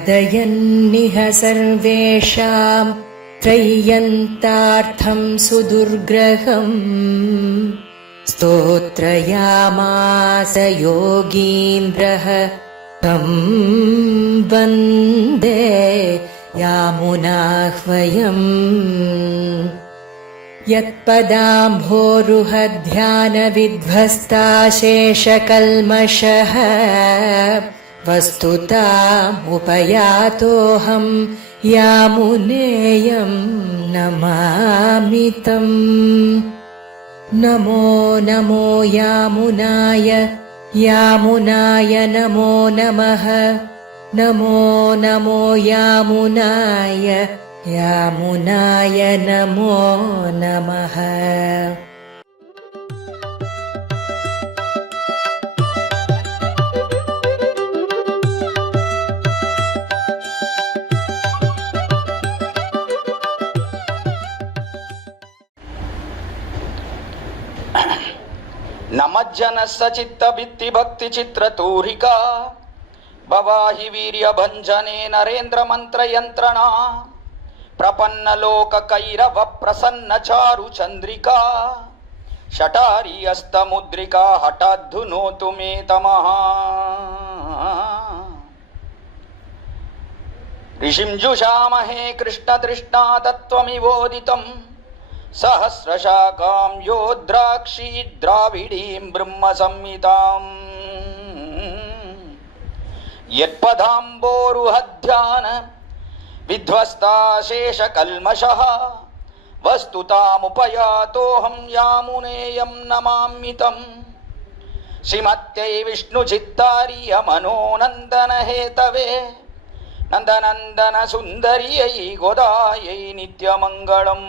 कथयन्निह सर्वेषां त्रय्यन्तार्थं सुदुर्ग्रहम् स्तोत्रयामास योगीन्द्रः तं वन्दे यामुनाह्वयम् यत्पदाम्भोरुहध्यानविध्वस्ताशेषकल्मषः वस्तुतामुपयातोऽहं यामुनेयं नमामि तम्। नमो नमो यामुनाय यामुनाय नमो नमः। नमो नमो यामुनाय यामुनाय नमो नमः। नमज्जनस्य चित्तभित्ति भक्ति चित्रतूरिका भवाहि वीर्यभञ्जने नरेन्द्र मंत्र यंत्रणा प्रपन्नलोक कैरव प्रसन्न चारु चंद्रिका शटारी अस्तमुद्रिका हठाद्धुनोतु मे तमः। ऋषिं जुषामहे कृष्ण तृष्णा तत्त्वमिवोदितम् सहस्रशाखां यो द्राक्षी द्राविडीं ब्रह्म संहिताम् यत्पदाम्भोरुहध्यान विध्वस्ताशेषकल्मषः वस्तुतामुपयातोऽहं यामुनेयं नमामि तम्। श्रीमत्यै विष्णुचित्तार्य मनोनन्दन हेतवे नन्दनन्दन सुन्दर्यै गोदायै नित्यमङ्गलम्।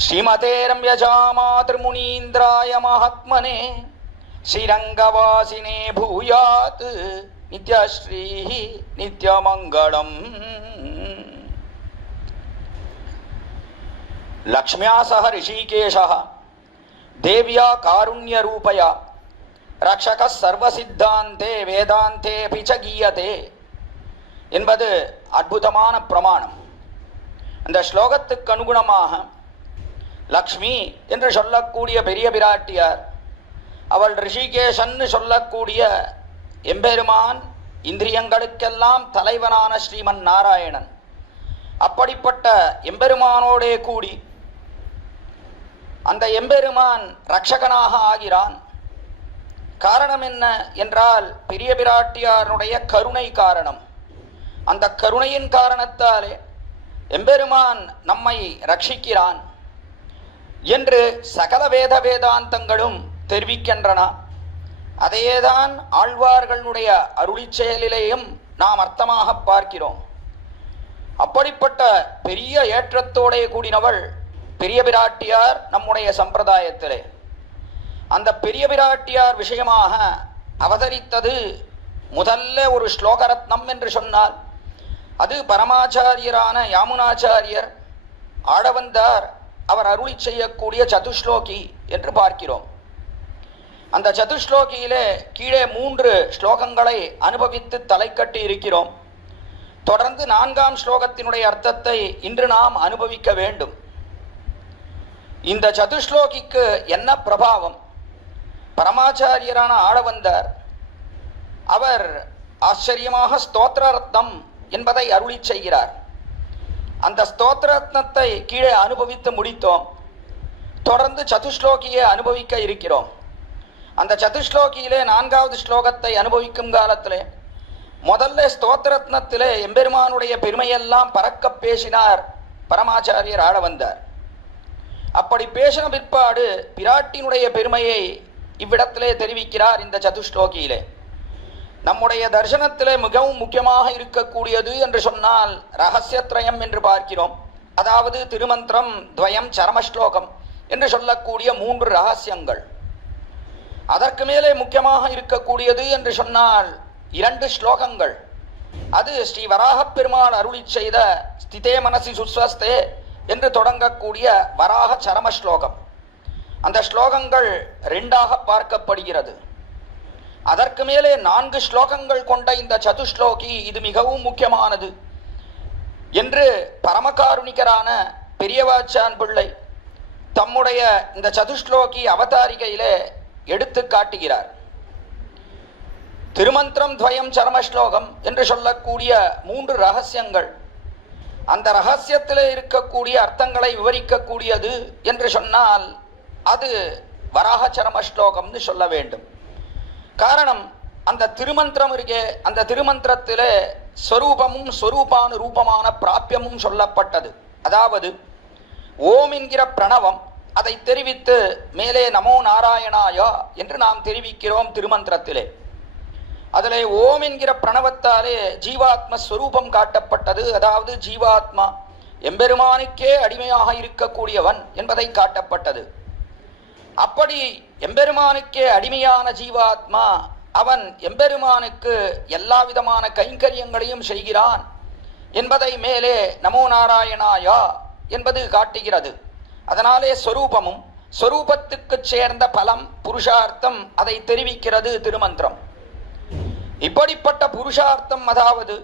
श्रीमते रम्यजामातृमुनीन्द्राय महात्मने श्रीरङ्गवासिने भूयात् नित्यश्रीः नित्यमङ्गलम्। लक्ष्म्या सह ऋषिकेशः देव्या कारुण्यरूपया रक्षकः सर्वसिद्धान्ते वेदान्ते अपि च गीयते என்பது அற்புதமான பிரமாணம். அந்த ஸ்லோகத்துக்கு அனுகுணமாக லக்ஷ்மி என்று சொல்லக்கூடிய பெரிய பிராட்டியார், அவள் ரிஷிகேஷன் சொல்லக்கூடிய எம்பெருமான், இந்திரியங்களுக்கெல்லாம் தலைவனான ஸ்ரீமன் நாராயணன், அப்படிப்பட்ட எம்பெருமானோடே கூடி அந்த எம்பெருமான் ரட்சகனாக ஆகிறான். காரணம் என்ன என்றால் பெரிய பிராட்டியாருடைய கருணை காரணம். அந்த கருணையின் காரணத்தாலே எம்பெருமான் நம்மை ரட்சிக்கிறான் என்று சகல வேத வேதாந்தங்களும் தெரிவிக்கின்றன. அதையேதான் ஆழ்வார்களுடைய அருளி செயலிலேயும் நாம் அர்த்தமாக பார்க்கிறோம். அப்படிப்பட்ட பெரிய ஏற்றத்தோடே கூடினவள் பெரிய பிராட்டியார் நம்முடைய சம்பிரதாயத்திலே. அந்த பெரிய பிராட்டியார் விஷயமாக அவதரித்தது முதல்ல ஒரு ஸ்லோகரத்னம் என்று சொன்னால் அது பரமாச்சாரியரான யாமுனாச்சாரியர் ஆடவந்தார் அவர் அருளி செய்யக்கூடிய சதுஸ்லோகி என்று பார்க்கிறோம். அந்த சதுஸ்லோகியிலே கீழே 3 ஸ்லோகங்களை அனுபவித்து தலை கட்டி இருக்கிறோம். தொடர்ந்து 4ஆம் ஸ்லோகத்தினுடைய அர்த்தத்தை இன்று நாம் அனுபவிக்க வேண்டும். இந்த சதுஸ்லோகிக்கு என்ன பிரபாவம்? பரமாச்சாரியரான ஆளவந்தார் அவர் ஆச்சரியமாக ஸ்தோத்திர ரத்னம் என்பதை அருளி செய்கிறார். அந்த ஸ்தோத்திர ரத்னத்தை கீழே அனுபவித்து முடித்தோம். தொடர்ந்து சதுஸ்லோகியை அனுபவிக்க இருக்கிறோம். அந்த சதுஸ்லோகியிலே 4வது ஸ்லோகத்தை அனுபவிக்கும் காலத்திலே முதல்ல ஸ்தோத்திர ரத்னத்திலே எம்பெருமானுடைய பெருமையெல்லாம் பறக்க பேசினார் பரமாச்சாரியர் ஆளவந்தார். அப்படி பேசின பிற்பாடு பிராட்டினுடைய பெருமையை இவ்விடத்திலே தெரிவிக்கிறார் இந்த சதுஸ்லோகியிலே. நம்முடைய தர்சனத்திலே மிகவும் முக்கியமாக இருக்கக்கூடியது என்று சொன்னால் ரகசியத்ரயம் என்று பார்க்கிறோம். அதாவது திருமந்திரம், துவயம், சரமஸ்லோகம் என்று சொல்லக்கூடிய 3 ரகசியங்கள். அதற்கு மேலே முக்கியமாக இருக்கக்கூடியது என்று சொன்னால் 2 ஸ்லோகங்கள். அது ஸ்ரீ வராகப் பெருமாள் அருளி செய்த ஸ்திதே மனசி சுஸ்வஸ்தே என்று தொடங்கக்கூடிய வராக சரம ஸ்லோகம். அந்த ஸ்லோகங்கள் 2ஆக பார்க்கப்படுகிறது. அதற்கு மேலே 4 ஸ்லோகங்கள் கொண்ட இந்த சதுஸ்லோகி இது மிகவும் முக்கியமானது என்று பரமகாருணிகரான பெரியவாச்சான் பிள்ளை தம்முடைய இந்த சதுஸ்லோகி அவதாரிகையிலே எடுத்து காட்டுகிறார். திருமந்திரம் துவயம் சரமஸ்லோகம் என்று சொல்லக்கூடிய 3 ரகசியங்கள், அந்த ரகசியத்தில் இருக்கக்கூடிய அர்த்தங்களை விவரிக்கக்கூடியது என்று சொன்னால் அது வராக சரமஸ்லோகம்னு சொல்ல வேண்டும். காரணம், அந்த திருமந்திரம் இருக்கே, அந்த திருமந்திரத்திலே ஸ்வரூபமும் ஸ்வரூபானுரூபமான பிராபியமும் சொல்லப்பட்டது. அதாவது ஓம் என்கிற பிரணவம், அதை தெரிவித்து மேலே நமோ நாராயணாயா என்று நாம் தெரிவிக்கிறோம் திருமந்திரத்திலே. அதிலே ஓம் என்கிற பிரணவத்தாலே ஜீவாத்ம ஸ்வரூபம் காட்டப்பட்டது. அதாவது ஜீவாத்மா எம்பெருமானுக்கே அடிமையாக இருக்கக்கூடியவன் என்பதை காட்டப்பட்டது. அப்படி எம்பெருமானுக்கே அடிமையான ஜீவாத்மா அவன் எம்பெருமானுக்கு எல்லா விதமான கைங்கரியங்களையும் செய்கிறான் என்பதை மேலே நமோ நாராயணாயா என்பது காட்டுகிறது. அதனாலே ஸ்வரூபமும் ஸ்வரூபத்துக்கு சேர்ந்த பலம் புருஷார்த்தம் அதை தெரிவிக்கிறது திருமந்திரம். இப்படிப்பட்ட புருஷார்த்தம், அதாவது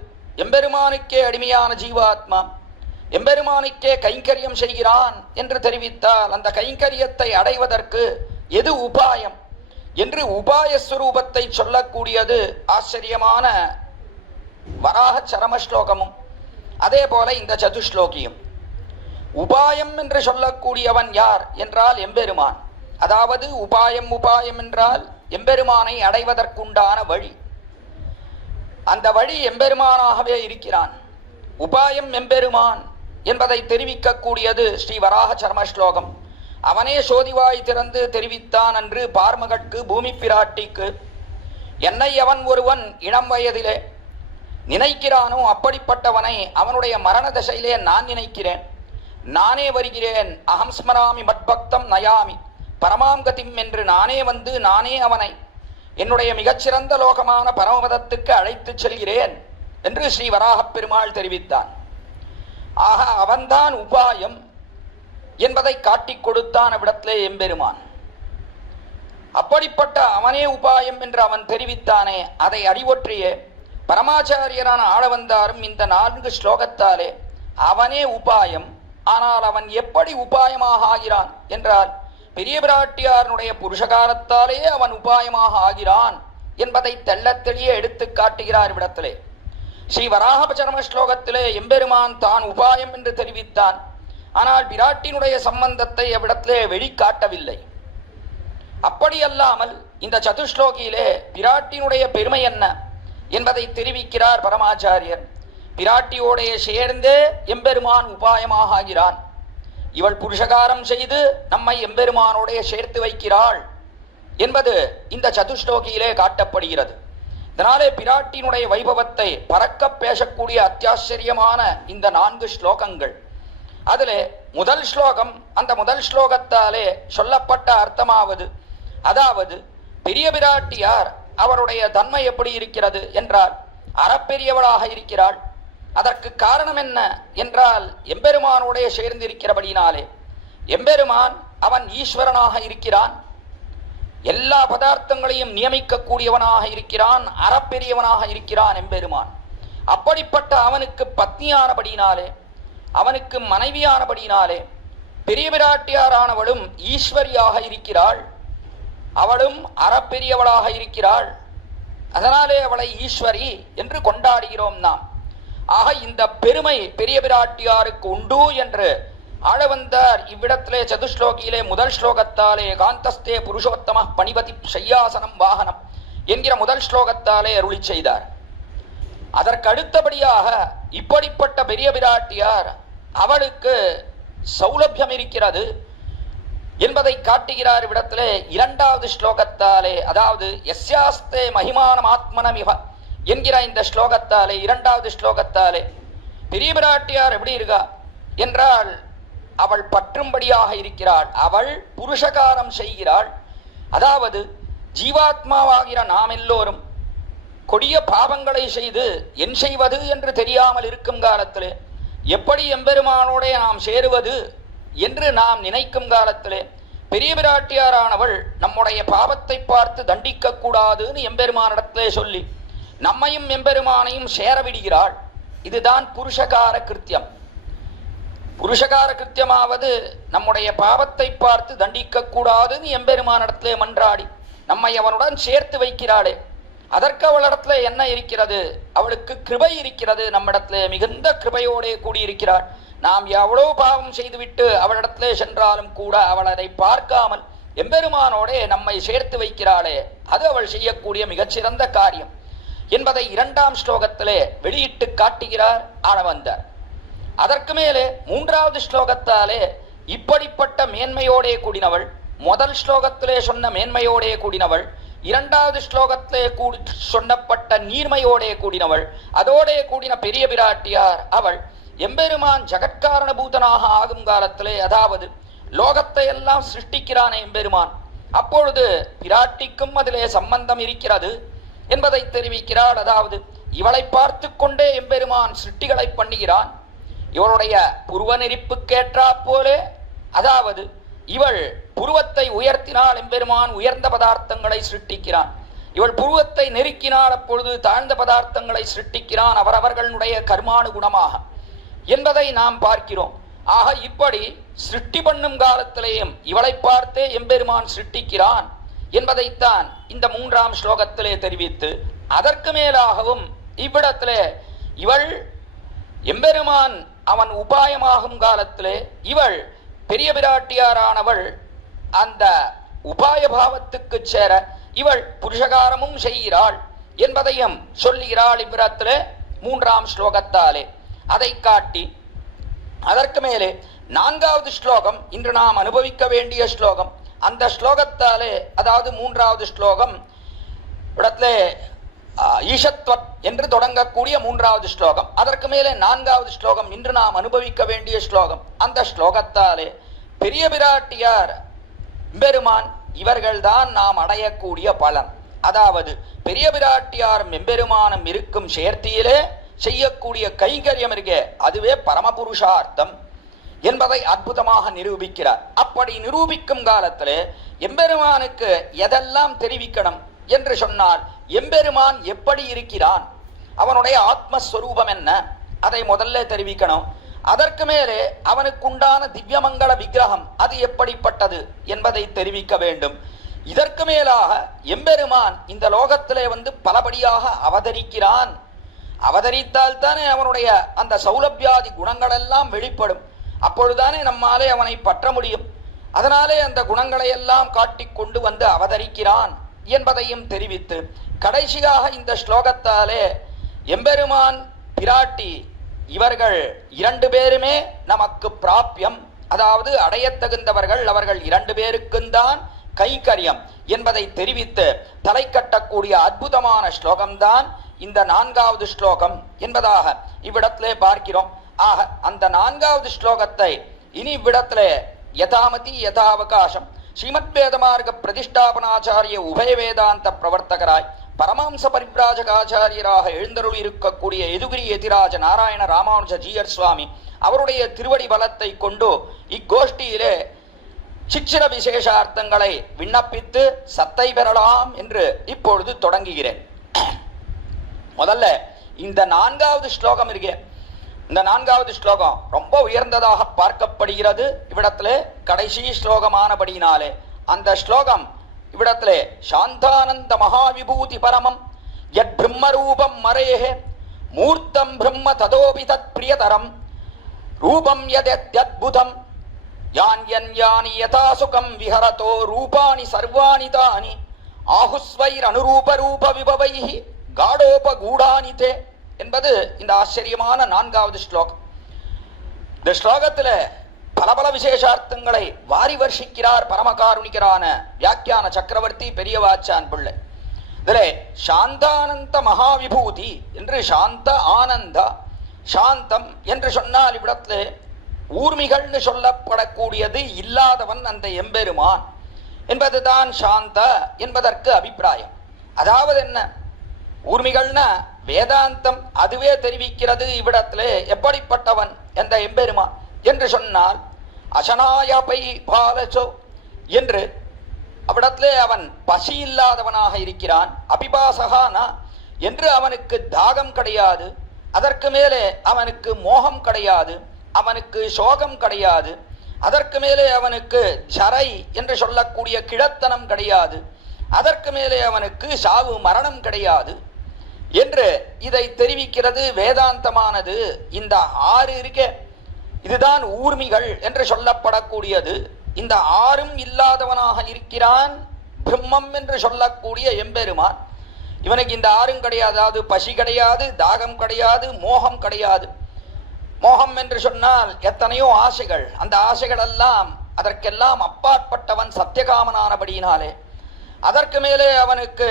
எம்பெருமானுக்கே அடிமையான ஜீவாத்மா எம்பெருமானுக்கே கைங்கரியம் செய்கிறான் என்று தெரிவித்தால் அந்த கைங்கரியத்தை அடைவதற்கு எது உபாயம் என்று உபாயஸ்வரூபத்தை சொல்லக்கூடியது ஆச்சரியமான வராக சரமஸ்லோகமும் அதே போல இந்த சதுஸ்லோகியும். உபாயம் என்று சொல்லக்கூடியவன் யார் என்றால் எம்பெருமான். அதாவது உபாயம் என்றால் எம்பெருமானை அடைவதற்குண்டான வழி. அந்த வழி எம்பெருமானாகவே இருக்கிறான். உபாயம் எம்பெருமான் என்பதை தெரிவிக்கக்கூடியது ஸ்ரீ வராக சர்மஸ்லோகம். அவனே சோதிவாய் திறந்து தெரிவித்தான் அன்று பார்மகட்கு பூமி பிராட்டிக்கு, என்னை அவன் ஒருவன் இளம் வயதிலே நினைக்கிறானோ அப்படிப்பட்டவனை அவனுடைய மரண தசையிலே நான் நினைக்கிறேன், நானே வருகிறேன். அகம் ஸ்மராமி மத்பக்தம் நயாமி பரமாங்கதிம் என்று நானே வந்து நானே அவனை என்னுடைய மிகச்சிறந்த லோகமான பரமபதத்துக்கு அழைத்து செல்கிறேன் என்று ஸ்ரீ வராகப் பெருமாள் தெரிவித்தான். ஆக அவன்தான் உபாயம் என்பதை காட்டிக் கொடுத்தான் அவ்விடத்திலே எம்பெருமான். அப்படிப்பட்ட அவனே உபாயம் என்று அவன் தெரிவித்தானே, அதை அறிவொற்றியே பரமாச்சாரியரான ஆளவந்தாரும் இந்த 4 ஸ்லோகத்தாலே அவனே உபாயம், ஆனால் அவன் எப்படி உபாயமாக ஆகிறான் என்றால் பெரிய பிராட்டியாரனுடைய புருஷகாரத்தாலே அவன் உபாயமாக ஆகிறான் என்பதை தெள்ளத் தெளிய எடுத்து காட்டுகிறார் இவ்விடத்திலே. ஸ்ரீ வராக சரம ஸ்லோகத்திலே எம்பெருமான் தான் உபாயம் என்று தெரிவித்தான். ஆனால் பிராட்டினுடைய சம்பந்தத்தை அவ்விடத்திலே வெளிக்காட்டவில்லை. அப்படியல்லாமல் இந்த சதுஸ்லோகியிலே பிராட்டினுடைய பெருமை என்ன என்பதை தெரிவிக்கிறார் பரமாச்சாரியர். பிராட்டியோடைய சேர்ந்தே எம்பெருமான் உபாயமாக ஆகிறான். இவள் புருஷகாரம் செய்து நம்மை எம்பெருமானோடைய சேர்த்து வைக்கிறாள் என்பது இந்த சதுஸ்லோகியிலே காட்டப்படுகிறது. இதனாலே பிராட்டினுடைய வைபவத்தை பறக்க பேசக்கூடிய அத்தியாச்சரியமான இந்த 4 ஸ்லோகங்கள். அதிலே முதல் ஸ்லோகம், அந்த முதல் ஸ்லோகத்தாலே சொல்லப்பட்ட அர்த்தமாவது, அதாவது பெரிய பிராட்டியார் அவருடைய தன்மை எப்படி இருக்கிறது என்றால் அறப்பெரியவளாக இருக்கிறாள். அதற்கு காரணம் என்ன என்றால் எம்பெருமானோடைய சேர்ந்திருக்கிறபடினாலே. எம்பெருமான் அவன் ஈஸ்வரனாக இருக்கிறான், எல்லா பதார்த்தங்களையும் நியமிக்கக்கூடியவனாக இருக்கிறான், அறப்பெரியவனாக இருக்கிறான் எம்பெருமான். அப்படிப்பட்ட அவனுக்கு பத்னியானபடினாலே, அவனுக்கு மனைவியானபடினாலே பெரிய பிராட்டியாரானவளும் ஈஸ்வரியாக இருக்கிறாள், அவளும் அறப்பெரியவளாக இருக்கிறாள். அதனாலே அவளை ஈஸ்வரி என்று கொண்டாடுகிறோம் நாம். ஆக இந்த பெருமை பெரிய பிராட்டியாருக்கு உண்டு என்று ஆளவந்தார் இவ்விடத்திலே சதுஸ்லோகியிலே முதல் ஸ்லோகத்தாலே காந்தஸ்தே புருஷோத்தம பணிபதி சையாசனம் வாகனம் என்கிற முதல் ஸ்லோகத்தாலே அருளி செய்தார். அதற்கு அடுத்தபடியாக இப்படிப்பட்ட பெரிய பிராட்டியார் அவளுக்கு சௌலபியம் இருக்கிறது என்பதை காட்டுகிறார் இவ்விடத்திலே 2வது ஸ்லோகத்தாலே. அதாவது யஸ்யாஸ்தே மகிமானம் ஆத்மனமிவ என்கிற இந்த ஸ்லோகத்தாலே 2வது ஸ்லோகத்தாலே பெரிய பிராட்டியார் எப்படி இருக்கா என்றால் அவள் பற்றும்படியாக இருக்கிறாள், அவள் புருஷகாரம் செய்கிறாள். அதாவது ஜீவாத்மாவாகிற நாம் எல்லோரும் கொடிய பாவங்களை செய்து என் செய்வது என்று தெரியாமல் இருக்கும் காலத்திலே எப்படி எம்பெருமானோடைய நாம் சேருவது என்று நாம் நினைக்கும் காலத்திலே பெரிய பிராட்டியாரானவள் நம்முடைய பாவத்தை பார்த்து தண்டிக்க கூடாதுன்னு எம்பெருமானிடத்திலே சொல்லி நம்மையும் எம்பெருமானையும் சேர விடுகிறாள். இதுதான் புருஷகார கிருத்தியம். புருஷகார கிருத்தியமாவது நம்முடைய பாவத்தை பார்த்து தண்டிக்க கூடாதுன்னு எம்பெருமானிடத்திலே மன்றாடி நம்மை அவனுடன் சேர்த்து வைக்கிறாளே, அதற்கு அவளிடத்துல என்ன இருக்கிறது? அவளுக்கு கிருபை இருக்கிறது. நம்மிடத்துல மிகுந்த கிருபையோடே கூடியிருக்கிறாள். நாம் எவ்வளவு பாவம் செய்துவிட்டு அவளிடத்திலே சென்றாலும் கூட அவள் அதை பார்க்காமல் எம்பெருமானோடே நம்மை சேர்த்து வைக்கிறாளே, அது அவள் செய்யக்கூடிய மிகச்சிறந்த காரியம் என்பதை 2ஆம் ஸ்லோகத்திலே வெளியிட்டு காட்டுகிறார் ஆளவந்தார். அதற்கு மேலே 3வது ஸ்லோகத்தாலே இப்படிப்பட்ட மேன்மையோடே கூடினவள், முதல் ஸ்லோகத்திலே சொன்ன மேன்மையோடே கூடினவள், 2வது ஸ்லோகத்திலே சொன்னப்பட்ட நீர்மையோடே கூடினவள், அதோடே கூடின பெரிய பிராட்டியார் அவள் எம்பெருமான் ஜகத்காரண பூதனாக ஆகும் காலத்திலே, அதாவது லோகத்தை எல்லாம் சிருஷ்டிக்கிறானே எம்பெருமான், அப்பொழுது பிராட்டிக்கும் அதிலே சம்பந்தம் இருக்கிறது என்பதை தெரிவிக்கிறாள். அதாவது இவளை பார்த்து கொண்டே எம்பெருமான் சிருஷ்டிகளை பண்ணுகிறான். இவளுடைய புருவ நெறிப்புக்கேற்றா போலே, அதாவது இவள் புருவத்தை உயர்த்தினால் எம்பெருமான் உயர்ந்த பதார்த்தங்களை சிருஷ்டிக்கிறான், இவள் புருவத்தை நெருக்கினால் அப்பொழுது தாழ்ந்த பதார்த்தங்களை சிருஷ்டிக்கிறான், அவரவர்களுடைய கர்மானுகுணமாக என்பதை நாம் பார்க்கிறோம். ஆக இப்படி சிருஷ்டி பண்ணும் காலத்திலேயும் இவளை பார்த்தே எம்பெருமான் சிருஷ்டிக்கிறான் என்பதைத்தான் இந்த 3ஆம் ஸ்லோகத்திலே தெரிவித்து, அதற்கு மேலாகவும் இவ்விடத்திலே இவள் எம்பெருமான் அவன் உபாயமாகும் காலத்திலே இவள் பெரிய பிராட்டியாரானவள் அந்த உபாய பாவத்துக்கு சேர இவள் புருஷகாரமும் செய்கிறாள் என்பதையும் சொல்லுகிறாள் இவ்விடத்திலே 3ஆம் ஸ்லோகத்தாலே. அதை காட்டி அதற்கு மேலே 4வது ஸ்லோகம் இன்று நாம் அனுபவிக்க வேண்டிய ஸ்லோகம். அந்த ஸ்லோகத்தாலே, அதாவது 3வது ஸ்லோகம் இடத்திலே ஈஷத்வத் என்று தொடங்கக்கூடிய 3வது ஸ்லோகம், அதற்கு மேலே 4வது ஸ்லோகம் இன்று நாம் அனுபவிக்க வேண்டிய ஸ்லோகம். அந்த ஸ்லோகத்தாலே பெரிய பிராட்டியார் எம்பெருமான் இவர்கள்தான் நாம் அடையக்கூடிய பலன், அதாவது பெரிய பிராட்டியாரும் எம்பெருமானும் இருக்கும் சேர்த்தியிலே செய்யக்கூடிய கைங்கரியம் இருக்கே, அதுவே பரமபுருஷார்த்தம் என்பதை அற்புதமாக நிரூபிக்கிறார். அப்படி நிரூபிக்கும் காலத்திலே எம்பெருமானுக்கு எதெல்லாம் தெரிவிக்கணும் என்று சொன்னால், எம்பெருமான் எப்படி இருக்கிறான், அவனுடைய ஆத்மஸ்வரூபம் என்ன, அதை முதல்ல தெரிவிக்கணும். அதற்கு மேலே அவனுக்குண்டான திவ்யமங்கள விக்கிரகம் அது எப்படிப்பட்டது என்பதை தெரிவிக்க வேண்டும். இதற்கு மேலாக எம்பெருமான் இந்த லோகத்திலே பலபடியாக அவதரிக்கிறான். அவதரித்தால் தானே அவனுடைய அந்த சௌலபியாதி குணங்கள் எல்லாம் வெளிப்படும். அப்பொழுதுதானே நம்மாலே அவனை பற்ற முடியும். அதனாலே அந்த குணங்களை எல்லாம் காட்டிக் கொண்டு அவதரிக்கிறான் என்பதையும் தெரிவித்து, கடைசியாக இந்த ஸ்லோகத்தாலே எம்பெருமான் பிராட்டி இவர்கள் 2 பேருமே நமக்கு பிராபியம், அதாவது அடையத்தகுந்தவர்கள், அவர்கள் 2 பேருக்குந்தான் கைங்கரியம் என்பதை தெரிவித்து தலை கட்டக்கூடிய அற்புதமான ஸ்லோகம்தான் இந்த 4வது ஸ்லோகம் என்பதாக இவ்விடத்திலே பார்க்கிறோம். ஆக அந்த 4வது ஸ்லோகத்தை இனி இவ்விடத்திலே யதாமதி யதாவகாசம் ஸ்ரீமத் வேதமார்க பிரதிஷ்டாபனாச்சாரிய உபய வேதாந்த பிரவர்த்தகராய் பரமாம்ச பரிப்ராஜகாச்சாரியராக எழுந்தருள் இருக்கக்கூடிய எதுகிரி எதிராஜ நாராயண ராமானுஜ ஜீயர் சுவாமி அவருடைய திருவடி பலத்தை கொண்டு இக்கோஷ்டியிலே சிற்சில விசேஷார்த்தங்களை விண்ணப்பித்து சத்தை பெறலாம் என்று இப்பொழுது தொடங்குகிறேன். முதல்ல இந்த 4வது ஸ்லோகம் இருக்கே, இந்த 4வது ஸ்லோகம் ரொம்ப உயர்ந்ததாக பார்க்கப்படுகிறது. இவ்விடத்திலே கடைசி ஸ்லோகமானபடியினாலே அந்த ஸ்லோகம் இவ்விடத்திலே சாந்தானந்த மகாவிபூதி பரமம் யத் பிரம்மரூபம் மரேஹே மூர்த்தம் பிரம்ம ததோபி தத் பிரியதரம் ரூபம் யத்யத்புதம் யான்யன்யானி யதாசுகம் விஹரதோ ரூபாணி சர்வாணி தானி ஆஹுஸ்வைர் அனுரூப ரூப விபவைஹி காடோபகூடானிதே என்பது இந்த ஆச்சரியமான 4வது ஸ்லோகம். இந்த ஸ்லோகத்தில் பல விசேஷார்த்தங்களை வாரி வர்ஷிக்கிறார் பரமகாருணிகரான வியாக்கியான சக்கரவர்த்தி பெரியவாச்சான் பிள்ளை. இதில் சாந்தானந்த மகாவிபூதி என்று சாந்த ஆனந்த சாந்தம் என்று சொன்னால் இவ்விடத்தில் ஊர்மிகள்னு சொல்லப்படக்கூடியது இல்லாதவன் அந்த எம்பெருமான் என்பதுதான் சாந்த என்பதற்கு அபிப்பிராயம். அதாவது என்ன, ஊர்மிகள்னா வேதாந்தம் அதுவே தெரிவிக்கிறது இவ்விடத்திலே எப்படிப்பட்டவன் என்ற எம்பெருமான் என்று சொன்னால் அசனாய பை பாலசோ என்று அவ்விடத்திலே அவன் பசி இல்லாதவனாக இருக்கிறான். அபிபாசகானா என்று அவனுக்கு தாகம் கிடையாது, அதற்கு மேலே அவனுக்கு மோகம் கிடையாது, அவனுக்கு சோகம் கிடையாது, அதற்கு மேலே அவனுக்கு ஜரை என்று சொல்லக்கூடிய கிழத்தனம் கிடையாது, அதற்கு மேலே அவனுக்கு சாவு மரணம் கிடையாது என்று இதை தெரிவிக்கிறது வேதாந்தமானது. இந்த 6 இருக்க இதுதான் ஊர்மிகள் என்று சொல்லப்படக்கூடியது. இந்த 6ம் இல்லாதவனாக இருக்கிறான் பிரம்மம் என்று சொல்லக்கூடிய எம்பெருமான். இவனுக்கு இந்த 6ம் கிடையாது. அதாவது பசி கிடையாது, தாகம் கிடையாது, மோகம் கிடையாது. மோகம் என்று சொன்னால் எத்தனையோ ஆசைகள், அந்த ஆசைகள் எல்லாம் அதற்கெல்லாம் அப்பாற்பட்டவன் சத்தியகாமனானபடியினாலே. அதற்கு மேலே அவனுக்கு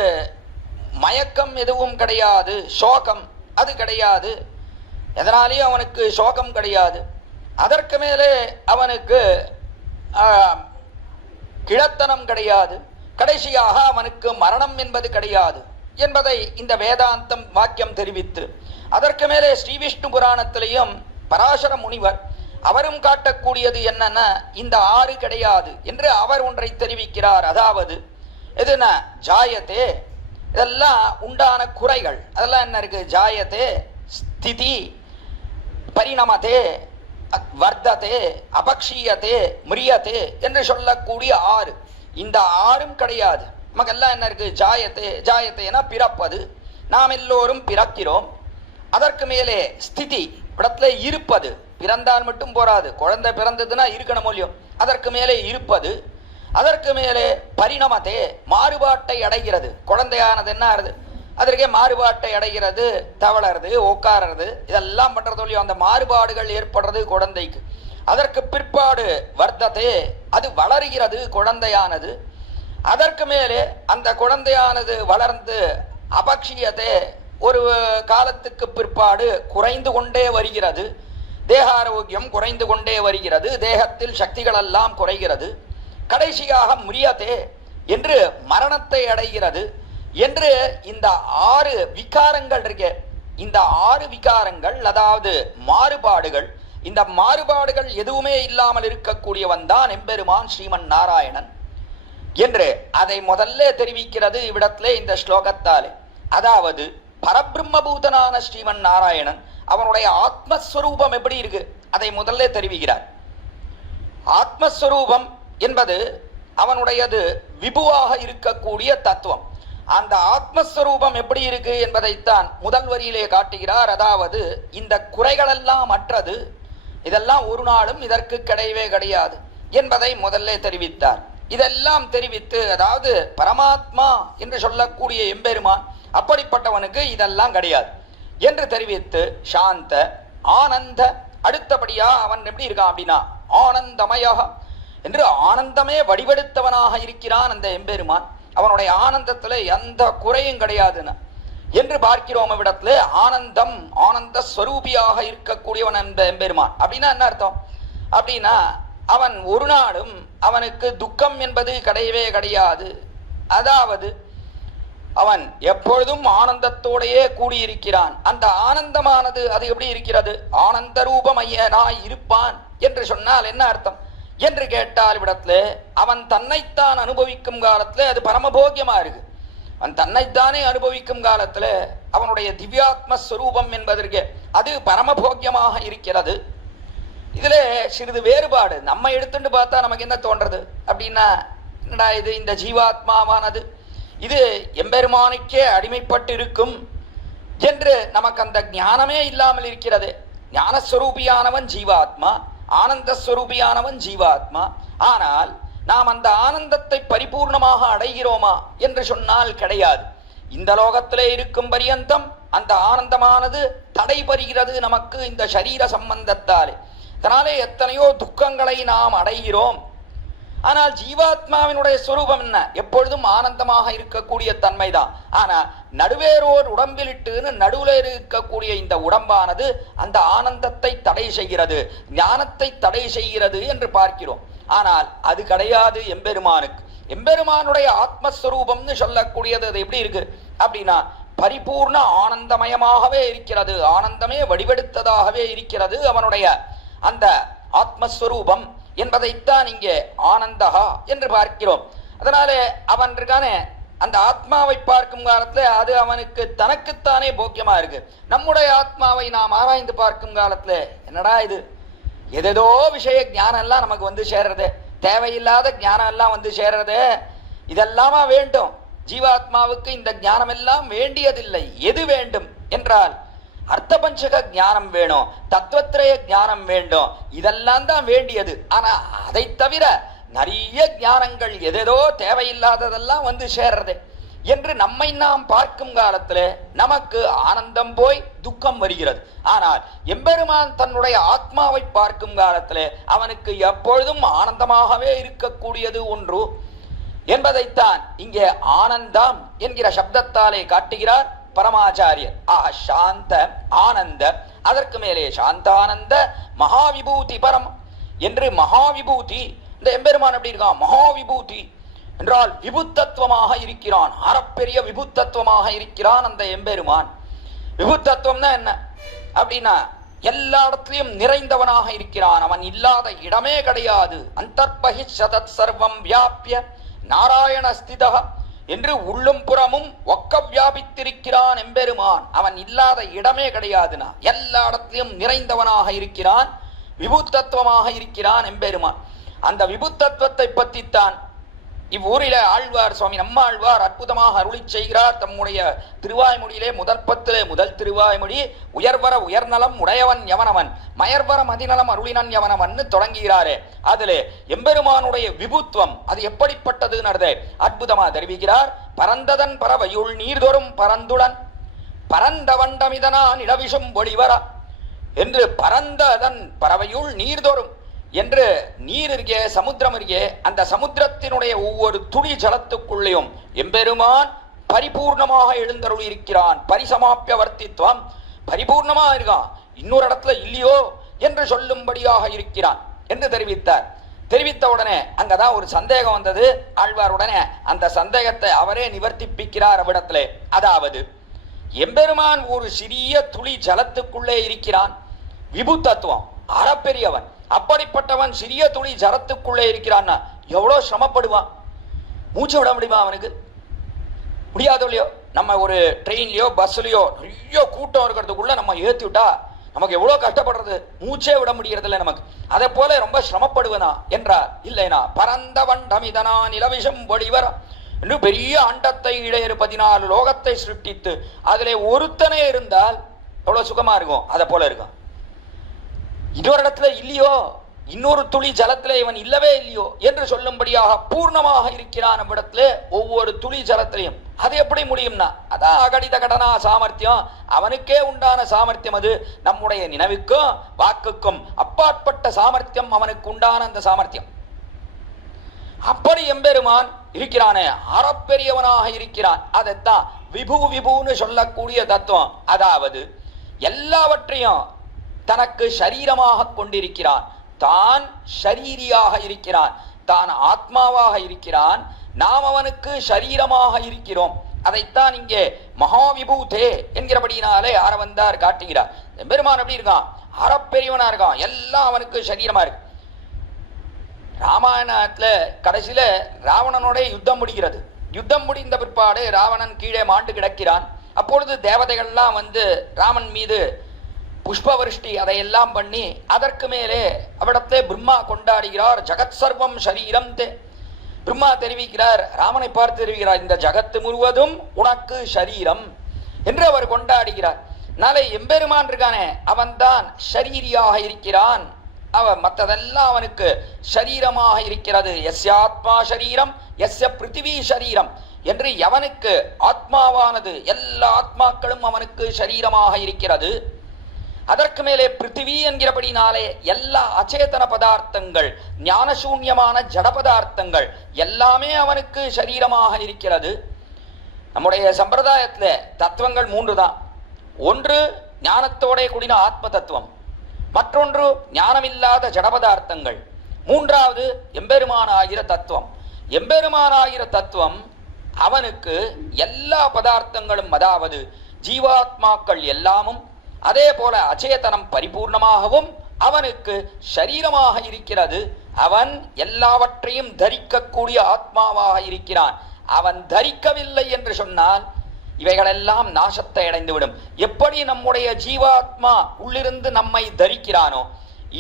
மயக்கம் எதுவும் கிடையாது, சோகம் அது கிடையாது, எதனாலேயும் அவனுக்கு சோகம் கிடையாது. அதற்கு மேலே அவனுக்கு கிழத்தனம் கிடையாது, கடைசியாக அவனுக்கு மரணம் என்பது கிடையாது என்பதை இந்த வேதாந்தம் வாக்கியம் தெரிவித்து, அதற்கு மேலே ஸ்ரீ விஷ்ணு புராணத்திலையும் பராசர முனிவர் அவரும் காட்டக்கூடியது என்னென்ன, இந்த 6 கிடையாது என்று அவர் ஒன்றை தெரிவிக்கிறார். அதாவது எதுனா ஜாயத்தே, இதெல்லாம் உண்டான குறைகள், அதெல்லாம் என்ன இருக்கு, ஜாயத்தே, ஸ்திதி, பரிணமத்தே, வர்த்ததே, அபக்ஷீயத்தே, மிரியத்தே என்று சொல்லக்கூடிய 6, இந்த 6ம் கிடையாது. நமக்கெல்லாம் என்ன இருக்கு, ஜாயத்தே, ஜாயத்தேனா பிறப்பது, நாம் எல்லோரும் பிறக்கிறோம். அதற்கு மேலே ஸ்திதி, இடத்துல இருப்பது, பிறந்தால் மட்டும் போராது, குழந்தை பிறந்ததுன்னா இருக்கணும் இல்லையோ, அதற்கு மேலே இருப்பது. அதற்கு மேலே பரிணமத்தே, மாறுபாட்டை அடைகிறது, குழந்தையானது என்ன ஆகுது, அதற்கே மாறுபாட்டை அடைகிறது, தவளறது, உட்காரது, இதெல்லாம் பண்றது இல்லையோ, அந்த மாறுபாடுகள் ஏற்படுறது குழந்தைக்கு. அதற்கு பிற்பாடு வர்த்ததே, அது வளர்கிறது குழந்தையானது. அதற்கு மேலே அந்த குழந்தையானது வளர்ந்து அபக்ஷியதே, ஒரு காலத்துக்கு பிற்பாடு குறைந்து கொண்டே வருகிறது, தேகாரோக்கியம் குறைந்து கொண்டே வருகிறது, தேகத்தில் சக்திகள் எல்லாம் குறைகிறது, கடைசியாக முரியதே என்று மரணத்தை அடைகிறது என்று இந்த 6 விகாரங்கள் இருக்கு. இந்த 6 விகாரங்கள், அதாவது மாறுபாடுகள், இந்த மாறுபாடுகள் எதுவுமே இல்லாமல் இருக்கக்கூடியவன் தான் எம்பெருமான் ஸ்ரீமன் நாராயணன் என்று அதை முதல்ல தெரிவிக்கிறது இவ்விடத்திலே இந்த ஸ்லோகத்தாலே. அதாவது பரபிரம்மபூதனான ஸ்ரீமன் நாராயணன் அவனுடைய ஆத்மஸ்வரூபம் எப்படி இருக்கு அதை முதல்ல தெரிவிக்கிறார். ஆத்மஸ்வரூபம் என்பது அவனுடையது விபுவாக இருக்கக்கூடிய தத்துவம். அந்த ஆத்மஸ்வரூபம் எப்படி இருக்கு என்பதைத்தான் முதல் வரியிலே காட்டுகிறார். அதாவது இந்த குறைகளெல்லாம் அற்றது, இதெல்லாம் ஒரு நாளும் இதற்கு கிடையவே கிடையாது என்பதை முதல்ல தெரிவித்தார். இதெல்லாம் தெரிவித்து, அதாவது பரமாத்மா என்று சொல்லக்கூடிய எம்பெருமான் அப்படிப்பட்டவனுக்கு இதெல்லாம் கிடையாது என்று தெரிவித்து, சாந்த ஆனந்த, அடுத்தபடியா அவன் எப்படி இருக்கான் அப்படின்னா ஆனந்தமயாக என்று ஆனந்தமே வடிவெடுத்தவனாக இருக்கிறான் அந்த எம்பெருமான். அவனுடைய ஆனந்தத்துல எந்த குறையும் கிடையாதுன்னு என்று பார்க்கிறோம். இவ்விடத்துல ஆனந்தம், ஆனந்த ஸ்வரூபியாக இருக்கக்கூடியவன் அந்த எம்பெருமான். அப்படின்னா என்ன அர்த்தம் அப்படின்னா, அவன் ஒரு நாளும் அவனுக்கு துக்கம் என்பது கிடையவே கிடையாது. அதாவது அவன் எப்பொழுதும் ஆனந்தத்தோடையே கூடியிருக்கிறான். அந்த ஆனந்தமானது அது எப்படி இருக்கிறது, ஆனந்த ரூபமையனாய் இருப்பான் என்று சொன்னால் என்ன அர்த்தம் என்று கேட்டால், இவ்விடத்துல அவன் தன்னைத்தான் அனுபவிக்கும் காலத்துல அது பரமபோக்கியமா இருக்கு. அவன் தன்னைத்தானே அனுபவிக்கும் காலத்துல அவனுடைய திவ்யாத்மஸ்வரூபம் என்பதற்கு அது பரமபோக்கியமாக இருக்கிறது. இதுல சிறிது வேறுபாடு நம்ம எடுத்துட்டு பார்த்தா நமக்கு என்ன தோன்றது அப்படின்னா, என்னடா இது, இந்த ஜீவாத்மாவானது இது எம்பெருமானுக்கே அடிமைப்பட்டு இருக்கும் என்று நமக்கு அந்த ஞானமே இல்லாமல் இருக்கிறது. ஞானஸ்வரூபியானவன் ஜீவாத்மா, ஆனந்தஸ்வரூபியானவன் ஜீவாத்மா. ஆனால் நாம் அந்த ஆனந்தத்தை பரிபூர்ணமாக அடைகிறோமா என்று சொன்னால் கிடையாது. இந்த லோகத்திலே இருக்கும் பரியந்தம் அந்த ஆனந்தமானது தடைபடுகிறது நமக்கு இந்த சரீர சம்பந்தத்தாலே. அதனாலே எத்தனையோ துக்கங்களை நாம் அடைகிறோம். ஆனால் ஜீவாத்மாவினுடைய ஸ்வரூபம் என்ன, எப்பொழுதும் ஆனந்தமாக இருக்கக்கூடிய தன்மைதான். ஆனா நடுவேரோர் உடம்பிலிட்டுன்னு நடுவில் இருக்கக்கூடிய இந்த உடம்பானது அந்த ஆனந்தத்தை தடை செய்கிறது, ஞானத்தை தடை செய்கிறது என்று பார்க்கிறோம். ஆனால் அது கிடையாது எம்பெருமானுக்கு. எம்பெருமானுடைய ஆத்மஸ்வரூபம்னு சொல்லக்கூடியது அது எப்படி இருக்கு அப்படின்னா, பரிபூர்ண ஆனந்தமயமாகவே இருக்கிறது, ஆனந்தமே வடிவெடுத்ததாகவே இருக்கிறது அவனுடைய அந்த ஆத்மஸ்வரூபம் என்பதைத்தான் இங்கே ஆனந்தகா என்று பார்க்கிறோம். அதனால அவன் இருக்கானே, அந்த ஆத்மாவை பார்க்கும் காலத்துல அது அவனுக்கு தனக்குத்தானே போக்கியமா இருக்கு. நம்முடைய ஆத்மாவை நாம் ஆராய்ந்து பார்க்கும் காலத்துல என்னடா இது, எதோ விஷய ஞானம் எல்லாம் நமக்கு வந்து சேர்றது, தேவையில்லாத ஞானம் எல்லாம் வந்து சேர்றது, இதெல்லாமா வேண்டும்? ஜீவாத்மாவுக்கு இந்த ஞானம் எல்லாம் வேண்டியதில்லை. எது வேண்டும் என்றால் அர்த்தபஞ்சக ஞானம் வேணும், தத்துவத்திரய ஞானம் வேண்டும், இதெல்லாம் தான் வேண்டியது. ஆனா அதை தவிர நிறைய ஞானங்கள் எதோ தேவையில்லாததெல்லாம் வந்து சேர்றது என்று நம்மை நாம் பார்க்கும் காலத்துல நமக்கு ஆனந்தம் போய் துக்கம் வருகிறது. ஆனால் எம்பெருமான் தன்னுடைய ஆத்மாவை பார்க்கும் காலத்துல அவனுக்கு எப்பொழுதும் ஆனந்தமாகவே இருக்கக்கூடியது ஒன்று என்பதைத்தான் இங்கே ஆனந்தம் என்கிற சப்தத்தாலே காட்டுகிறார் பரமாச்சாரியர். சாந்த ஆனந்த, அதற்கு மேலே சாந்தானந்த மகாவிபூதி பரம் என்று மகாவிபூதி. இந்த எம்பெருமான் எப்படி இருக்கான்? மகாவிபூதி என்றால் விபுத்தத்துவமாக இருக்கிறான், அறப்பெரிய விபுத்தத்துவமாக இருக்கிறான் அந்த எம்பெருமான். விபுத்தத்துவம்னா என்ன அப்படின்னா எல்லா இடத்திலையும் நிறைந்தவனாக இருக்கிறான், அவன் இல்லாத இடமே கிடையாது. அந்தர்பஹி சதத் சர்வம் வியாபிய நாராயண ஸ்திதா என்று உள்ளும் புறமும் ஒக்க வியாபித்திருக்கிறான் எம்பெருமான். அவன் இல்லாத இடமே கிடையாதுனா எல்லா இடத்திலும் நிறைந்தவனாக இருக்கிறான், விபுத்தத்துவமாக இருக்கிறான் எம்பெருமான். அந்த விபுத்தத்துவத்தை பற்றித்தான் இவ்வூரிலே ஆழ்வார் சுவாமி நம்மாழ்வார் அற்புதமாக அருளி செய்கிறார். தம்முடைய திருவாய்மொழியிலே முதல் பத்திலே முதல் திருவாய்மொழி உயர்வர உயர்நலம் உடையவன் எவனவன் மயர்வர மதிநலம் அருளினன் எவனவன் தொடங்குகிறாரே. அதிலே எம்பெருமானுடைய விபுத்துவம் அது எப்படிப்பட்டதுன்னு அற்புதமாக தெரிவிக்கிறார். பரந்ததன் பறவையுள் நீர்தொறும் பரந்துடன் பரந்த வண்டமிதனான் இடவிஷம் ஒளிவர என்று பரந்ததன் பறவையுள் நீர்தொறும் என்று நீர் இருக்கே, சமுத்திரம் இருக்கே, அந்த சமுத்திரத்தினுடைய ஒவ்வொரு துளி ஜலத்துக்குள்ளேயும் எம்பெருமான் பரிபூர்ணமாக எழுந்தருளி இருக்கிறான். பரிசமாப்பிய வர்த்தித்வம், பரிபூர்ணமா இருக்கான், இன்னொரு இடத்துல இல்லையோ என்று சொல்லும்படியாக இருக்கிறான் என்று தெரிவித்தார். தெரிவித்த உடனே அங்கதான் ஒரு சந்தேகம் வந்தது ஆழ்வாருடனே. அந்த சந்தேகத்தை அவரே நிவர்த்திப்பிக்கிறார் அவ்விடத்திலே. அதாவது எம்பெருமான் ஒரு சிறிய துளி ஜலத்துக்குள்ளே இருக்கிறான், விபுத்தத்துவம் அறப்பெரியவன். அப்படிப்பட்டவன் சிறிய துளி ஜலத்துக்குள்ளே இருக்கிறான்னா எவ்வளவு சிரமப்படுவான்? மூச்சு விட முடியுமா அவனுக்கு? முடியாது இல்லையோ? நம்ம ஒரு ட்ரெயின்லயோ பஸ்லயோ நிறைய கூட்டம் இருக்கிறதுக்குள்ள நம்ம ஏத்தி விட்டா நமக்கு எவ்வளவு கஷ்டப்படுறது, மூச்சே விட முடியறது இல்லை நமக்கு. அதை போல ரொம்ப சிரமப்படுவனா என்றார். இல்லைனா பரந்த வண்டமிதனா நிலவிஷம் ஒளிவர என்று பெரிய அண்டத்தை இடையறு 14 லோகத்தை சிருஷ்டித்து அதிலே ஒருத்தனே இருந்தால் எவ்வளவு சுகமா இருக்கும், அதை போல இருக்கும். இன்னொரு இடத்துல இல்லையோ, இன்னொரு துளி ஜலத்திலே இவன் இல்லவே இல்லையோ என்று சொல்லும்படியாக பூர்ணமாக இருக்கிறான் நம்மிடத்துல ஒவ்வொரு துளி ஜலத்திலையும். அது எப்படி முடியும்னா அதான் அகடித கடனா சாமர்த்தியம், அவனுக்கே உண்டான சாமர்த்தியம். அது நம்முடைய நினைவுக்கும் வாக்குக்கும் அப்பாற்பட்ட சாமர்த்தியம் அவனுக்கு உண்டான அந்த சாமர்த்தியம். அப்படி எம்பெருமான் இருக்கிறானே, அறப்பெரியவனாக இருக்கிறான். அதைத்தான் விபு விபுன்னு சொல்லக்கூடிய தத்துவம். அதாவது எல்லாவற்றையும் தனக்கு ஷரீரமாக கொண்டிருக்கிறான், தான் ஷரீரியாக இருக்கிறான், தான் ஆத்மாவாக இருக்கிறான், நாம் அவனுக்கு ஷரீரமாக இருக்கிறோம். அதைத்தான் இங்கே மகாவிபூதே என்கிறபடினாலே ஆரவந்தார் காட்டுகிறார். பெருமான் எப்படி இருக்கான்? அறப்பெரியவனா இருக்கான், எல்லாம் அவனுக்கு ஷரீரமா இருக்கு. ராமாயணத்துல கடைசியில ராவணனோட யுத்தம் முடிகிறது. யுத்தம் முடிந்த பிற்பாடு ராவணன் கீழே மாண்டு கிடக்கிறான். அப்பொழுது தேவதைகள்லாம் வந்து ராமன் மீது புஷ்பவருஷ்டி அதையெல்லாம் பண்ணி அதற்கு மேலே அவிடத்தை பிரம்மா கொண்டாடுகிறார். ஜகத் சர்வம் ஷரீரம் தே. பிரம்மா தெரிவிக்கிறார், ராமனை பார்த்து தெரிவிக்கிறார், இந்த ஜகத்து முழுவதும் உனக்கு ஷரீரம் என்று அவர் கொண்டாடுகிறார். நாளை எம்பெருமான் இருக்கானே, அவன்தான் ஷரீரியாக இருக்கிறான். அவன் மற்றதெல்லாம் அவனுக்கு ஷரீரமாக இருக்கிறது. எஸ்ய ஆத்மா ஷரீரம் எஸ்ய பிருத்திவி ஷரீரம் என்று எவனுக்கு ஆத்மாவானது எல்லா ஆத்மாக்களும் அவனுக்கு ஷரீரமாக இருக்கிறது. அதற்கு மேலே பிருத்திவி என்கிறபடினாலே எல்லா அச்சேதன பதார்த்தங்கள், ஞானசூன்யமான ஜட பதார்த்தங்கள் எல்லாமே அவனுக்கு சரீரமாக இருக்கிறது. நம்முடைய சம்பிரதாயத்துல தத்துவங்கள் 3 தான். ஒன்று ஞானத்தோட கூடின ஆத்ம தத்துவம், மற்றொன்று ஞானமில்லாத ஜட பதார்த்தங்கள், மூன்றாவது எம்பெருமானாகிற தத்துவம். எம்பெருமானாகிற தத்துவம் அவனுக்கு எல்லா பதார்த்தங்களும், அதாவது ஜீவாத்மாக்கள் எல்லாமும் அதே போல அச்சேதனம் பரிபூர்ணமாகவும் அவனுக்கு ஷரீரமாக இருக்கிறது. அவன் எல்லாவற்றையும் தரிக்கக்கூடிய ஆத்மாவாக இருக்கிறான். அவன் தரிக்கவில்லை என்று சொன்னால் இவைகளெல்லாம் நாசத்தை அடைந்துவிடும். எப்படி நம்முடைய ஜீவாத்மா உள்ளிருந்து நம்மை தரிக்கிறானோ,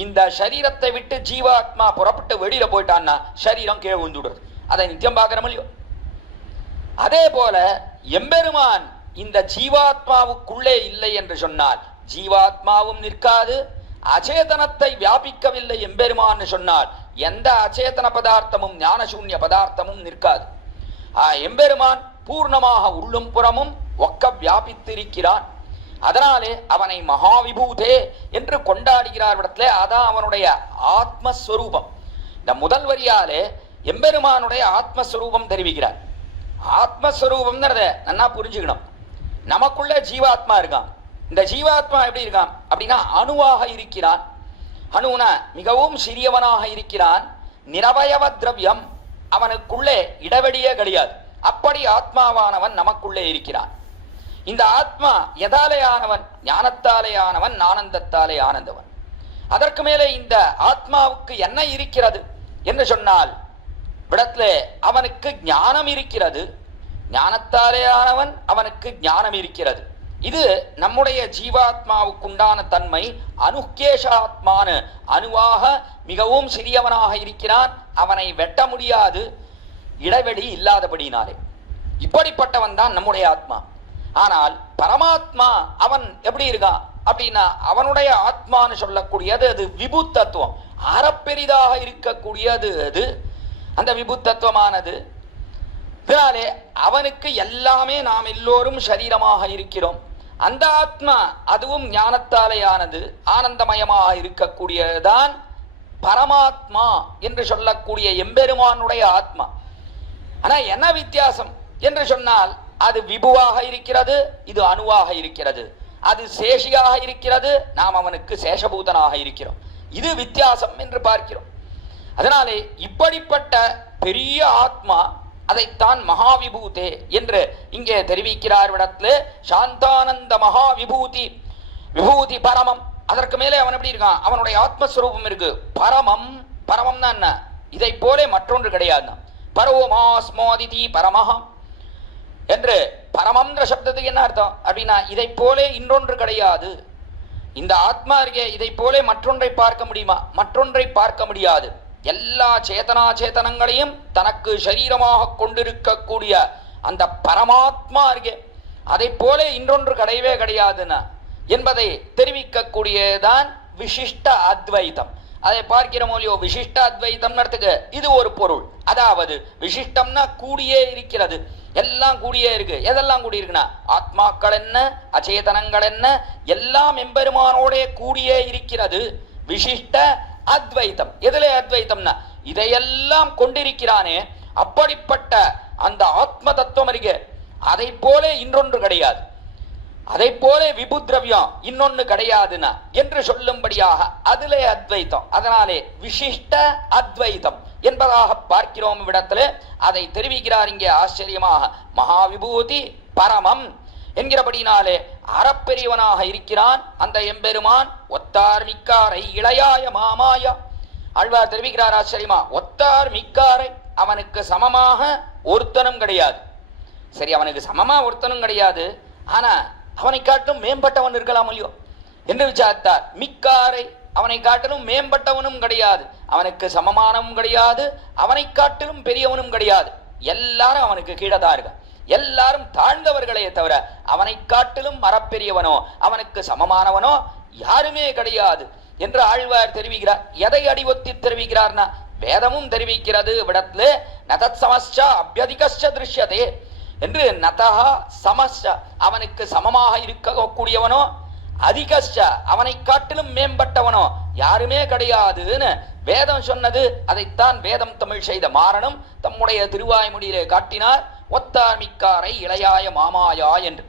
இந்த சரீரத்தை விட்டு ஜீவாத்மா புறப்பட்டு வெளியில போயிட்டான்னா சரீரம் கீழே விழுந்துடுறது. அதை நித்தியம் பார்க்கிறோம் இல்லையோ? அதே போல எம்பெருமான் இந்த ஜீவாத்மாவுக்குள்ளே இல்லை என்று சொன்னால் ஜீவாத்மாவும் நிற்காது. அச்சேதனத்தை வியாபிக்கவில்லை எம்பெருமான் சொன்னால் எந்த அச்சேதன பதார்த்தமும் ஞானசூன்ய பதார்த்தமும் நிற்காது. எம்பெருமான் பூர்ணமாக உள்ளும் புறமும் ஒக்க வியாபித்திருக்கிறான். அதனாலே அவனை மகாவிபூதே என்று கொண்டாடுகிறார் இடத்துல. அதான் அவனுடைய ஆத்மஸ்வரூபம். இந்த முதல் வரியாலே எம்பெருமானுடைய ஆத்மஸ்வரூபம் தெரிவிக்கிறார். ஆத்மஸ்வரூபம்ங்கிறத நல்லா புரிஞ்சுக்கணும். நமக்குள்ள ஜீவாத்மா இருக்கான். இந்த ஜீவாத்மா எப்படி இருக்கான் அப்படின்னா அணுவாக இருக்கிறான். அணுனா மிகவும் சிறியவனாக இருக்கிறான். நிரவயவ திரவியம், அவனுக்குள்ளே இடைவெளியே கிடையாது. அப்படி ஆத்மாவானவன் நமக்குள்ளே இருக்கிறான். இந்த ஆத்மா எதாலே ஆனவன்? ஞானத்தாலே ஆனவன், ஆனந்தத்தாலே ஆனந்தவன். அதற்கு மேலே இந்த ஆத்மாவுக்கு என்ன இருக்கிறது என்று சொன்னால் விடத்திலே அவனுக்கு ஞானம் இருக்கிறது. ஞானத்தாலே ஆனவன், அவனுக்கு ஞானம் இருக்கிறது. இது நம்முடைய ஜீவாத்மாவுக்குண்டான தன்மை. அனுக்கேஷாத்மான, அணுவாக மிகவும் சிறியவனாக இருக்கிறான். அவனை வெட்ட முடியாது, இடைவெளி இல்லாதபடினாலே. இப்படிப்பட்டவன் தான் நம்முடைய ஆத்மா. ஆனால் பரமாத்மா அவன் எப்படி இருக்கான் அப்படின்னா அவனுடைய ஆத்மான்னு சொல்லக்கூடியது அது விபு தத்துவம், அறப்பெரிதாக இருக்கக்கூடியது. அது அந்த விபு தத்துவமானது. இதனாலே அவனுக்கு எல்லாமே நாம் எல்லோரும் சரீரமாக இருக்கிறோம். அந்த ஆத்மா அதுவும் ஞானத்தாலேயானது, ஆனந்தமயமாக இருக்கக்கூடியதுதான் பரமாத்மா என்று சொல்லக்கூடிய எம்பெருமானுடைய ஆத்மா. ஆனா என்ன வித்தியாசம் என்று சொன்னால் அது விபுவாக இருக்கிறது, இது அணுவாக இருக்கிறது. அது சேஷியாக இருக்கிறது, நாம் அவனுக்கு சேஷபூதனாக இருக்கிறோம். இது வித்தியாசம் என்று பார்க்கிறோம். அதனாலே இப்படிப்பட்ட பெரிய ஆத்மா, அதைத்தான் மகாவிபூதே என்று இங்கே தெரிவிக்கிறார் இடத்துல. சாந்தானந்த மகாவிபூதி, விபூதி பரமம். அதற்கு மேலே அவன் எப்படி இருக்கான்? அவனுடைய ஆத்மஸ்வரூபம் இருக்கு. பரமம், பரமம்னா என்ன? இதை போல மற்றொன்று கிடையாது. பரவோமாஸ்மோதிதி பரமஹம் என்று பரமம்ன்ற சப்தத்துக்கு என்ன அர்த்தம் அப்படின்னா இதை போல இன்னொன்று கிடையாது. இந்த ஆத்மா இருக்கே, இதை போல மற்றொன்றை பார்க்க முடியுமா? மற்றொன்றை பார்க்க முடியாது. எல்லா சேதனா சேதனங்களையும் தனக்கு சரீரமாக கொண்டிருக்கக்கூடிய அந்த பரமாத்மா இருக்கே, அதை போல இன்னொன்று கிடையவே கிடையாதுன்னா என்பதை தெரிவிக்கக்கூடியதான் விசிஷ்ட அத்வைதம். அதை பார்க்கிறோமோ இல்லையோ, விசிஷ்ட அத்வைதம்ன்றதுக்கு இது ஒரு பொருள். அதாவது விசிஷ்டம்னா கூடியே இருக்கிறது, எல்லாம் கூடியே இருக்கு. எதெல்லாம் கூடி இருக்குன்னா ஆத்மாக்கள் என்ன, அச்சேதனங்கள் என்ன, எல்லாம் எம்பெருமானோட கூடியே இருக்கிறது. விசிஷ்ட அத்வைத்தம். எதிலே அத்வைத்தம்னா இதையெல்லாம் கொண்டிருக்கிறானே, அப்படிப்பட்ட அந்த ஆத்ம தத்துவம் இருக்கு, அதை போல இன்னொன்று கிடையாது. அதை போல விபுத்ரவியம் இன்னொன்னு கிடையாதுன்னா என்று சொல்லும்படியாக அதிலே அத்வைத்தம். அதனாலே விசிஷ்ட அத்வைத்தம் என்பதாக பார்க்கிறோம் இவ்விடத்துல. அதை தெரிவிக்கிறார் இங்கே ஆச்சரியமாக. மகாவிபூதி பரமம் என்கிறபடினாலே அறப்பெரியவனாக இருக்கிறான் அந்த எம்பெருமான். ஒத்தார் மிக்காரை இளையாய மாமாயா. ஆழ்வார் தெரிவிக்கிறார் ஆச்சரியமா, ஒத்தார் மிக்காரை, அவனுக்கு சமமாக ஒருத்தனும் கிடையாது. சரி, அவனுக்கு சமமா ஒருத்தனும் கிடையாது, ஆனா அவனை காட்டிலும் மேம்பட்டவன் இருக்கலாம் இல்லையோ என்று விசாரித்தார். மிக்காரை, அவனை காட்டிலும் மேம்பட்டவனும் கிடையாது, அவனுக்கு சமமானவும் கிடையாது, அவனை காட்டிலும் பெரியவனும் கிடையாது. எல்லாரும் அவனுக்கு கீழதான் இருக்க, எல்லாரும் தாழ்ந்தவர்களே தவிர அவனை காட்டிலும் மரப்பெரியவனோ அவனுக்கு சமமானவனோ யாருமே கிடையாது என்று ஆழ்வார் தெரிவிக்கிறார். எதை அடிவொத்தி தெரிவிக்கிறார்னா வேதமும் தெரிவிக்கிறது விடத்துல. நதத் சமஸ்சா அபியதிகஸ்ச திருஷ்யதே என்று. நதஹா சமஸ்ச, அவனுக்கு சமமாக இருக்கக்கூடியவனோ, அதிகஸ்ச, அவனை காட்டிலும் மேம்பட்டவனோ யாருமே கிடையாதுன்னு வேதம் சொன்னது. அதைத்தான் வேதம் தமிழ் செய்த மாறனும் தம்முடைய திருவாய்மொழியிலே காட்டினார். ஒத்தார் மிக்காரை இளையாய மாமாயா என்று.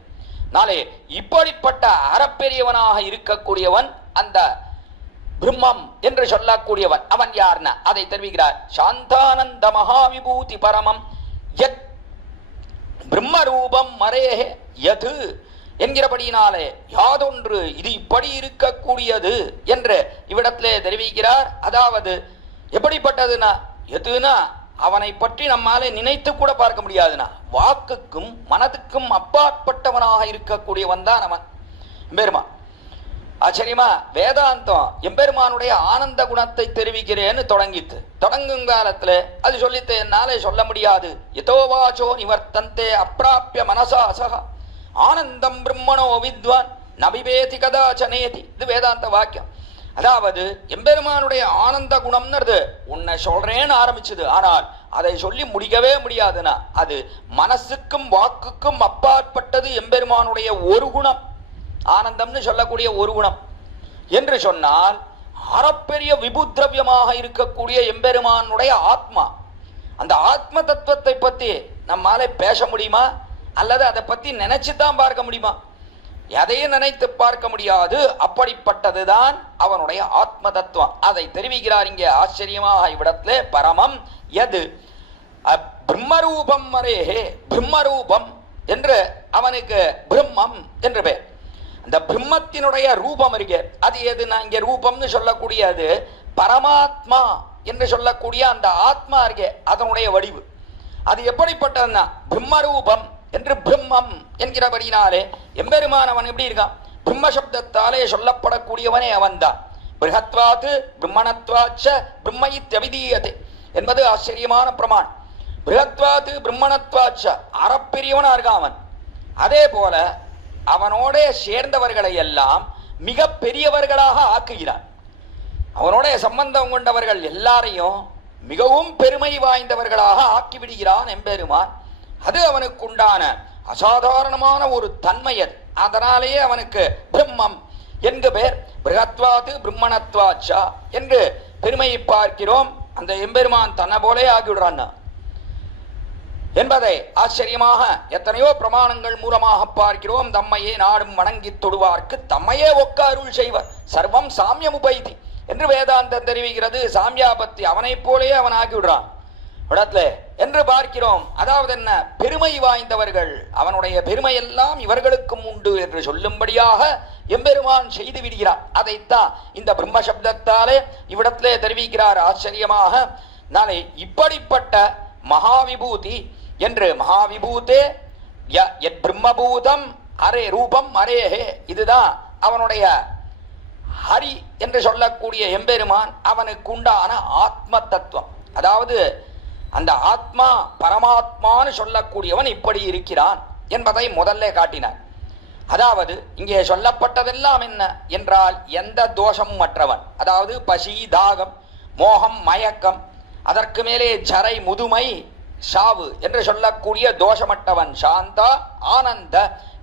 நாளே இப்படிப்பட்ட அறப்பெரியவனாக இருக்கக்கூடியவன் அந்த பிரம்மம் என்று சொல்லக்கூடியவன். அவன் யார்னா அதை தெரிவிக்கிறார். சாந்தானந்த மகாவிபூதி பரமம் யத் பிரம்மரூபம் மரேஹே யது என்கிறபடியினாலே யாதொன்று இது இப்படி இருக்கக்கூடியது என்று இவ்விடத்திலே தெரிவிக்கிறார். அதாவது எப்படிப்பட்டதுன்னா எதுனா அவனை பற்றி நம்மாலே நினைத்து கூட பார்க்க முடியாதுன்னா வாக்குக்கும் மனதுக்கும் அப்பாற்பட்டவனாக இருக்கக்கூடியவன் தான் அவன் எம்பெருமான். ஆச்சரியமா வேதாந்தம் எம்பெருமானுடைய ஆனந்த குணத்தை தெரிவிக்கிறேன்னு தொடங்கும் காலத்துல அது சொல்லித்து என்னாலே சொல்ல முடியாது. யதோவாச்சோ நிவர்த்தந்தே அப்பிராப்பிய மனசா அசகா ஆனந்தம் பிரம்மணோ வித்வான் நபிபேதி கதாச்சனேதி. இது வேதாந்த வாக்கியம். அதாவது எம்பெருமானுடைய ஆனந்த குணம்ன்றது உன்னை சொல்றேன்னு ஆரம்பிச்சது, ஆனால் அதை சொல்லி முடிக்கவே முடியாதுன்னா அது மனசுக்கும் வாக்குக்கும் அப்பாற்பட்டது எம்பெருமானுடைய ஒரு குணம், ஆனந்தம்னு சொல்லக்கூடிய ஒரு குணம் என்று சொன்னால் அறப்பெரிய விபுத்ரவியமாக இருக்கக்கூடிய எம்பெருமானுடைய ஆத்மா. அந்த ஆத்ம தத்துவத்தை பத்தி நம்மாலே பேச முடியுமா அல்லது அதை பத்தி நினைச்சுதான் பார்க்க முடியுமா? எதையும் நினைத்து பார்க்க முடியாது. அப்படிப்பட்டதுதான் அவனுடைய ஆத்ம தத்துவம். அதை தெரிவிக்கிறார் இங்கே ஆச்சரியமாக இவ்விடத்துல. பரமம் எது பிரம்மரூபம் மரேஹே, பிரம்மரூபம் என்று அவனுக்கு பிரம்மம் என்று பேர். அந்த பிரம்மத்தினுடைய ரூபம் இருக்கு, அது எதுனா இங்க ரூபம்னு சொல்லக்கூடியது பரமாத்மா என்று சொல்லக்கூடிய அந்த ஆத்மா இருக்கே அதனுடைய வடிவு. அது எப்படிப்பட்டதுன்னா பிரம்மரூபம் என்று பிரம்மம் என்கிறபடினாலே எம்பெருமான் அவன் எப்படி இருக்கான்? பிரம்ம சப்தத்தாலே சொல்லப்படக்கூடியவனே அவன் தான். பிருஹத்வாத் பிரம்மணத்வாச்ச பிரம்ம இத்யவிதீயதே என்பது ஆச்சரியமான பிரமாணம். பிருஹத்வாத் பிரம்மணத்வாச்ச அறப்பெரியவனா இருக்கான் அவன். அதே போல அவனோட சேர்ந்தவர்களை எல்லாம் மிக பெரியவர்களாக ஆக்குகிறான். அவனோட சம்பந்தம் கொண்டவர்கள் எல்லாரையும் மிகவும் பெருமை வாய்ந்தவர்களாக ஆக்கிவிடுகிறான் எம்பெருமான். அது அவனுக்கு உண்டான அசாதாரணமான ஒரு தன்மை. அது அதனாலேயே அவனுக்கு பிரம்மம் என்கு பேர். பிருஹத்வாத் பிரம்மணத்வாச்சா என்று பெருமையை பார்க்கிறோம். அந்த எம்பெருமான் தன்னை போலே ஆகிவிடுறான் என்பதை ஆச்சரியமாக எத்தனையோ பிரமாணங்கள் மூலமாக பார்க்கிறோம். தம்மையே நாடும் வணங்கி தொடுவார்க்கு தம்மையே ஒக்க அருள் செய்வர் சர்வம் சாமியம் உபைதி என்று வேதாந்தம் தெரிவிக்கிறது. சாமியாபத்தி அவனை போலே அவன் ஆகிவிடுறான் இடத்துல என்று பார்க்கிறோம். அதாவது என்ன, பெருமை வாய்ந்தவர்கள், அவனுடைய பெருமை எல்லாம் இவர்களுக்கும் உண்டு என்று சொல்லும்படியாக எம்பெருமான் செய்து விடுகிறார். அதைத்தான் இந்த பிரம்ம சப்தத்தாலே இவ்விடத்திலே தெரிவிக்கிறார் ஆச்சரியமாக. நாளை இப்படிப்பட்ட மகாவிபூதி என்று மகாவிபூதே எத் பிரம்மபூதம் அரே ரூபம் அரேஹே, இதுதான் அவனுடைய ஹரி என்று சொல்லக்கூடிய எம்பெருமான் அவனுக்கு உண்டான ஆத்ம தத்துவம். அதாவது அந்த ஆத்மா பரமாத்மான்னு சொல்லக்கூடியவன் இப்படி இருக்கிறான் என்பதை முதல்ல காட்டினார். அதாவது இங்கே சொல்லப்பட்டதெல்லாம் என்ன என்றால் எந்த தோஷமும் மற்றவன். அதாவது பசி, தாகம், மோகம், மயக்கம், அதற்கு மேலே ஜரை, முதுமை, சாவு என்று சொல்லக்கூடிய தோஷமற்றவன். சாந்தா ஆனந்த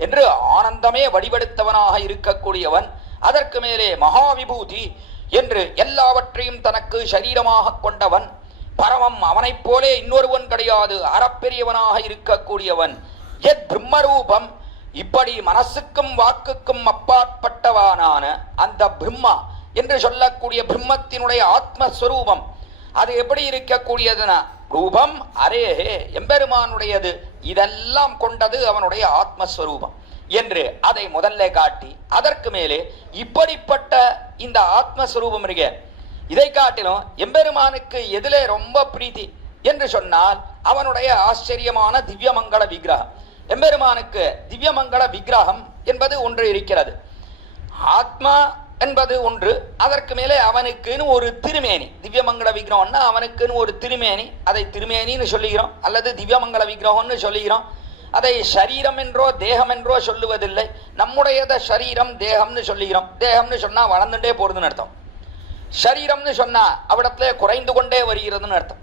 என்று ஆனந்தமே வடிவெடுத்தவனாக இருக்கக்கூடியவன். அதற்கு மேலே மகாவிபூதி என்று எல்லாவற்றையும் தனக்கு சரீரமாக கொண்டவன். பரமம், அவனைப் போலே இன்னொருவன் கிடையாது, அறப்பெரியவனாக இருக்கக்கூடியவன். எத் பிரம்மரூபம், இப்படி மனசுக்கும் வாக்குக்கும் அப்பாற்பட்டவானான அந்த பிரம்மா என்று சொல்லக்கூடிய பிரம்மத்தினுடைய ஆத்மஸ்வரூபம் அது எப்படி இருக்கக்கூடியதுனா ரூபம் அரேஹே எம்பெருமானுடையது. இதெல்லாம் கொண்டது அவனுடைய ஆத்மஸ்வரூபம் என்று அதை முதல்ல காட்டி அதற்கு மேலே இப்படிப்பட்ட இந்த ஆத்மஸ்வரூபம் இருக்க இதை காட்டிலும் எம்பெருமானுக்கு எதிலே ரொம்ப பிரீத்தி என்று சொன்னால் அவனுடைய ஆச்சரியமான திவ்யமங்கள விக்கிரகம். எம்பெருமானுக்கு திவ்யமங்கள விக்கிரகம் என்பது ஒன்று இருக்கிறது. ஆத்மா என்பது ஒன்று, அதற்கு மேலே அவனுக்குன்னு ஒரு திருமேனி. திவ்யமங்கள விக்கிரகம்னா அவனுக்குன்னு ஒரு திருமேனி, அதை திருமேனின்னு சொல்லுகிறோம் அல்லது திவ்யமங்கள விக்கிரகம்னு சொல்லுகிறோம். அதை சரீரம் என்றோ தேகம் என்றோ சொல்லுவதில்லை. நம்முடையத சரீரம் தேகம்னு சொல்லுகிறோம். தேகம்னு சொன்னா வளர்ந்துட்டே போறதுன்னு அர்த்தம். சரீரம்னு சொன்னா அவிடத்துல குறைந்து கொண்டே வருகிறதுன்னு அர்த்தம்.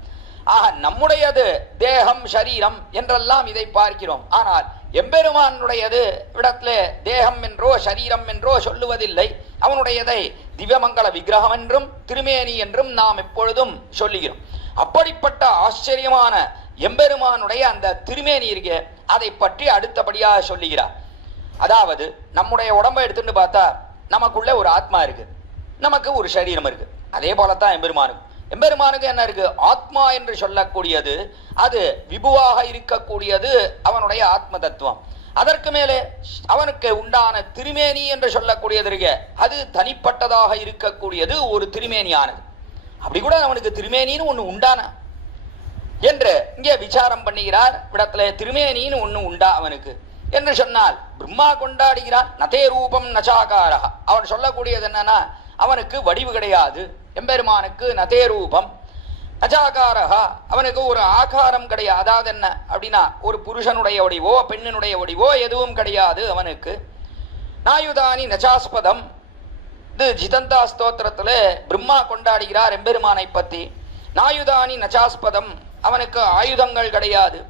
ஆக நம்முடையது தேகம் சரீரம் என்றெல்லாம் இதை பார்க்கிறோம். ஆனால் எம்பெருமானுடையது இடத்துல தேகம் என்றோ சரீரம் என்றோ சொல்லுவதில்லை. அவனுடையதை திவ்யமங்கள விக்கிரகம் என்றும் திருமேனி என்றும் நாம் எப்பொழுதும் சொல்லுகிறோம். அப்படிப்பட்ட ஆச்சரியமான எம்பெருமானுடைய அந்த திருமேனி இருக்க அதை பற்றி அடுத்தபடியாக சொல்லுகிறார். அதாவது நம்முடைய உடம்பை எடுத்துட்டு பார்த்தா நமக்குள்ள ஒரு ஆத்மா இருக்கு, நமக்கு ஒரு சரீரம் இருக்கு. அதே போலத்தான் எம்பெருமானுக்கு. எம்பெருமானுக்கு என்ன இருக்கு? ஆத்மா என்று சொல்லக்கூடியது அது விபுவாக இருக்கக்கூடியது அவனுடைய ஆத்ம தத்துவம். அதற்கு மேலே அவனுக்கு உண்டான திருமேனி என்று சொல்லக்கூடியது இருக்கு, அது தனிப்பட்டதாக இருக்கக்கூடியது ஒரு திருமேனியானது. அப்படி கூட அவனுக்கு திருமேனின்னு ஒண்ணு உண்டானா என்று இங்கே விசாரம் பண்ணுகிறார். இடத்துல திருமேனின்னு ஒண்ணு உண்டா அவனுக்கு என்று சொன்னால் பிரம்மா கொண்டாடுகிறான். நதே ரூபம் நச்சாகாரா. அவன் சொல்லக்கூடியது என்னன்னா அவனுக்கு வடிவு கிடையாது. எம்பெருமானுக்கு நதே ரூபம் நச்சாகாரா, அவனுக்கு ஒரு ஆகாரம் கிடையாது. அதாவது என்ன அப்படின்னா ஒரு புருஷனுடைய வடிவோ பெண்ணினுடைய வடிவோ எதுவும் கிடையாது அவனுக்கு. நாயுதானி நச்சாஸ்பதம். இது ஜிதந்தா ஸ்தோத்திரத்துல பிரம்மா கொண்டாடுகிறார் எம்பெருமானை பத்தி. நாயுதானி நச்சாஸ்பதம், அவனுக்கு ஆயுதங்கள் கிடையாது.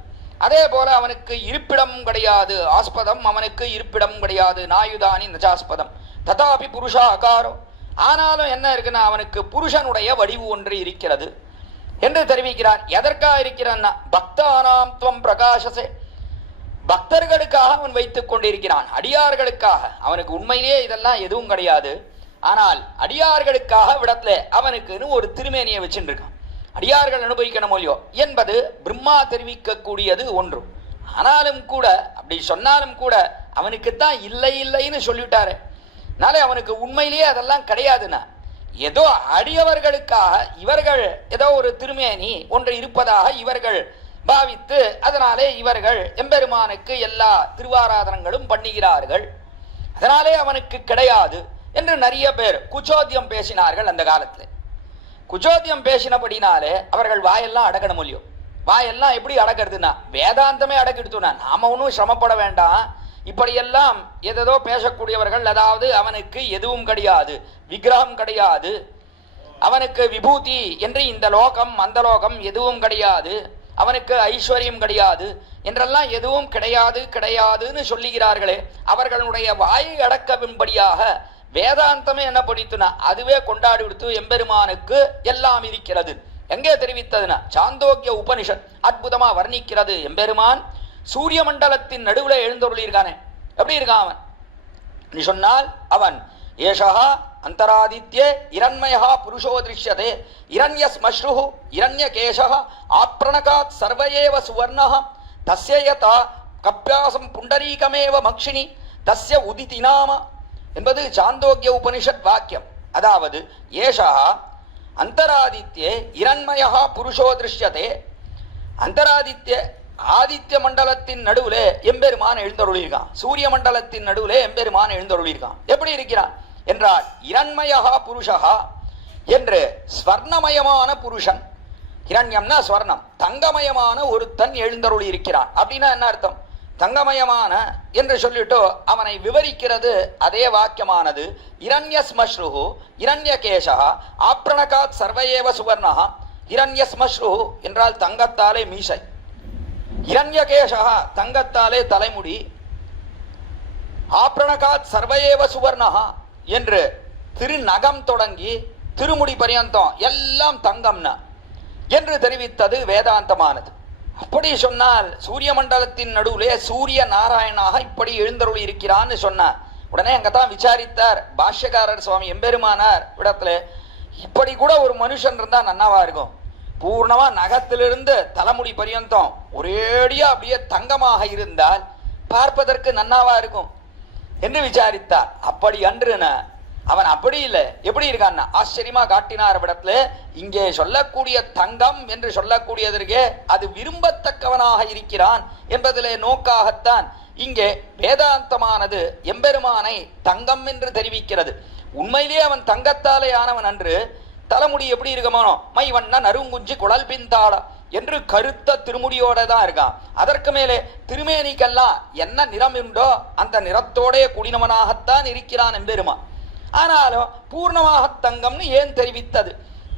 அதே போல அவனுக்கு இருப்பிடம் கிடையாது. ஆஸ்பதம், அவனுக்கு இருப்பிடம் கிடையாது. நாயுதானி நச்சாஸ்பதம். ததாபி புருஷா அகாரம், ஆனாலும் என்ன இருக்குன்னா அவனுக்கு புருஷனுடைய வடிவு ஒன்று இருக்கிறது என்று தெரிவிக்கிறார். எதற்காக இருக்கிறான்னா பக்தானாம் துவம் பிரகாசசே, பக்தர்களுக்காக அவன் வைத்துக் கொண்டிருக்கிறான், அடியார்களுக்காக. அவனுக்கு உண்மையிலேயே இதெல்லாம் எதுவும் கிடையாது. ஆனால் அடியார்களுக்காக விடத்துல அவனுக்குன்னு ஒரு திருமேனியை வச்சுருக்கான். அடியார்கள் அனுபவிக்கணும் இல்லையோ என்பது பிரம்மா தெரிவிக்கக்கூடியது ஒன்று. ஆனாலும் கூட அப்படி சொன்னாலும் கூட அவனுக்குத்தான் இல்லை இல்லைன்னு சொல்லிவிட்டாரு. அதனால அவனுக்கு உண்மையிலேயே அதெல்லாம் கிடையாதுன்னா ஏதோ அடியவர்களுக்காக இவர்கள் ஏதோ ஒரு திருமேனி ஒன்று இருப்பதாக இவர்கள் பாவித்து அதனாலே இவர்கள் எம்பெருமானுக்கு எல்லா திருவாராதனங்களும் பண்ணுகிறார்கள். அதனாலே அவனுக்கு கிடையாது என்று நிறைய பேர் குச்சோத்தியம் பேசினார்கள் அந்த காலத்தில். குச்சோத்தியம் பேசினபடினாலே அவர்கள் வாயெல்லாம் அடக்கணும் இல்லையோ. வாயெல்லாம் எப்படி அடக்கிறதுனா வேதாந்தமே அடக்கிடுத்துனா நாம ஒன்றும் சிரமப்பட வேண்டாம். இப்படியெல்லாம் ஏதோ பேசக்கூடியவர்கள், அதாவது அவனுக்கு எதுவும் கிடையாது, விக்கிரகம் கிடையாது, அவனுக்கு விபூதி என்று இந்த லோகம் அந்த லோகம் எதுவும் கிடையாது, அவனுக்கு ஐஸ்வர்யம் கிடையாது என்றெல்லாம் எதுவும் கிடையாது கிடையாதுன்னு சொல்லுகிறார்களே, அவர்களுடைய வாயை அடக்கவின்படியாக வேதாந்தமே என்ன படித்துனா அதுவே கொண்டாடி விடுத்து எம்பெருமானுக்கு எல்லாம் இருக்கிறது. எங்கே தெரிவித்ததுன்னா சாந்தோக்கிய உபனிஷத் அற்புதமா வர்ணிக்கிறது. எம்பெருமான் சூரிய மண்டலத்தின் நடுவுல எழுந்தருளிருக்கானே, எப்படி இருக்கான் அவன் நீ சொன்னால் அவன் ஏஷா அந்தராதித்யே இரண்மயா புருஷோ திருஷ்யதே இரண்யஸ்மஸ்ருஹு இரண்யகேஷா ஆப்ரணகாத் சர்வயேவ சுவர்ணஹ தஸ்ய யதா கப்யாசம் புண்டரீகமேவ மக்ஷினி தஸ்ய உதிதி நாம என்பது சாந்தோக்கிய உபனிஷத் வாக்கியம். அதாவது ஏஷா அந்தராதித்யே இரண்மயா புருஷோ திருஷ்யதே, அந்தராதித்ய ஆதித்ய மண்டலத்தின் நடுவுல எம்பெருமான் எழுந்தருளிருக்கான், சூரிய மண்டலத்தின் நடுவுல எம்பெருமான் எழுந்தருளிருக்கான். எப்படி இருக்கிறான் என்றால் இரண்மயா புருஷா என்று ஸ்வர்ணமயமான புருஷன், இரண்யம்னா ஸ்வர்ணம், தங்கமயமான ஒருத்தன் எழுந்தருளி இருக்கிறான். அப்படின்னா என்ன அர்த்தம்? தங்கமயமான என்று சொல்லிட்டு அவனை விவரிக்கிறது அதே வாக்கியமானது. இரண்யஸ்மஸ்ருஹு இரண்யகேஷா ஆப்ரணகாத் சர்வயேவ சுவர்ணா. இரண்யஸ்மஸ்ருஹு என்றால் தங்கத்தாலே மீசை, இரண்யகேஷா தங்கத்தாலே தலைமுடி, ஆப்ரணகாத் சர்வயேவ சுவர்ணா என்று திருநகம் தொடங்கி திருமுடி பரியந்தம் எல்லாம் தங்கம்னா என்று தெரிவித்தது வேதாந்தமானது. அப்படி சொன்னால் சூரிய மண்டலத்தின் நடுவிலே சூரிய நாராயணாக இப்படி எழுந்தருளி இருக்கிறான்னு சொன்னார். உடனே அங்கதான் விசாரித்தார் பாஷ்யக்காரர் சுவாமி எம்பெருமானார் இடத்துல, இப்படி கூட ஒரு மனுஷன் இருந்தா நன்னாவா இருக்கும், பூர்ணமா நகத்திலிருந்து தலைமுடி பரியந்தம் ஒரேடியா அப்படியே தங்கமாக இருந்தால் பார்ப்பதற்கு நன்னாவா இருக்கும் என்று விசாரித்தார். அப்படி அன்றுன அவன் அப்படி இல்லை, எப்படி இருக்கான்னா ஆச்சரியமா காட்டினார் இடத்துல. இங்கே சொல்லக்கூடிய தங்கம் என்று சொல்லக்கூடியதற்கே அது விரும்பத்தக்கவனாக இருக்கிறான் என்பதிலே நோக்காகத்தான் இங்கே வேதாந்தமானது எம்பெருமானை தங்கம் என்று தெரிவிக்கிறது. உண்மையிலேயே அவன் தங்கத்தாலே ஆனவன் அன்று. தலைமுடி எப்படி இருக்கமானோ மை வண்ண நறுங்குஞ்சி குழல் பின்தாள என்று கருத்த திருமுடியோட தான் இருக்கான். அதற்கு மேலே திருமேனிக்கெல்லாம் என்ன நிறம் உண்டோ அந்த நிறத்தோடைய குடினவனாகத்தான் இருக்கிறான் எம்பெருமான். ஆனாலும் பூர்ணமாக தங்கம்னு ஏன் தெரிவித்தது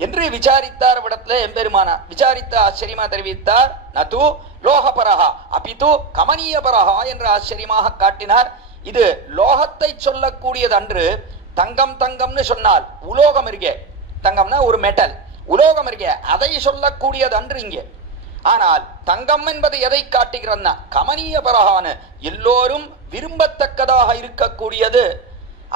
என்று விசாரித்தார் விடத்துல எம்பெருமானார். விசாரித்த ஆச்சரியமா தெரிவித்தார். நது லோகபரஹா அபிது கமனீயபரஹா என்று ஆச்சரியமாக காட்டினார். இது லோகத்தை சொல்லக்கூடியது அன்று. தங்கம் தங்கம்னு சொன்னால் உலோகம் இருக்கே, தங்கம்னா ஒரு மெட்டல், உலோகம் இருக்கே அதை சொல்லக்கூடியது அன்று இங்கே. ஆனால் தங்கம் என்பது எதை காட்டுகிறன்னா கமனீயபரஹான்னு எல்லோரும் விரும்பத்தக்கதாக இருக்கக்கூடியது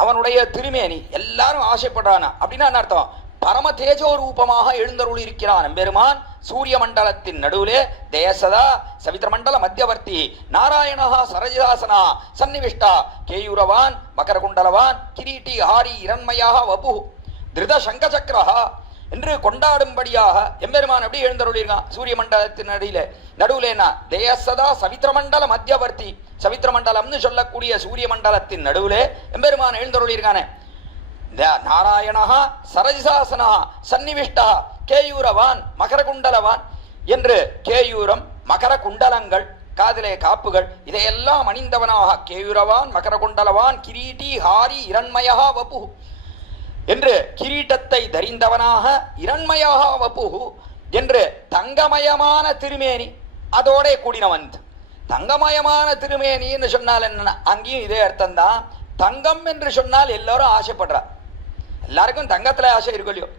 அவனுடைய திருமேனி. எல்லாரும் ஆசைப்படுறானா அப்படின்னா என்ன அர்த்தம்? பரம தேஜோ ரூபமாக எழுந்தருள் இருக்கிறான் பெருமான் சூரிய மண்டலத்தின் நடுவிலே. தேசதா சவித்திர மண்டல மத்தியவர்த்தி நாராயணா சரஜாசனா சன்னிவிஷ்டா கேயூரவான் மகரகுண்டலவான் கிரீட்டி ஹாரி இரண்மயாக வபு திருத சங்கச்சக்கரா என்று கொண்டாடும்படியாக எம்பெருமான் எப்படி எழுந்தருளிருக்கான் சூரிய மண்டலத்தின் நடுவுலேனா தேசதா சவித்திர மண்டல மத்தியவர்த்தி சவித்திர மண்டலம்னு சொல்லக்கூடிய சூரிய மண்டலத்தின் நடுவுலே எம்பெருமான் எழுந்தருளிருக்கானே. நாராயணா சரஜிசாசனா சன்னிவிஷ்டா கேயூரவான் மகரகுண்டலவான் என்று கேயூரம் மகர குண்டலங்கள் காதிலே காப்புகள் இதையெல்லாம் அணிந்தவனாக கேயூரவான் மகரகுண்டலவான் கிரீட்டி ஹாரி இரண்மயா வபு என்று கிரீட்டத்தை தரிந்தவனாக இரண்மயாக வபுகு என்று தங்கமயமான திருமேனி அதோட கூடினவன். தங்கமயமான திருமேனி என்று சொன்னால் என்ன, அங்கேயும் இதே அர்த்தம்தான். தங்கம் என்று சொன்னால் எல்லாரும் ஆசைப்படுறார், எல்லாருக்கும் தங்கத்துல ஆசை இருக்கும் இல்லையோ,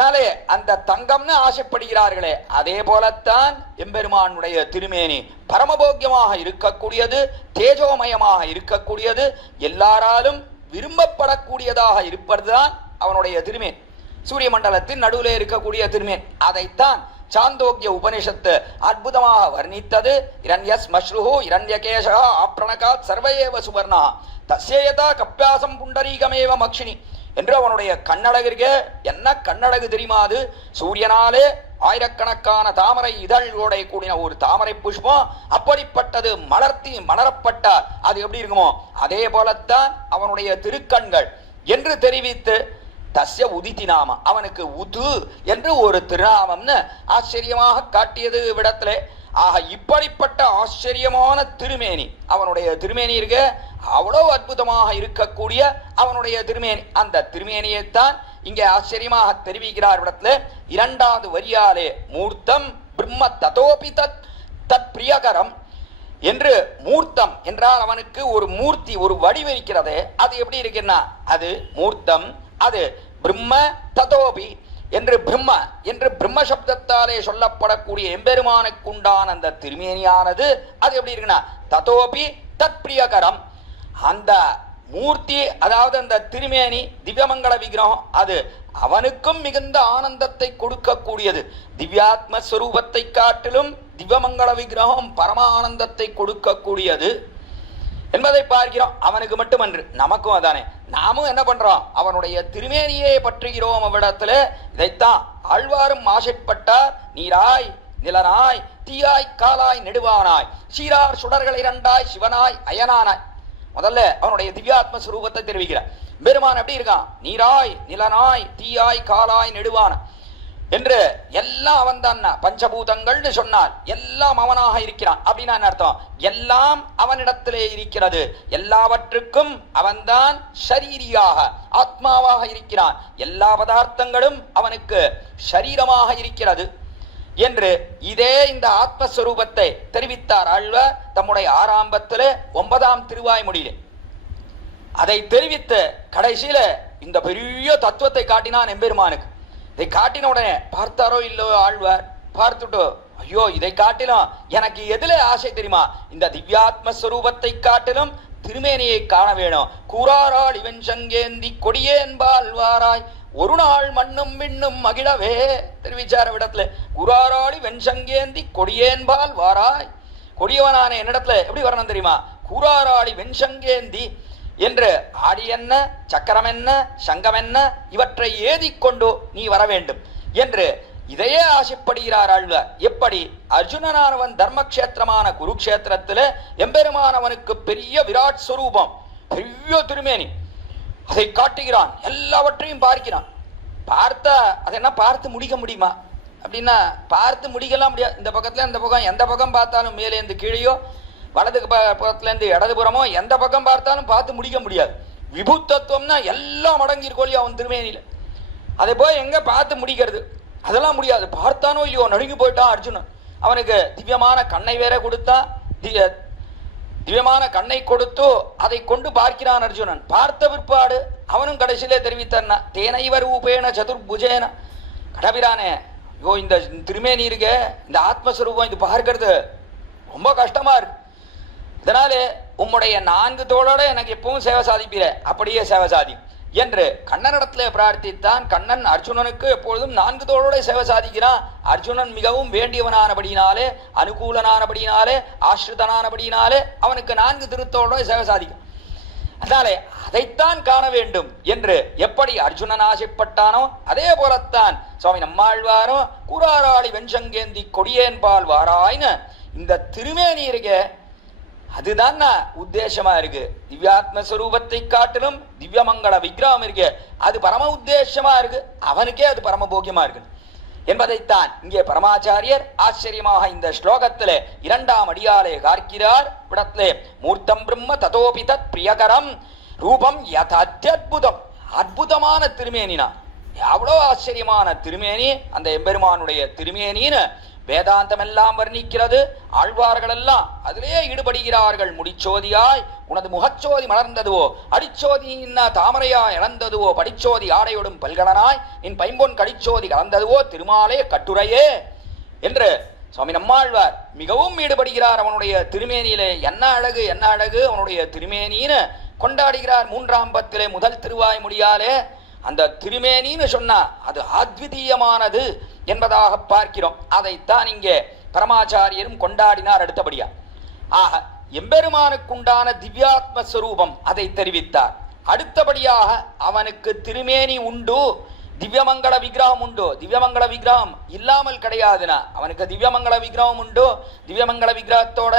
நாளே அந்த தங்கம்னு ஆசைப்படுகிறார்களே, அதே போலத்தான் எம்பெருமானுடைய திருமேனி பரமபோக்கியமாக இருக்கக்கூடியது, தேஜோமயமாக இருக்கக்கூடியது, எல்லாராலும் விரும்பப்படக்கூடியதாக இருப்பதுதான் அவனுடைய திருமேன். சூரிய மண்டலத்தின் நடுவிலே இருக்கக்கூடிய திருமேன் அதைத்தான் சாந்தோக்கிய உபனிஷத்து அற்புதமாக வர்ணித்தது. இரண்யஸ் மஸ்ருஹு இரண்யகேஷா ஆப்ரணகாத் சர்வயேவ சுவர்ணா தஸ்யேதா கப்யாசம் புண்டரீகமேவ மக்ஷினி என்று அவனுடைய கண்ணழகிற்கு என்ன கண்ணழகு தெரியுமா, அது சூரியனாலே ஆயிரக்கணக்கான தாமரை இதழோட கூடின ஒரு தாமரை புஷ்பம் அப்படிப்பட்டது மலரப்பட்ட அது எப்படி இருக்குமோ அதே போலத்தான் அவனுடைய திருக்கண்கள் என்று தெரிவித்து தஸ்ய உதித்தி நாம அவனுக்கு உது என்று ஒரு திருநாமம்னு ஆச்சரியமாக காட்டியது விடத்திலே. ஆக இப்படிப்பட்ட ஆச்சரியமான திருமேனி அவனுடைய திருமேனி இருக்க, அவ்வளவு அற்புதமாக இருக்கக்கூடிய அவனுடைய திருமேனி, அந்த திருமேனியைத்தான் இங்கே ஆச்சரியமாக தெரிவிக்கிறார் இடத்துல. இரண்டாவது வரியாலே மூர்த்தம் பிரம்ம ததோபி தத் பிரியகரம் என்று மூர்த்தம் என்றால் அவனுக்கு ஒரு மூர்த்தி ஒரு வடிவெடுக்கிறது. அது எப்படி இருக்குன்னா அது மூர்த்தம், அது பிரம்ம ததோபி என்று பிரம்ம என்று பிரம்ம சப்தத்தாலே சொல்லப்படக்கூடிய எம்பெருமானுக்கு உண்டான அந்த திருமேனியானது அது எப்படி இருக்குன்னா ததோபி தத் பிரியகரம். அந்த மூர்த்தி அதாவது அந்த திருமேனி திவ்யமங்கள விக்கிரகம் அது அவனுக்கும் மிகுந்த ஆனந்தத்தை கொடுக்கக்கூடியது. திவ்யாத்ம ஸ்வரூபத்தை காட்டிலும் திவ்யமங்கள விக்கிரகம் பரம ஆனந்தத்தை கொடுக்கக்கூடியது என்பதை பார்க்கிறோம். அவனுக்கு மட்டுமன்று நமக்கும் அதானே. நாமும் என்ன பண்றோம், அவனுடைய திருமேனியை பற்றுகிறோம் அவ்விடத்துல. இதைத்தான் ஆழ்வாரும் ஆசைப்பட்டார். நீராய் நிலனாய் தீயாய் காலாய் நெடுவானாய் சீரார் சுடர்கள் இரண்டாய் சிவனாய் அயனானாய். முதல்ல அவனுடைய திவ்யாத்ம ஸ்வரூபத்தை தெரிவிக்கிறார். பெருமான் எப்படி இருக்கான், நீராய் நிலனாய் தீயாய் காலாய் நெடுவான என்று எல்லாம் அவன் தான். பஞ்சபூதங்கள்னு சொன்னால் எல்லாம் அவனாக இருக்கிறான் அப்படின்னா அர்த்தம், எல்லாம் அவனிடத்திலே இருக்கிறது, எல்லாவற்றுக்கும் அவன்தான் ஷரீரியாக ஆத்மாவாக இருக்கிறான், எல்லா பதார்த்தங்களும் அவனுக்கு ஷரீரமாக இருக்கிறது என்று இதே இந்த ஆத்மஸ்வரூபத்தை தெரிவித்தார் ஆழ்வார் தம்முடைய ஆரம்பத்திலே 9ஆம் திருவாய்மொழியிலே. அதை தெரிவித்து கடைசியில இந்த பெரிய தத்துவத்தை காட்டினான் எம்பெருமானுக்கு. இதை காட்டின உடனே பார்த்தாரோ இல்லையோ ஆழ்வார், பார்த்துட்டோ ஐயோ இதை காட்டிலும் எனக்கு எதுல ஆசை தெரியுமா, இந்த திவ்யாத்மஸ்வரூபத்தை காட்டிலும் திருமேனியை காண வேணும். கூறாராள் இவன் சங்கேந்தி கொடியேன்பாழ்வாராய் ஒரு நாள் மண்ணும் விண்ணும் மகிழவே தெரிவிச்சார விடத்துல. கூறாராளி வெண்சங்கேந்தி கொடியேன்பால் வாராய், கொடியவனான என்னிடத்துல எப்படி வரணும் தெரியுமா, கூறாராளி வெண்சங்கேந்தி என்று ஆடி என்ன சக்கரம் என்ன சங்கம் என்ன இவற்றை ஏதிக்கொண்டு நீ வர வேண்டும் என்று இதையே ஆசைப்படுகிறார் ஆழ்வார். எப்படி அர்ஜுனனானவன் தர்மக்ஷேத்திரமான குருக்ஷேத்திரத்துல எம்பெருமானவனுக்கு பெரிய விராட் ஸ்வரூபம் பெரிய திருமேனி அதை காட்டுகிறான், எல்லாவற்றையும் பார்க்கிறான். பார்த்தா அதை என்ன பார்த்து முடிக்க முடியுமா அப்படின்னா பார்த்து முடிக்கலாம் முடியாது. இந்த பக்கத்துல இந்த பக்கம் எந்த பக்கம் பார்த்தாலும் மேலே இருந்து கீழேயோ வலது பக்கத்துல இருந்து இடதுபுறமோ எந்த பக்கம் பார்த்தாலும் பார்த்து முடிக்க முடியாது. விபுத்தத்துவம்னா எல்லாம் அடங்கி இருக்கோ இல்லையா அவன் திருமேனியில, அதை போய் எங்க பார்த்து முடிக்கிறது, அதெல்லாம் முடியாது. பார்த்தானோ இல்லையோ நடுங்கி போயிட்டான் அர்ஜுனன். அவனுக்கு திவ்யமான கண்ணை வேற கொடுத்தா, திவ்யமான கண்ணை கொடுத்து அதை கொண்டு பார்க்கிறான் அர்ஜுனன். பார்த்த பிற்பாடு அவனும் கடைசியிலே தெரிவித்தான்னா தேனைவர் ஊபேன சதுர்புஜேன கடபிரானே, ஐயோ இந்த திருமேனி இருக்க இந்த ஆத்மஸ்வரூபம் இது பார்க்கறது ரொம்ப கஷ்டமா இருக்கு, இதனாலே உம்முடைய 4 தோளோட எனக்கு எப்பவும் சேவை சாதிப்பீர, அப்படியே சேவை சாதி என்று கண்ணனிடத்தில் பிரார்த்தித்தான். கண்ணன் அர்ஜுனனுக்கு எப்பொழுதும் 4 தோளோட சேவை சாதிக்கிறான். அர்ஜுனன் மிகவும் வேண்டியவனானபடினாலே அனுகூலனானபடினாலே ஆசிரிதனானபடினாலே அவனுக்கு 4 திருத்தோளோட சேவை சாதிக்கும். அதனாலே அதைத்தான் காண வேண்டும் என்று எப்படி அர்ஜுனன் ஆசைப்பட்டானோ அதே போலத்தான் சுவாமி நம்மாழ்வாரும் கூறாராளி வெஞ்சங்கேந்தி கொடியேன்பால் வாராய்னு இந்த திருமேனி இருக்க அதுதான் உத்தேசமா இருக்கு. திவ்யாத்மஸ்வரூபத்தை காட்டிலும் திவ்யமங்கள விக்கிரகம் இருக்கு, அது பரம உத்தேசமா இருக்கு, அவனுக்கே அது பரம போக்கியமா இருக்கு என்பதைத்தான் இங்கே பரமாச்சாரியர் ஆச்சரியமாக இந்த ஸ்லோகத்திலே 2ஆம் அடியாலே கார்க்கிறார். இடத்திலே மூர்த்தம் பிரம்ம ததோபி தத் பிரியகரம் ரூபம் யதத்யத்புதம், அற்புதமான திருமேனினா எவ்வளோ ஆச்சரியமான திருமேனி அந்த எம்பெருமானுடைய திருமேனின்னு வேதாந்தம் எல்லாம் வர்ணிக்கிறது. ஆழ்வார்கள் எல்லாம் அதிலே ஈடுபடுகிறார்கள். முடிச்சோதியாய் உனது முகச்சோதி மலர்ந்ததுவோ, அடிச்சோதி தாமரையா இழந்ததுவோ, படிச்சோதி ஆடையோடும் பல்கலனாய் நின் பைம்பொன் கடிச்சோதி கலந்ததுவோ திருமாலே கட்டுரையே என்று சுவாமி நம்மாழ்வார் மிகவும் ஈடுபடுகிறார். அவனுடைய திருமேனியிலே என்ன அழகு என்ன அழகு அவனுடைய திருமேனின்னு கொண்டாடுகிறார். 3ஆம் பத்திலே முதல் திருவாய் முடியாலே அந்த திருமேனின்னு சொன்னா அது அத்விதீயமானது என்பதாக பார்க்கிறோம். அதைத்தான் இங்கே பரமாச்சாரியரும் கொண்டாடினார். அடுத்தபடியா ஆக எம்பெருமானுக்குண்டான திவ்யாத்மஸ்வரூபம் அதை தெரிவித்தார். அடுத்தபடியாக அவனுக்கு திருமேனி உண்டு, திவ்யமங்கள விக்கிரகம் உண்டு. திவ்யமங்கள விக்கிரகம் இல்லாமல் கிடையாதுனா அவனுக்கு திவ்யமங்கள விக்கிரகம் உண்டு. திவ்யமங்கள விக்கிரகத்தோட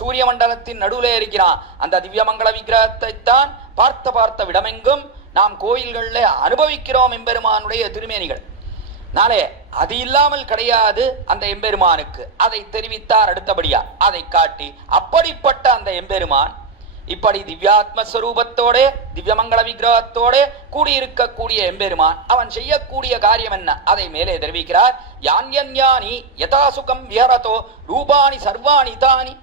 சூரிய மண்டலத்தின் நடுவில் இருக்கிறான். அந்த திவ்யமங்கள விக்கிரகத்தை தான் பார்த்த விடமெங்கும் நாம் கோயில்களில் அனுபவிக்கிறோம் எம்பெருமானுடைய திருமேனிகள். நாளே அது இல்லாமல் கிடையாது அந்த எம்பெருமானுக்கு, அதை தெரிவித்தார். அடுத்தபடியா அதை காட்டி அப்படிப்பட்ட அந்த எம்பெருமான் இப்படி திவ்யாத்மஸ்வரூபத்தோட திவ்யமங்கள விக்கிரகத்தோட கூடியிருக்கக்கூடிய எம்பெருமான் அவன் செய்யக்கூடிய காரியம் என்ன அதை மேலே தெரிவிக்கிறார். யான்யன்யானி யதாசுகம் விஹரதோ ரூபாணி சர்வாணி தானி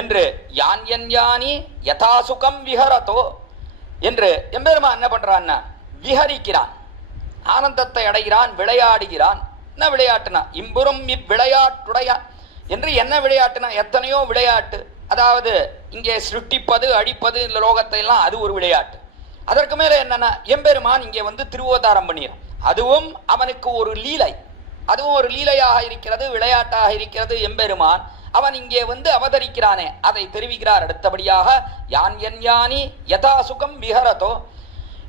என்று யான்யன்யானி யதாசுகம் விஹரதோ என்று எம்பெருமான் என்ன பண்றான், விஹரிக்கிறான், ஆனந்தத்தை அடைகிறான், விளையாடுகிறான். என்ன விளையாட்டுனா இம்புறும் இவ்விளையாட்டுடையான் என்று என்ன விளையாட்டுனா எத்தனையோ விளையாட்டு. அதாவது இங்கே சிருஷ்டிப்பது அழிப்பது இந்த லோகத்தை எல்லாம் அது ஒரு விளையாட்டு. அதற்கு மேல என்னன்னா எம்பெருமான் இங்கே வந்து திருவோதாரம் பண்ணிடுறான். அதுவும் அவனுக்கு ஒரு லீலை, அதுவும் ஒரு லீலையாக இருக்கிறது, விளையாட்டாக இருக்கிறது. எம்பெருமான் அவன் இங்கே வந்து அவதரிக்கிறானே அதை தெரிவிக்கிறார். அடுத்தபடியாக யான்யன்யானி யதா சுகம் விஹரதோ,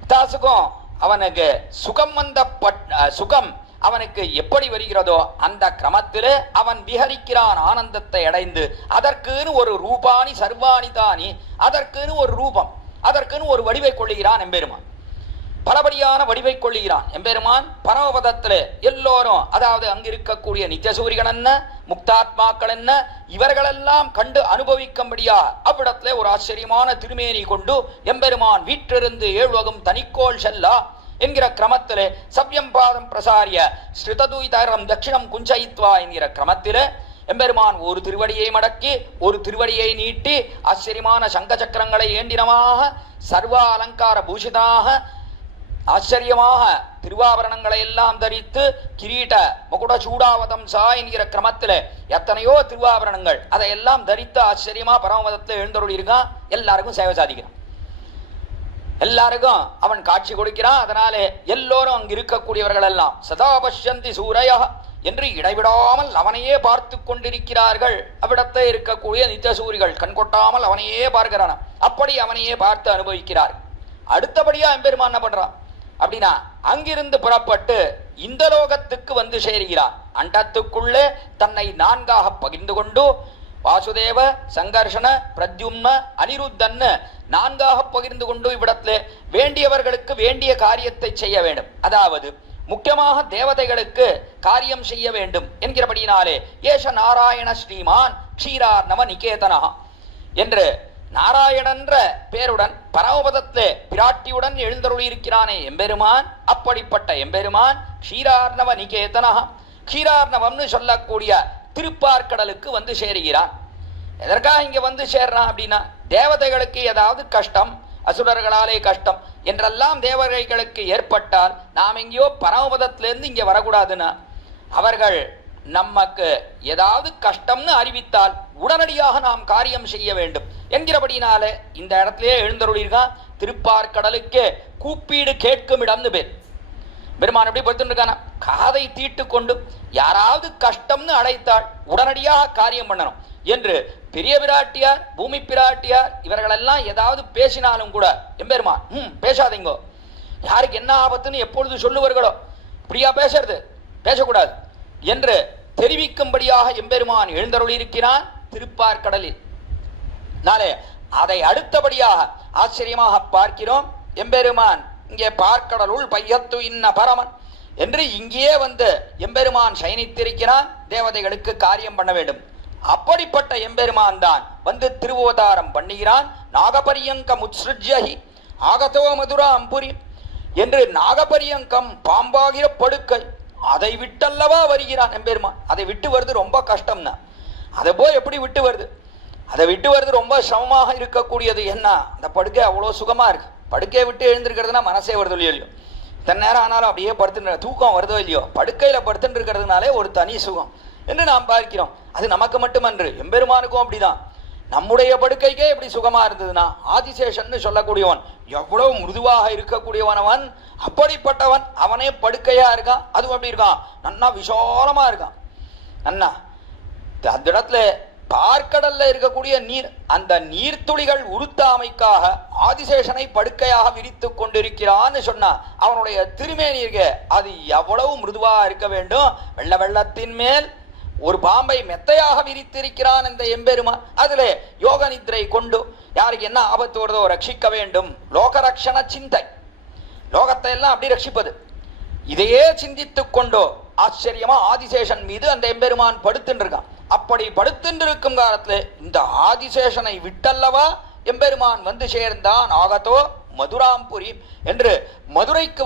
யதா சுகம் அவனுக்கு சுகம் வந்த சுகம் அவனுக்கு எப்படி வருகிறதோ அந்த கிரமத்திலே அவன் விஹரிக்கிறான், ஆனந்தத்தை அடைந்து. அதற்குன்னு ஒரு ரூபாணி சர்வாணி தானி, அதற்குன்னு ஒரு ரூபம், அதற்குன்னு ஒரு வடிவை கொள்ளுகிறான் எம்பெருமான். பலபடியான வடிவை கொள்ளுகிறான் எம்பெருமான். பரமபதத்திலே எல்லோரும், அதாவது அங்கிருக்கக்கூடிய நித்தியசூரிகள் என்ன, முக்தாத்மாக்கள் என்ன, இவர்களெல்லாம் கண்டு அனுபவிக்கும்படியா அவ்விடத்திலே ஒரு ஆச்சரியமான திருமேனி கொண்டு எம்பெருமான் வீற்றிருந்து 7 வகும் தனிக்கோள் செல்லா என்கிற கிரமத்திலே சவ்யம் பாதம் பிரசாரிய ஸ்ருததுயிதரம் தட்சிணம் குஞ்சயித்வா என்கிற கிரமத்திலே எம்பெருமான் ஒரு திருவடியை மடக்கி ஒரு திருவடியை நீட்டி ஆச்சரியமான சங்க சக்கரங்களை ஏண்டினமாக சர்வ அலங்கார பூஷிதாக ஆச்சரியமாக திருவாபரணங்களை எல்லாம் தரித்து கிரீட முகுட சூடாவதம்சா என்கிற கிரமத்தில் எத்தனையோ திருவாபரணங்கள் அதையெல்லாம் தரித்து ஆச்சரியமா பரமபதத்தில் எழுந்தருள் இருக்கான். எல்லாருக்கும் சேவை சாதிக்கிறான், எல்லாருக்கும் அவன் காட்சி கொடுக்கிறான். அதனாலே எல்லோரும் அங்கு இருக்கக்கூடியவர்கள் எல்லாம் சதா பஷ்யந்தி சூரையா என்று இடைவிடாமல் அவனையே பார்த்து கொண்டிருக்கிறார்கள். அவ்விடத்தை இருக்கக்கூடிய நித்தியசூரிகள் கண்கொட்டாமல் அவனையே பார்க்கிறான். அப்படி அவனையே பார்த்து அனுபவிக்கிறார். அடுத்தபடியா எம்பெருமான் என்ன பண்றான் அப்படின்னா அங்கிருந்து புறப்பட்டு இந்த லோகத்துக்கு வந்து சேர்கிறான். அண்டத்துக்குள்ளே தன்னை 4ஆக பகிர்ந்து கொண்டு வாசுதேவ சங்கர்ஷண பிரத்யும்ன அனிருத்தன்னு 4ஆக பகிர்ந்து கொண்டு இவ்விடத்திலே வேண்டியவர்களுக்கு வேண்டிய காரியத்தை செய்ய வேண்டும். அதாவது முக்கியமாக தேவதைகளுக்கு காரியம் செய்ய வேண்டும் என்கிறபடினாலே ஏஷ நாராயண ஸ்ரீமான் க்ஷீரார்ணவ நிகேதனா என்று நாராயணன்ற பேருடன் பரமபதத்திலே பிராட்டியுடன் எழுந்தருளி இருக்கிறானே எம்பெருமான். அப்படிப்பட்ட எம்பெருமான் க்ஷீரார்ணவ நிகேதனா, க்ஷீரார்ணவம்னு சொல்லக்கூடிய திருப்பார்கடலுக்கு வந்து சேருகிறான். எதற்காக இங்க வந்து சேர்றான் அப்படின்னா தேவதைகளுக்கு ஏதாவது கஷ்டம், அசுரர்களாலே கஷ்டம் என்றெல்லாம் தேவதைகளுக்கு ஏற்பட்டால் நாம் எங்கேயோ பரமபதத்திலிருந்து இங்க வரக்கூடாதுன்னா அவர்கள் நமக்கு ஏதாவது கஷ்டம்னு அறிவித்தால் உடனடியாக நாம் காரியம் செய்ய வேண்டும் என்கிறபடினாலே இந்த இடத்திலே எழுந்தருளிருக்கான். திருப்பார்கடலுக்கே கூப்பீடு கேட்கும் இடம்னு பேர். பெருமான் எப்படி படுத்துட்டு இருக்கானா, காதை தீட்டு கொண்டு யாராவது கஷ்டம்னு அழைத்தால் உடனடியாக காரியம் பண்ணணும். என்று பெரிய பிராட்டியார், பூமி பிராட்டியார் இவர்களெல்லாம் ஏதாவது பேசினாலும் கூட எம்பெருமான் பேசாதீங்கோ, யாருக்கு என்ன ஆபத்துன்னு எப்பொழுது சொல்லுவார்களோ இப்படியா பேசுறது, பேசக்கூடாது என்று தெரிவிக்கும்படியாக எம்பெருமான் எழுந்தருளியிருக்கிறான் திருப்பார்கடலில். நாளே அதை அடுத்தபடியாக ஆச்சரியமாக பார்க்கிறோம். எம்பெருமான் இங்கே பார்க்கடலுள் பையத்து இன்ன பரமன் என்று இங்கேயே எம்பெருமான் சயனித்திருக்கிறான். தேவதைகளுக்கு காரியம் பண்ண வேண்டும். அப்படிப்பட்ட எம்பெருமான் தான் திருவோதாரம் பண்ணுகிறான். நாகபரியங்கம் உத்ஸ்ருஜ்யஹி ஆகதோ மதுரா அம்புரி என்று நாகபரியங்கம் பாம்பாகிற படுக்கை அதை விட்டல்லவா வருகிறான் எம்பெருமான். அதை விட்டு வருது ரொம்ப கஷ்டம்னா, அதை போய் எப்படி விட்டு வருது? அதை விட்டு வருது ரொம்ப சிரமமாக இருக்கக்கூடியது. என்ன அந்த படுக்கை அவ்வளோ சுகமா இருக்கு. படுக்கையை விட்டு எழுந்திருக்கிறதுனா மனசே வருதோ இல்லையோ, இத்தனை நேரம் ஆனாலும் அப்படியே படுத்து தூக்கம் வருதோ இல்லையோ, படுக்கையில படுத்துட்டு இருக்கிறதுனாலே ஒரு தனி சுகம் என்று நாம் பார்க்கிறோம். அது நமக்கு மட்டுமன்று, எம்பெருமானுக்கும் அப்படிதான். நம்முடைய படுக்கைக்கே எப்படி சுகமா இருந்ததுன்னா, ஆதிசேஷன் சொல்லக்கூடியவன் எவ்வளவு மிருதுவாக இருக்கக்கூடியவன் அவன். அப்படிப்பட்டவன் அவனே படுக்கையா இருக்கான். அதுவும் அப்படி இருக்கான், நன்னா விசாலமா இருக்கான். நன்னா அந்த இடத்துல பார்க்கடல்ல இருக்கக்கூடிய நீர், அந்த நீர்த்துளிகள் உருத்தாமைக்காக ஆதிசேஷனை படுக்கையாக விரித்து கொண்டிருக்கிறான்னு சொன்னா அவனுடைய திருமேனி இருக்க அது எவ்வளவு மிருதுவா இருக்க வேண்டும். வெள்ளத்தின் மேல் ஒரு பாம்பை மெத்தையாக விரித்திருக்கிறான் இந்த எம்பெருமான். அதுல யோக நித்ரை கொண்டு யாருக்கு என்ன ஆபத்து வருதோ ரட்சிக்க வேண்டும். லோகரக்ஷண சிந்தை, லோகத்தை எல்லாம் அப்படி ரட்சிப்பது, இதையே சிந்தித்துக் கொண்டோ ஆச்சரியமா ஆதிசேஷன் மீது அந்த எம்பெருமான் படுத்துட்டு இருக்கான். அப்படி படுத்துட்டு இருக்கும் காலத்துல இந்த ஆதிசேஷனை விட்டல்லவா எம்பெருமான் சேர்ந்தான். ஆகத்தோ மதுராம்புரி என்று மதுரைக்கு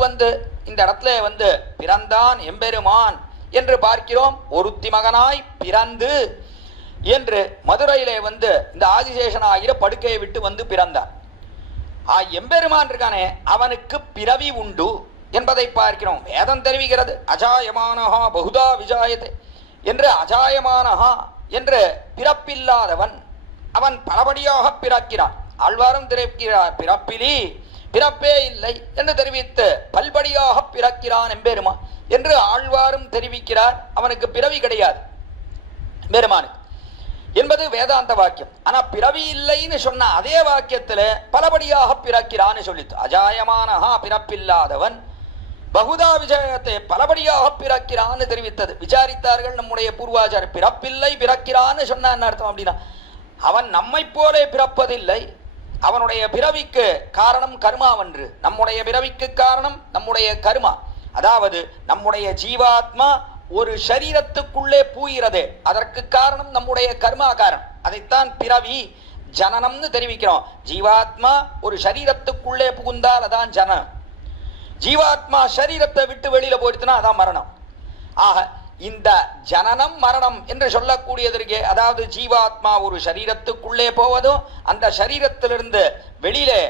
இந்த இடத்துல பிறந்தான் எம்பெருமான் என்று பார்க்கிறோம். ஒருத்தி மகனாய் பிறந்து என்று மதுரையிலே இந்த ஆதிசேஷன் ஆகிற படுக்கையை விட்டு பிறந்தார். எம்பெருமான் இருக்கானே அவனுக்கு பிறவி உண்டு என்பதை பார்க்கிறோம். வேதம் தெரிவிக்கிறது. அஜாயமானஹா பகுதா விஜாயத்தை என்று, அஜாயமானஹா என்று பிறப்பில்லாதவன் அவன் பலபடியாக பிறக்கிறான். ஆழ்வாரும் தெரிவிக்கிறார், பிறப்பிலி பிறப்பே இல்லை என்று தெரிவித்து பல்படியாக பிறக்கிறான் எம்பெருமான் என்று ஆழ்வாரும் தெரிவிக்கிறார். அவனுக்கு பிறவி கிடையாது பெருமானுக்கு என்பது வேதாந்த வாக்கியம். ஆனா பிறவி இல்லைன்னு சொன்ன அதே வாக்கியத்துல பலபடியாக பிறக்கிறான்னு சொல்லித்து, அஜாயமானஹா பிறப்பில்லாதவன் பகுதா விஜயத்தை பலபடியாக பிறக்கிறான்னு தெரிவித்தது. விசாரித்தார்கள் நம்முடைய பூர்வாச்சார, பிறப்பில்லை பிறக்கிறான்னு சொன்ன அர்த்தம் அப்படின்னா அவன் நம்மை போல பிறப்பதில்லை. அவனுடைய பிறவிக்கு காரணம் கர்மாவன்று. நம்முடைய பிறவிக்கு காரணம் நம்முடைய கர்மா. அதாவது நம்முடைய ஜீவாத்மா ஒரு சரீரத்துக்குள்ளே பூகிறது, அதற்கு காரணம் நம்முடைய கர்மா காரணம். அதைத்தான் பிறவி ஜனனம்னு தெரிவிக்கிறோம். ஜீவாத்மா ஒரு சரீரத்துக்குள்ளே புகுந்தால் அதான் ஜனனம். ஜீவாத்மா சரீரத்தை விட்டு வெளியில போயிடுச்சுன்னா அதான் மரணம். ஆக இந்த ஜனனம் மரணம் என்று சொல்லக்கூடியதற்கு, அதாவது ஜீவாத்மா ஒரு சரீரத்துக்குள்ளே போவதும் அந்த சரீரத்திலிருந்து வெளியிலே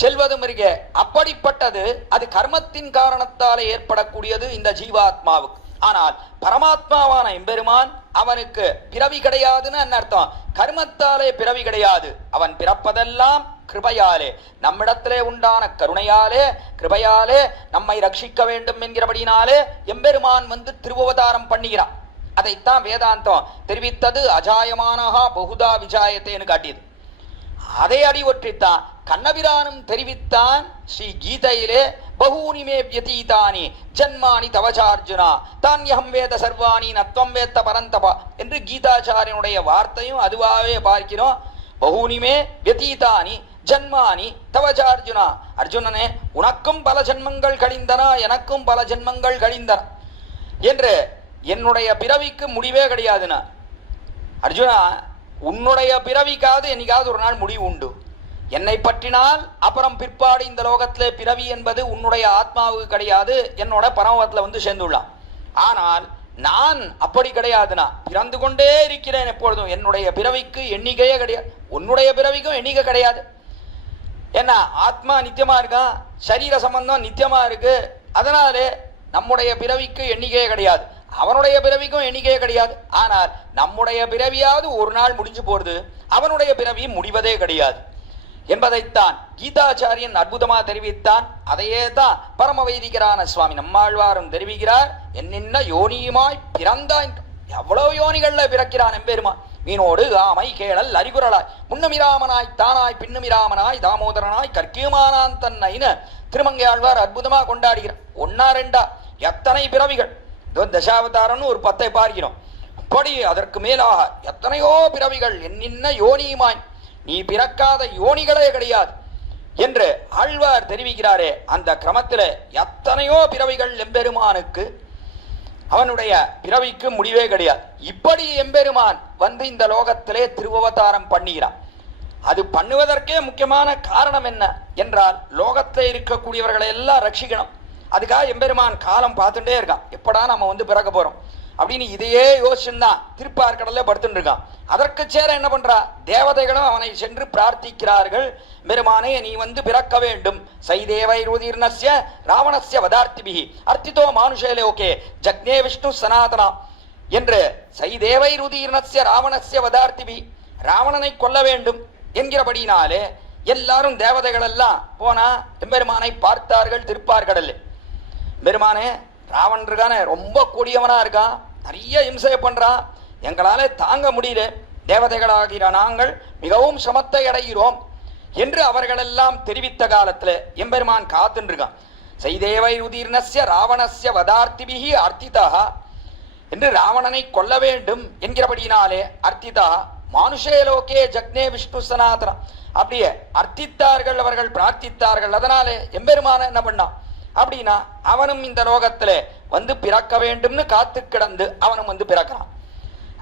செல்வதும் இருக்க, அப்படிப்பட்டது அது கர்மத்தின் காரணத்தாலே ஏற்படக்கூடியது இந்த ஜீவாத்மாவுக்கு. ஆனால் பரமாத்மாவான எம்பெருமான் அவனுக்கு பிறவி கிடையாதுன்னு அர்த்தம். கர்மத்தாலே பிறவி கிடையாது. அவன் பிறப்பதெல்லாம் கிருபையாலே, நம்மிடத்திலே உண்டான கருணையாலே கிருபையாலே நம்மை ரட்சிக்க வேண்டும் என்கிறபடினாலே எம்பெருமான் திருவவதாரம் பண்ணுகிறான். அதைத்தான் வேதாந்தம் தெரிவித்தது. அஜாயமானஹா பகுதா விஜாயத்தேன்னு காட்டியது. அதை அடிவொற்றித்தான் கண்ணபிரானும் தெரிவித்தான் ஸ்ரீ கீதையிலே. பகூனிமே வியதீதானி ஜன்மானி தவசார்ஜுனா தான்யகம் வேத சர்வாணி நத்வம் வேத்த பரந்தபா என்று கீதாச்சாரியனுடைய வார்த்தையும் அதுவாகவே பார்க்கிறோம். பகூனிமே வியதீதானி ஜன்மானி தவசார்ஜுனா, அர்ஜுனனே உனக்கும் பல ஜென்மங்கள் கழிந்தன, எனக்கும் பல ஜென்மங்கள் கழிந்தன என்று, என்னுடைய பிறவிக்கு முடிவே கிடையாதுனா. அர்ஜுனா, உன்னுடைய பிறவிக்காவது என்னைக்காவது ஒரு நாள் முடிவு உண்டு. என்னை பற்றினால் அப்புறம் பிற்பாடு இந்த லோகத்திலே பிறவி என்பது உன்னுடைய ஆத்மாவுக்கு கிடையாது, என்னோட பரமத்துல சேர்ந்துள்ளான். ஆனால் நான் அப்படி கிடையாதுனா, பிறந்து கொண்டே இருக்கிறேன் எப்பொழுதும். என்னுடைய பிறவிக்கு எண்ணிக்கையே கிடையாது, உன்னுடைய பிறவிக்கும் எண்ணிக்கை கிடையாது. ஏன்னா ஆத்மா நித்தியமா இருக்கான், சரீர சம்பந்தம் நித்தியமா இருக்கு. அதனாலே நம்முடைய பிறவிக்கு எண்ணிக்கையே கிடையாது, அவனுடைய பிறவிக்கும் எண்ணிக்கையே கிடையாது. ஆனால் நம்முடைய பிறவியாவது ஒரு நாள் முடிஞ்சு போறது, அவனுடைய பிறவி முடிவதே கிடையாது என்பதைத்தான் கீதாச்சாரியன் அற்புதமாக தெரிவித்தான். அதையே தான் பரம வைதிகரான சுவாமி நம்மாழ்வாரும் தெரிவிக்கிறார். என்னென்ன யோனியுமாய் பிறந்தான், எவ்வளவு யோனிகள்ல பிறக்கிறான் எம்பெருமான். மீனோடு ஆமை கேளல் அறிகுறலாய் முன்னமிராமனாய் தானாய் பின்னுமிராமனாய் தாமோதரனாய் கற்கியமானான் தன்னைன்னு திருமங்கையாழ்வார் அற்புதமா கொண்டாடுகிறார். ஒன்னா ரெண்டா எத்தனை பிறவிகள், தசாவதாரம்னு ஒரு 10 பார்க்கிறோம். அப்படி அதற்கு மேலாக எத்தனையோ பிறவிகள், என்னின்ன யோனியுமாய் நீ பிறக்காத யோனிகளே கிடையாது என்று ஆழ்வார் தெரிவிக்கிறாரே. அந்த கிரமத்தில் எத்தனையோ பிறவிகள் எம்பெருமானுக்கு, அவனுடைய பிறவிக்கு முடிவே கிடையாது. இப்படி எம்பெருமான் வந்து இந்த லோகத்திலே திருவவதாரம் பண்ணுகிறான். அது பண்ணுவதற்கே முக்கியமான காரணம் என்ன என்றால், லோகத்தில் இருக்கக்கூடியவர்களை எல்லாம் ரட்சிக்கணும். அதுக்காக எம்பெருமான் காலம் பார்த்துட்டே இருக்கான், எப்படா நம்ம வந்து பிறக்க போறோம் அப்படின்னு இதையே யோசிச்சுதான் திருப்பார்கடல்ல படுத்துட்டு இருக்கான். அதற்கு சேர என்ன பண்றா, தேவதைகளும் அவனை சென்று பிரார்த்திக்கிறார்கள். பெருமானே நீ வந்து பிறக்க வேண்டும், சைதேவை ருதீர்ணஸ்ய ராவணஸ்ய வதார்த்திபிஹி அர்த்திதோ மானுஷேலே ஓகே ஜக்னே விஷ்ணு சனாதனா என்று சைதேவை ருதீர்ணஸ்ய ராவணஸ்ய வதார்த்திபி, ராவணனை கொல்ல வேண்டும் என்கிறபடினாலே எல்லாரும் தேவதைகள் எல்லாம் போனா எம்பெருமானை பார்த்தார்கள் திருப்பார்கடல். பெருமானே ராவணன் இருக்கானே, ரொம்ப கொடியவனா இருக்கான், நிறைய இம்சை பண்றான், எங்களால தாங்க முடியல, தேவதைகளாகிற நாங்கள் மிகவும் சமத்தை அடைகிறோம் என்று அவர்களெல்லாம் தெரிவித்த காலத்துல எம்பெருமான் காத்துன்னு இருக்கான். சைதேவை உதீர்ணஸ்ய ராவணஸ்ய வதார்த்திபிஹி அர்த்திதா என்று ராவணனை கொல்ல வேண்டும் என்கிறபடினாலே அர்த்திதா மானுஷேலோகே ஜக்னே விஷ்ணு சனாதனா அப்படியே அர்த்தித்தார்கள், அவர்கள் பிரார்த்தித்தார்கள். அதனாலே எம்பெருமான என்ன பண்ணான் அப்படின்னா, அவனும் இந்த லோகத்துல வந்து பிறக்க வேண்டும்னு காத்து கிடந்து அவனும் வந்து பிறக்கிறான்.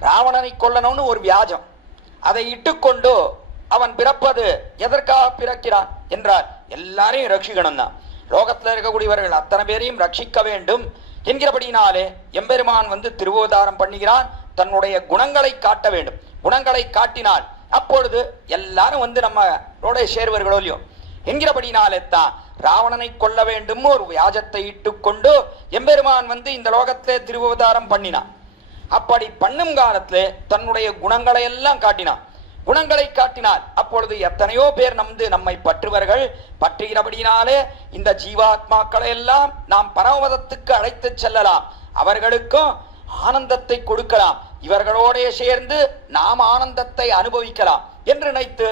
ராவணனை கொல்லணும்னு ஒரு வியாஜம், அதை இட்டுக்கொண்டு அவன் பிறப்பது எதற்காக பிறக்கிறான் என்றால் எல்லாரையும் ரட்சிக்கணும் தான். லோகத்தில் இருக்கக்கூடியவர்கள் அத்தனை பேரையும் ரட்சிக்க வேண்டும் என்கிறபடினாலே எம்பெருமான் வந்து திருவோதாரம் பண்ணுகிறான். தன்னுடைய குணங்களை காட்ட வேண்டும். குணங்களை காட்டினால் அப்பொழுது எல்லாரும் வந்து நம்மளோட சேர்வர்களோ இல்லையோ என்கிறபடினாலே தான் ராவணனை கொல்ல வேண்டும் ஒரு வியாஜத்தை இட்டுக்கொண்டு எம்பெருமான் வந்து இந்த லோகத்திலே திருவதாரம் பண்ணினான். அப்படி பண்ணும் காலத்திலே தன்னுடைய குணங்களை எல்லாம் காட்டினான். குணங்களை காட்டினால் அப்பொழுது எத்தனையோ பேர் நம்மை பற்றுவர்கள். பற்றுகிறபடினாலே இந்த ஜீவாத்மாக்களை எல்லாம் நாம் பரமபதத்துக்கு அழைத்து செல்லலாம், அவர்களுக்கும் ஆனந்தத்தை கொடுக்கலாம், இவர்களோட சேர்ந்து நாம் ஆனந்தத்தை அனுபவிக்கலாம் என்று நினைத்து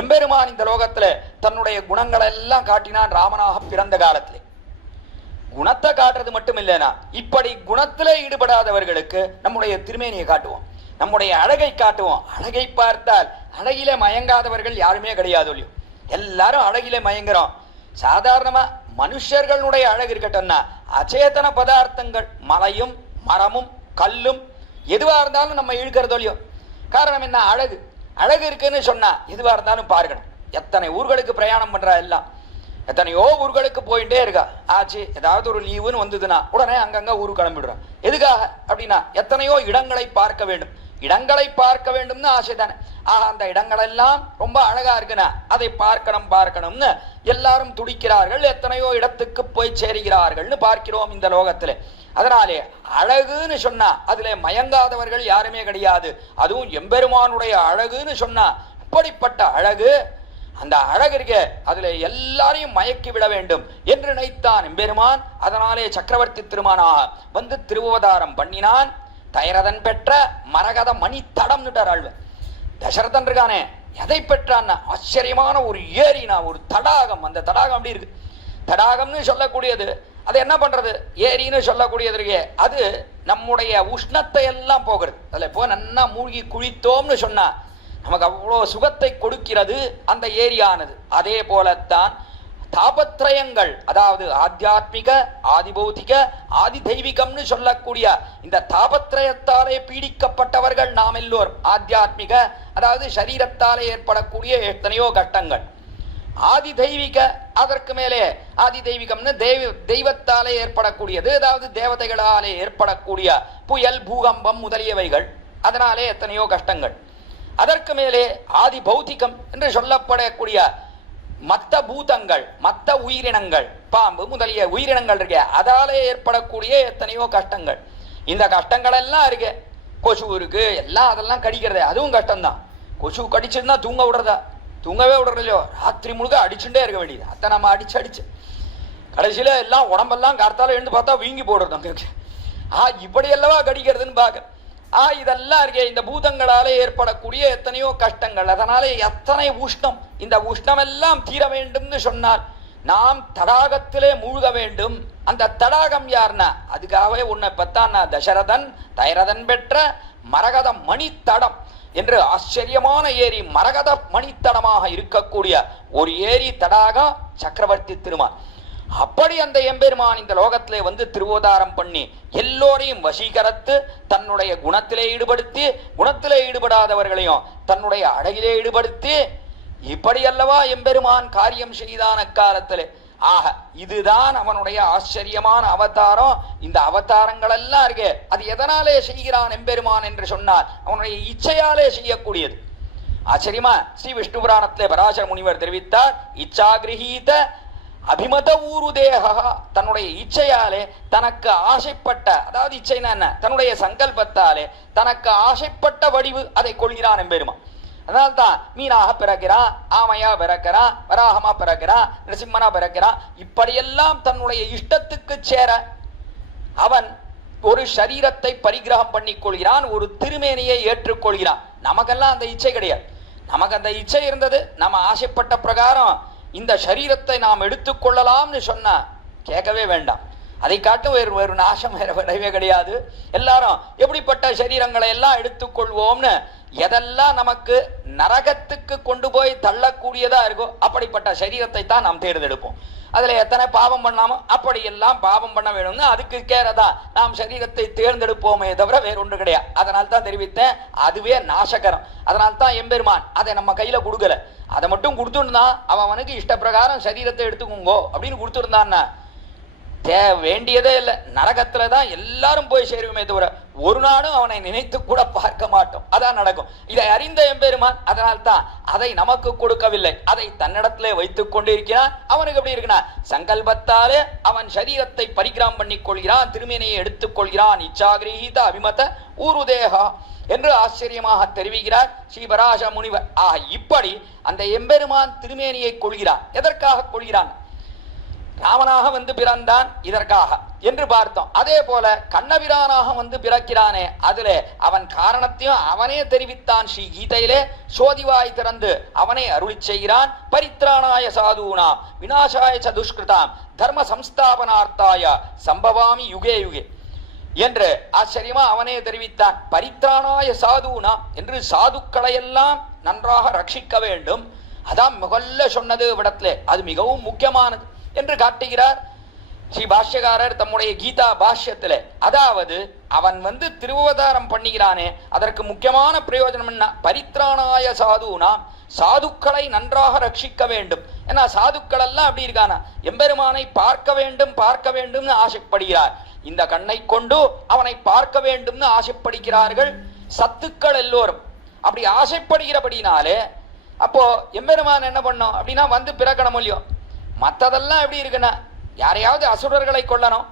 எம்பெருமான் இந்த லோகத்துல தன்னுடைய குணங்களை எல்லாம் காட்டினான். ராமனாக பிறந்த காலத்திலே குணத்தை காட்டுறது மட்டும் இல்லைனா, இப்படி குணத்திலே ஈடுபடாதவர்களுக்கு நம்முடைய திருமேனியை காட்டுவோம், நம்முடைய அழகை காட்டுவோம். அழகை பார்த்தால் அழகிலே மயங்காதவர்கள் யாருமே கிடையாது. எல்லாரும் அழகிலே மயங்குறோம். சாதாரணமா மனுஷர்களுடைய அழகு இருக்கட்டும்னா, அச்சேதன பதார்த்தங்கள் மலையும் மரமும் கல்லும் எதுவா இருந்தாலும் நம்ம இழுக்கிறதோ இல்லையோ. காரணம் என்ன, அழகு. அழகு இருக்குன்னு சொன்னா எதுவா இருந்தாலும் பார்க்கணும். எத்தனை ஊர்களுக்கு பிரயாணம் பண்றா, எல்லாம் எத்தனையோ ஊர்களுக்கு போயிட்டே இருக்கா. ஆச்சு ஏதாவது ஒரு லீவுன்னு வந்ததுன்னா உடனே அங்கங்க ஊருக்கு கிளம்பிடுறான். எதுக்காக அப்படின்னா எத்தனையோ இடங்களை பார்க்க வேண்டும், இடங்களை பார்க்க வேண்டும்னு ஆசை தானே. அந்த இடங்கள் எல்லாம் ரொம்ப அழகா இருக்குன்னா அதை பார்க்கணும்னு எல்லாரும் துடிக்கிறார்கள். எத்தனையோ இடத்துக்கு போய் சேருகிறார்கள்னு பார்க்கிறோம் இந்த லோகத்துல. அதனாலே அழகுன்னு சொன்னா அதுல மயங்காதவர்கள் யாருமே கிடையாது. அதுவும் எம்பெருமானுடைய அழகுன்னு சொன்னா அப்படிப்பட்ட அழகு, அந்த அழகு இருக்க அதுல எல்லாரையும் மயக்கி விட வேண்டும் என்று நினைத்தான் எம்பெருமான். அதனாலே சக்கரவர்த்தி திருமானாக வந்து திருவதாரம் பண்ணினான். தைரதன் பெற்ற மரகத மணி தடம்னுட்டார் ஆழ்வன். தசரதன் இருக்கானே எதை பெற்றான்னா ஆச்சரியமான ஒரு ஏரினா ஒரு தடாகம். அந்த தடாகம் அப்படி இருக்கு. தடாகம்னு சொல்லக்கூடியது அது என்ன பண்றது, ஏரின்னு சொல்லக்கூடியது இருக்கே, அது நம்முடைய உஷ்ணத்தை எல்லாம் போகிறது. அதுல இப்போ நன்னா மூழ்கி குளித்தோம்னு சொன்னா நமக்கு அவ்வளோ சுகத்தை கொடுக்கிறது அந்த ஏரியானது. அதே போலத்தான் தாபத்ரயங்கள், அதாவது ஆத்தியாத்மிக, ஆதிபௌதிக, ஆதி தெய்வீகம்னு சொல்லக்கூடிய இந்த தாபத்ரயத்தாலே பீடிக்கப்பட்டவர்கள் நாம் எல்லோரும். ஆத்தியாத்மிக அதாவது சரீரத்தாலே ஏற்படக்கூடிய எத்தனையோ கட்டங்கள், ஆதி தெய்வீக அதற்கு மேலே ஆதி தெய்வீகம்னு தெய்வத்தாலே ஏற்படக்கூடியது, அதாவது தேவதைகளாலே ஏற்படக்கூடிய புயல் பூகம்பம் முதலியவைகள், அதனாலே எத்தனையோ கஷ்டங்கள். அதற்கு மேலே ஆதி பௌத்திகம் என்று சொல்லப்படக்கூடிய மத்த பூதங்கள், மத்த உயிரினங்கள், பாம்பு முதலிய உயிரினங்கள் இருக்க, அதாலே ஏற்படக்கூடிய எத்தனையோ கஷ்டங்கள். இந்த கஷ்டங்கள் எல்லாம் இருக்கு. கொசு இருக்கு, எல்லாம் அதெல்லாம் கடிக்கிறது, அதுவும் கஷ்டம்தான். கொசு கடிச்சுன்னா தூங்க விடுறதா, தூங்கவே விடுறது இல்லையோ, ராத்திரி முழுக்க அடிச்சுட்டே இருக்க வேண்டியது. அத்தை நம்ம அடிச்சு கடைசியில எல்லாம் உடம்பெல்லாம் கார்த்தால எழுந்து பார்த்தா வீங்கி போடுறது. இப்படி அல்லவா கடிக்கிறதுன்னு பார்க்க. இதெல்லாம் இருக்கே, இந்த பூதங்களால ஏற்படக்கூடிய எத்தனையோ கஷ்டங்கள், அதனால எத்தனை உஷ்ணம், இந்த உஷ்ணமெல்லாம் தீர வேண்டும்னு சொன்னால் நாம் தடாகத்திலே மூழ்க வேண்டும். அந்த தடாகம் யாருன்னா அதுக்காகவே உன்னை பத்தான் தசரதன் தைரதன் பெற்ற மரகத மணித்தடம் என்று ஆச்சரியமான ஏரி, மரகத மணித்தடமாக இருக்கக்கூடிய ஒரு ஏரி தடாகம் சக்கரவர்த்தி திருமால். அப்படி அந்த எம்பெருமான் இந்த லோகத்திலே வந்து திருவோதாரம் பண்ணி எல்லோரையும் வசீகரத்து தன்னுடைய குணத்திலே ஈடுபடுத்தி, குணத்திலே ஈடுபடாதவர்களையும் தன்னுடைய அழகிலே ஈடுபடுத்தி, இப்படி அல்லவா எம்பெருமான் காரியம் செய்தான் அக்காலத்திலே. ஆக இதுதான் அவனுடைய ஆச்சரியமான அவதாரம். இந்த அவதாரங்கள் எல்லாம் இருக்கு, அது எதனாலே செய்கிறான் எம்பெருமான் என்று சொன்னால் அவனுடைய இச்சையாலே செய்யக்கூடியது. ஆச்சரியமா ஸ்ரீ விஷ்ணு புராணத்திலே பராசர முனிவர் தெரிவித்தார், இச்சாகிரஹீத அபிமத ஊருதேகா, தன்னுடைய இச்சையாலே தனக்கு ஆசைப்பட்ட, அதாவது இச்சைனா என்ன, தன்னுடைய சங்கல்பத்தாலே தனக்கு ஆசைப்பட்ட வடிவு அதை கொள்கிறான் எம்பெருமான். அதனால்தான் மீனாக பிறக்கிறான், ஆமையா பிறக்கிறான், வராகமா பிறக்கிறான், நரசிம்மனா பிறக்கிறான். இப்படியெல்லாம் தன்னுடைய இஷ்டத்துக்கு சேர அவன் ஒரு சரீரத்தை பரிகிரகம் பண்ணிக் கொள்கிறான், ஒரு திருமேனியை ஏற்றுக்கொள்கிறான். நமக்கெல்லாம் அந்த இச்சை கிடையாது. நமக்கு அந்த இச்சை இருந்தது, நம்ம ஆசைப்பட்ட பிரகாரம் இந்த சரீரத்தை நாம் எடுத்துக்கொள்ளலாம்னு சொன்னா கேட்கவே வேண்டாம். அதை காட்டும் வேறு நாசம் வரவே கிடையாது. எல்லாரும் எப்படிப்பட்ட சரீரங்களை எல்லாம் எடுத்துக்கொள்வோம்னு, எதெல்லாம் நமக்கு நரகத்துக்கு கொண்டு போய் தள்ளக்கூடியதா இருக்கோ அப்படிப்பட்ட சரீரத்தை தான் நாம் தேர்ந்தெடுப்போம். அதுல எத்தனை பாவம் பண்ணாமோ அப்படியெல்லாம் பாவம் பண்ண வேணும்னு அதுக்கு கேறதா நாம் சரீரத்தை தேர்ந்தெடுப்போமே தவிர வேறொன்று கிடையாது. அதனால தான் தெரிவித்தேன், அதுவே நாசகரம். அதனால தான் எம்பெருமான் அதை நம்ம கையில கொடுக்கல. அதை மட்டும் கொடுத்துருந்தான், அவனுக்கு இஷ்ட பிரகாரம் சரீரத்தை எடுத்துக்கோங்கோ அப்படின்னு கொடுத்துருந்தான்னா வேண்டியதே இல்லை. நரகத்துல தான் எல்லாரும் போய் சேருவோமே தவிர ஒரு நாளும் அவனை நினைத்து கூட பார்க்க மாட்டோம். அதான் நடக்கும். இதை அறிந்த எம்பெருமான் அதனால்தான் அதை நமக்கு கொடுக்கவில்லை, அதை தன்னிடத்திலே வைத்துக் கொண்டிருக்கிறான். அவனுக்கு எப்படி இருக்குன்னா சங்கல்பத்தாலே அவன் சரீரத்தை பரிகிராம் பண்ணிக் கொள்கிறான், திருமேனியை எடுத்துக் கொள்கிறான். இச்சாகிரஹீத அபிமத ஊருதேகா என்று ஆச்சரியமாக தெரிவிக்கிறார் ஸ்ரீ பராசர முனிவர். இப்படி அந்த எம்பெருமான் திருமேனியை கொள்கிறான். எதற்காக கொள்கிறான்? ராமனாக வந்து பிறந்தான் இதற்காக என்று பார்த்தோம். அதே போல கண்ணபிரானாக வந்து பிறக்கிறானே, அதுல அவன் காரணத்தையும் அவனே தெரிவித்தான். ஸ்ரீ கீதையிலே சோதிவாய் திறந்து அவனை அருளி செய்கிறான். பரித்ராணாய சாதுனாம் விநாசாய சதுஷ்கிருதாம் தர்ம சம்ஸ்தாபனார்த்தாய சம்பவாமி யுகே யுகே என்று ஆச்சரியமா அவனே தெரிவித்தான். பரித்ராணாய சாதுனா என்று சாதுக்களை எல்லாம் நன்றாக ரட்சிக்க வேண்டும். அதான் முதல்ல சொன்னது விடத்திலே அது மிகவும் முக்கியமானது என்று காட்டுகிறார் ஸ்ரீ பாஷ்யகாரர் தம்முடைய கீதா பாஷ்யத்திலே. அதாவது அவன் வந்து திருவதாரம் பண்ணுகிறானே, அதற்கு முக்கியமான பிரயோஜனம் என்ன? பரித்ராணாய சாதுனா, சாதுக்களை நன்றாக ரட்சிக்க வேண்டும். ஏன்னா சாதுக்கள் எல்லாம் அப்படி இருக்கானா, எம்பெருமானை பார்க்க வேண்டும் பார்க்க வேண்டும்னு ஆசைப்படுகிறார். இந்த கண்ணை கொண்டு அவனை பார்க்க வேண்டும்னு ஆசைப்படுகிறார்கள் சத்துக்கள் எல்லோரும். அப்படி ஆசைப்படுகிறபடினாலே அப்போ எம்பெருமான் என்ன பண்ணோம் அப்படின்னா வந்து பிறக்கணும் இல்லையோ. மற்றதெல்லாம் எப்படி இருக்குன்னா யாரையாவது அசுரர்களை கொல்லணும்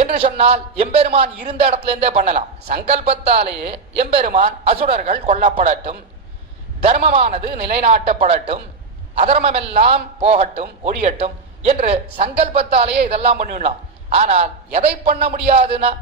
என்று சொன்னால் எம்பெருமான் இருந்த இடத்துல இருந்தே பண்ணலாம். சங்கல்பத்தாலேயே எம்பெருமான் அசுரர்கள் கொல்லப்படட்டும், தர்மமானது நிலைநாட்டப்படட்டும், அதர்மமெல்லாம் போகட்டும் ஒழியட்டும் என்று சங்கல்பத்தாலேயே இதெல்லாம் பண்ணிவிடலாம். ஆனால் எதை பண்ண முடியாதுன்னா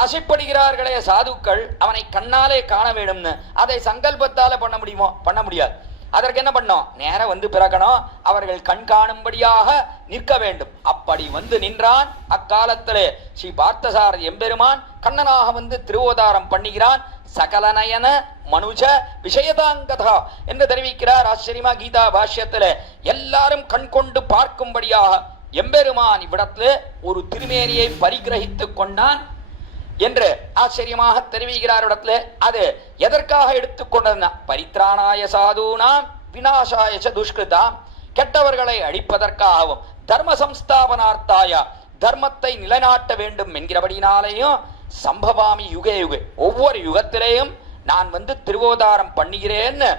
ஆசைப்படுகிறார்களே சாதுக்கள் அவனை கண்ணாலே காண வேண்டும்னு, அதை சங்கல்பத்தால பண்ண முடியுமோ? பண்ண முடியாது. அதற்கு என்ன பண்ணோம்? நேர வந்து பிறக்கணும், அவர்கள் கண் காணும்படியாக நிற்க வேண்டும். அப்படி வந்து நின்றான். அக்காலத்திலே ஸ்ரீ பார்த்தசாரதி எம்பெருமான் கண்ணனாக வந்து திருவோதாரம் பண்ணுகிறான். சகலநயன மனுஜ விஷயதாங்கதா என்று தெரிவிக்கிறார் ஆச்சரியமா கீதா பாஷ்யத்திலே. எல்லாரும் கண் கொண்டு பார்க்கும்படியாக எம்பெருமான் இவ்விடத்திலே ஒரு திருமேனியை பரிகிரகித்துக் கொண்டான் என்று ஆச்சரியமாக தெரிவிக்கிறார் இடத்துல. அது எதற்காக எடுத்துக்கொண்டதுன்னா பரித்ராணாய சாதுனாம் விநாசாய துஷ்கிருதாம், கெட்டவர்களை அழிப்பதற்காகவும் தர்ம சம்ஸ்தாபனார்த்தாய தர்மத்தை நிலைநாட்ட வேண்டும் என்கிறபடினாலேயும் சம்பவாமி யுகே யுகே ஒவ்வொரு யுகத்திலேயும் நான் வந்து திருவோதாரம் பண்ணுகிறேன்னு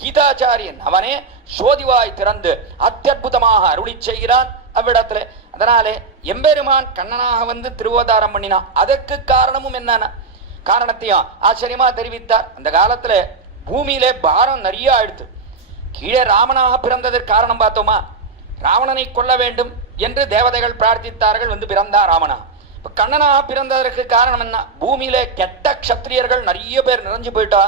கீதாச்சாரியன் அவனே சோதிவாய் திறந்து அத்தியுதமாக அருளி செய்கிறான் அவ்விடத்துல. அதனாலே எம்பெருமான் கண்ணனாக வந்து திருவோதாரம் பண்ணினான். அதற்கு காரணமும் என்னன்னா காரணத்தையும் ஆச்சரியமா தெரிவித்தார். அந்த காலத்துல பூமியிலே பாரம் நிறைய ஆயிடுத்து. கீழே ராமனாக பிறந்ததற்கு காரணம் பார்த்தோமா, ராவணனை கொல்ல வேண்டும் என்று தேவதைகள் பிரார்த்தித்தார்கள், வந்து பிறந்தா ராமனா. இப்ப கண்ணனாக பிறந்ததற்கு காரணம் என்ன? பூமியிலே கெட்ட க்ஷத்திரியர்கள் நிறைய பேர் நிறைஞ்சு போயிட்டா,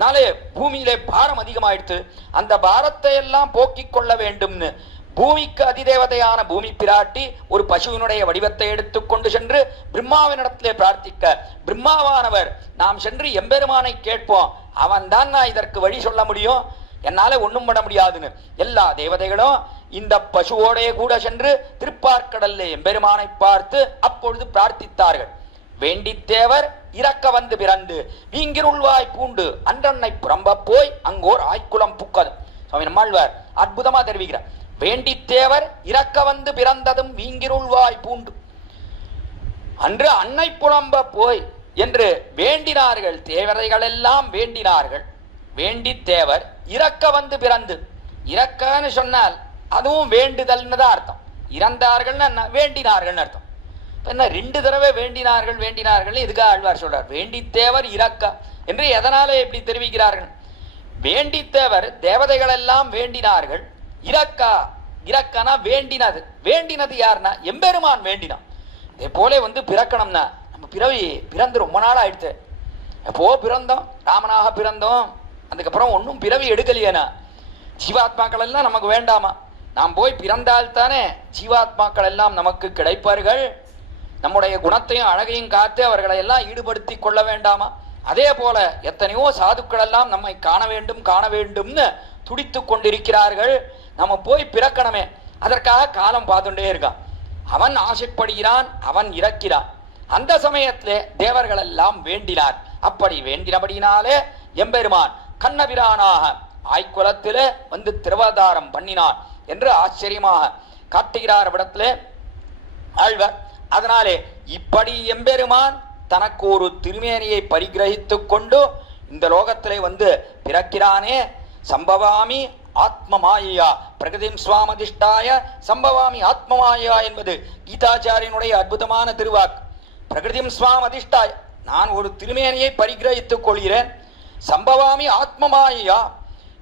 நாளே பூமியிலே பாரம் அதிகமாயிடுத்து. அந்த பாரத்தை எல்லாம் போக்கிக் கொள்ள வேண்டும்னு பூமிக்கு அதிதேவதையான பூமி பிராட்டி ஒரு பசுவினுடைய வடிவத்தை எடுத்துக்கொண்டு சென்று பிரம்மாவினிடத்திலே பிரார்த்திக்க, பிரம்மாவானவர் நாம் சென்று எம்பெருமானை கேட்போம், அவன் தான் நான் இதற்கு வழி சொல்ல முடியும், என்னால ஒண்ணும் பண்ண முடியாதுன்னு எல்லா தேவதைகளும் இந்த பசுவோடைய கூட சென்று திருப்பார்க்கடல்ல எம்பெருமானை பார்த்து அப்பொழுது பிரார்த்தித்தார்கள். வேண்டித்தேவர் இறக்க வந்து பிறந்து வீங்கிருள்வாய் பூண்டு அன்றன்னை புறம்ப போய் அங்கோர் ஆய்க்குளம் புக்கது. சுவாமி நம்மாழ்வார் அற்புதமா தெரிவிக்கிறார். வேண்டித்தேவர் இறக்க வந்து பிறந்ததும் வீங்கிருள்வாய் பூண்டு அன்று அன்னை புறம்ப போய் என்று வேண்டினார்கள். தேவதைகள் எல்லாம் வேண்டினார்கள். வேண்டி தேவர் இறக்க வந்து பிறந்து, இறக்கன்னு சொன்னால் அதுவும் வேண்டுதல்னு தான் அர்த்தம். இறந்தார்கள் வேண்டினார்கள் அர்த்தம். என்ன 2 தடவை வேண்டினார்கள் வேண்டினார்கள் இதுக்காக ஆழ்வார் சொல்றார் வேண்டித்தேவர் இறக்க என்று. எதனால இப்படி தெரிவிக்கிறார்கள்? வேண்டித்தேவர் தேவதைகள் எல்லாம் வேண்டினார்கள். இறக்கா, இறக்கனா வேண்டினது. வேண்டினது யாருன்னா எம்பெருமான் வேண்டினான். இதே போல வந்து பிறக்கணும்னா நம்ம பிறந்து ரொம்ப நாள் ஆயிடுச்சு. எப்போ பிறந்தோம், ராமனாக பிறந்தோம், அதுக்கப்புறம் ஒன்றும் பிறவி எடுக்கலையேனா ஜீவாத்மாக்கள் எல்லாம் நமக்கு வேண்டாமா? நாம் போய் பிறந்தால்தானே ஜீவாத்மாக்கள் எல்லாம் நமக்கு கிடைப்பார்கள். நம்முடைய குணத்தையும் அழகையும் காத்து அவர்களை எல்லாம் ஈடுபடுத்தி கொள்ள வேண்டாமா? அதே போல எத்தனையோ சாதுக்கள் எல்லாம் நம்மை காண வேண்டும் காண வேண்டும்னு துடித்து கொண்டிருக்கிறார்கள். நம்ம போய் பிறக்கணுமே, அதற்காக காலம் பார்த்துட்டே இருக்கான். அவன் ஆசைப்படுகிறான், அவன் இறக்கிறான். அந்த சமயத்திலே தேவர்கள் எல்லாம் வேண்டினார். அப்படி வேண்டினபடினாலே எம்பெருமான் கண்ணபிரானாக ஆய்குலத்திலே வந்து திருவதாரம் பண்ணினார் என்று ஆச்சரியமாக காட்டுகிறார் இடத்திலே ஆழ்வார். அதனாலே இப்படி எம்பெருமான் தனக்கு ஒரு திருமேனியை பரிகிரகித்துக் கொண்டு இந்த லோகத்திலே வந்து பிறக்கிறானே. சம்பவாமி ஆத்மமாயா பிரகதிம் சுவாமதிஷ்டாய சம்பவாமி ஆத்மமாயா என்பது கீதாச்சாரியனுடைய அற்புதமான திருவாக்கு. பிரகிருதிம் சுவாமதிஷ்டாய, நான் ஒரு திருமேனியை பரிகிரகித்துக் கொள்கிறேன். சம்பவாமி ஆத்மமாயா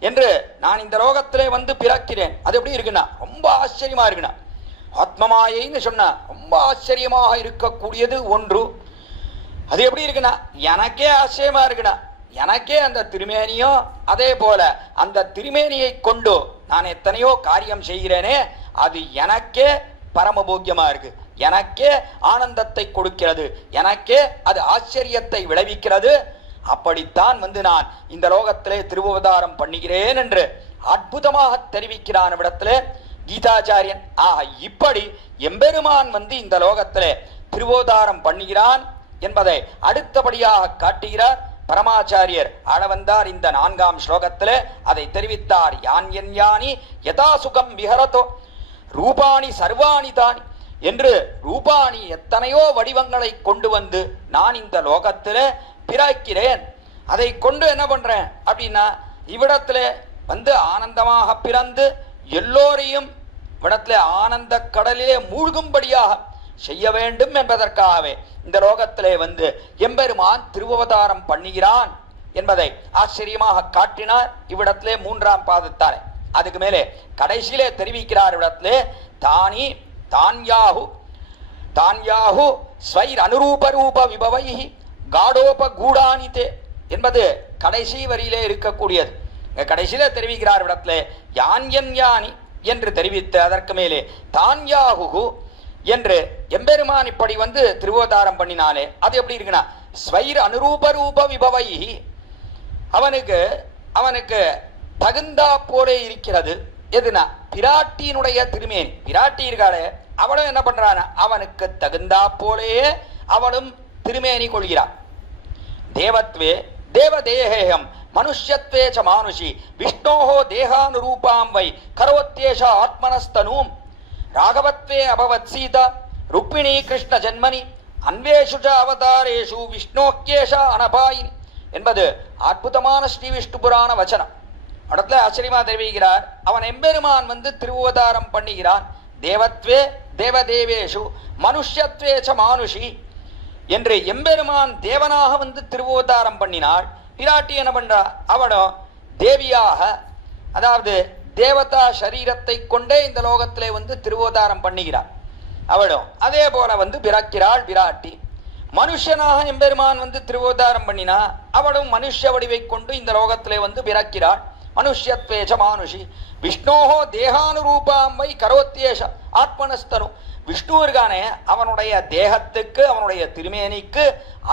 என்று நான் இந்த லோகத்திலே வந்து பிறக்கிறேன். அது எப்படி இருக்குன்னா ரொம்ப ஆச்சரியமா இருக்குண்ணா. ஆத்மமாயைன்னு சொன்னா ரொம்ப ஆச்சரியமாக இருக்கக்கூடியது ஒன்று. அது எப்படி இருக்குன்னா எனக்கே ஆச்சரியமா இருக்குண்ணா. எனக்கே அந்த திருமேனியும் அதே போல அந்த திருமேனியை கொண்டு நான் எத்தனையோ காரியம் செய்கிறேனே, அது எனக்கே பரமபோக்கியமா இருக்கு, எனக்கே ஆனந்தத்தை கொடுக்கிறது, எனக்கே அது ஆச்சரியத்தை விளைவிக்கிறது. அப்படித்தான் வந்து நான் இந்த லோகத்திலே திருவதாரம் பண்ணுகிறேன் என்று அற்புதமாக தெரிவிக்கிறான் இடத்திலே கீதாச்சாரியன். ஆக இப்படி எம்பெருமான் வந்து இந்த லோகத்திலே திருவோதாரம் பண்ணுகிறான் என்பதை அடுத்தபடியாக காட்டுகிறார் பரமாச்சாரியர் ஆளவந்தார். இந்த 4ஆம் ஸ்லோகத்திலே அதை தெரிவித்தார். யான் என் யானி யதா சுகம் விஹரதோ ரூபாணி சர்வாணி தானி என்று ரூபாணி எத்தனையோ வடிவங்களை கொண்டு வந்து நான் இந்த லோகத்திலே பிறக்கிறேன். அதை கொண்டு என்ன பண்றேன் அப்படின்னா இவ்விடத்துல வந்து ஆனந்தமாக பிறந்து எல்லோரையும் இவ்விடத்துல ஆனந்த கடலிலே மூழ்கும்படியாக செய்ய வேண்டும் என்பதற்காகவே இந்த லோகத்திலே வந்து எம்பெருமான் திருவதாரம் பண்ணுகிறான் என்பதை ஆச்சரியமாக காட்டினார் இவ்விடத்திலே 3ஆம் பாதத்தாலே. அதுக்கு மேலே கடைசியிலே தெரிவிக்கிறார் இவ்விடத்திலே தானி தான்யாஹு தான்யாஹு ஸ்வைர் அனுரூப ரூப விபவைஹி காடோப கூடானித்தே என்பது கடைசி வரியிலே இருக்கக்கூடியது. கடைசியில தெரிவிக்கிறார் இடத்துல யான் என் யானி என்று தெரிவித்து அதற்கு மேலே தான்யாஹு என்று எம்பெருமான் இப்படி வந்து திருவோதாரம் பண்ணினாலே அது எப்படி இருக்குன்னா ஸ்வைர் அனுரூப ரூப விபவை அவனுக்கு அவனுக்கு தகுந்தா போலே இருக்கிறது. எதுனா பிராட்டியினுடைய திருமேனி. பிராட்டி இருக்காளே அவளும் என்ன பண்றான அவனுக்கு தகுந்தா போலேயே அவளும் திருமேனி கொள்கிறார். தேவத்வே தேவதேகம் மனுஷ்யத்வே ச மானுஷி விஷ்ணோஹோ தேகானுரூபாம் வை கரோத்யேஷ ஆத்மனஸ்தனூம் ராகவத்வே அபவத் சீதா ருக்மிணி கிருஷ்ண ஜன்மனி அன்வேஷு ச அவதாரேஷு விஷ்ணோக்கேஷ அனபாயினி என்பது அற்புதமான ஸ்ரீ விஷ்ணு புராண வச்சனம். இடத்துல ஆச்சரியமா தெரிவிக்கிறார். அவன் எம்பெருமான் வந்து திருவதாரம் பண்ணுகிறான். தேவத்வே தேவதேவேஷு மனுஷ்யத்வே ச மானுஷி என்று எம்பெருமான் தேவனாக வந்து திருவோதாரம் பண்ணினாள். பிராட்டி என்ன பண்றா அவனும் தேவியாக அதாவது தேவதா சரீரத்தை கொண்டே இந்த லோகத்திலே வந்து திருவோதாரம் பண்ணுகிறார். அவளும் அதே போல பிறக்கிறாள் விராட்டி. மனுஷனாக எம்பெருமான் திருவோதாரம் பண்ணினா அவளும் மனுஷ வடிவை கொண்டு இந்த லோகத்திலே பிறக்கிறாள். மனுஷ்யத்வேஷ மானுஷி விஷ்ணோஹோ தேகானுரூபாம்மை கரோத்தியேஷ ஆத்மனஸ்தனு. விஷ்ணு இருக்கானே அவனுடைய தேகத்துக்கு அவனுடைய திருமேனிக்கு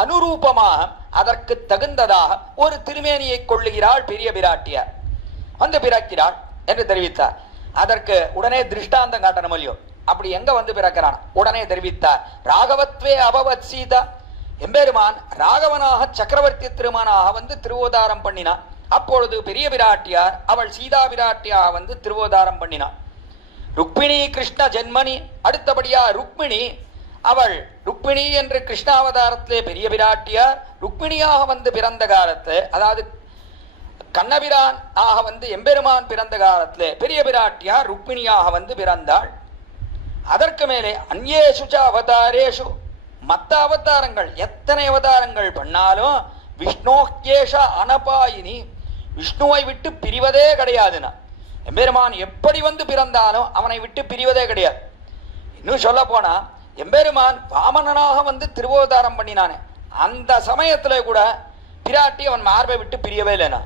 அனுரூபமாக அதற்கு தகுந்ததாக ஒரு திருமேனியை கொள்ளுகிறாள் பெரிய பிராட்டியார். பிறக்கிறாள் என்று தெரிவித்தார். அதற்கு உடனே திருஷ்டாந்தம் காட்டணும் இல்லையோ, அப்படி எங்க பிறக்கிறான் உடனே தெரிவித்தார். ராகவத்வே அபவத் சீதா, எம்பெருமான் ராகவனாக சக்கரவர்த்தி திருமணாக திருவோதாரம் பண்ணினான். அப்பொழுது பெரிய பிராட்டியார் அவள் சீதா பிராட்டியாக திருவோதாரம் பண்ணினான். ருக்மிணி கிருஷ்ண ஜென்மனி, அடுத்தபடியா ருக்மிணி, அவள் ருக்மிணி என்று கிருஷ்ணாவதாரத்திலே பெரிய பிராட்டியார் ருக்மிணியாக பிறந்த காலத்து, அதாவது கண்ணபிரான் ஆக எம்பெருமான் பிறந்த காலத்திலே பெரிய பிராட்டியார் ருக்மிணியாக பிறந்தாள். அதற்கு மேலே அந்நேஷு அவதாரேஷு, மற்ற அவதாரங்கள் எத்தனை அவதாரங்கள் பண்ணாலும் விஷ்ணோக்கேஷ அனபாயினி, விஷ்ணுவை விட்டு பிரிவதே கிடையாதுன்னா. எம்பெருமான் எப்படி பிறந்தாலும் அவனை விட்டு பிரிவதே கிடையாது. இன்னும் சொல்ல போனா எம்பெருமான் வாமனனாக திருவோதாரம் பண்ணினானே அந்த சமயத்துல கூட பிராட்டி அவன் மார்பை விட்டு பிரியவே இல்லைனா,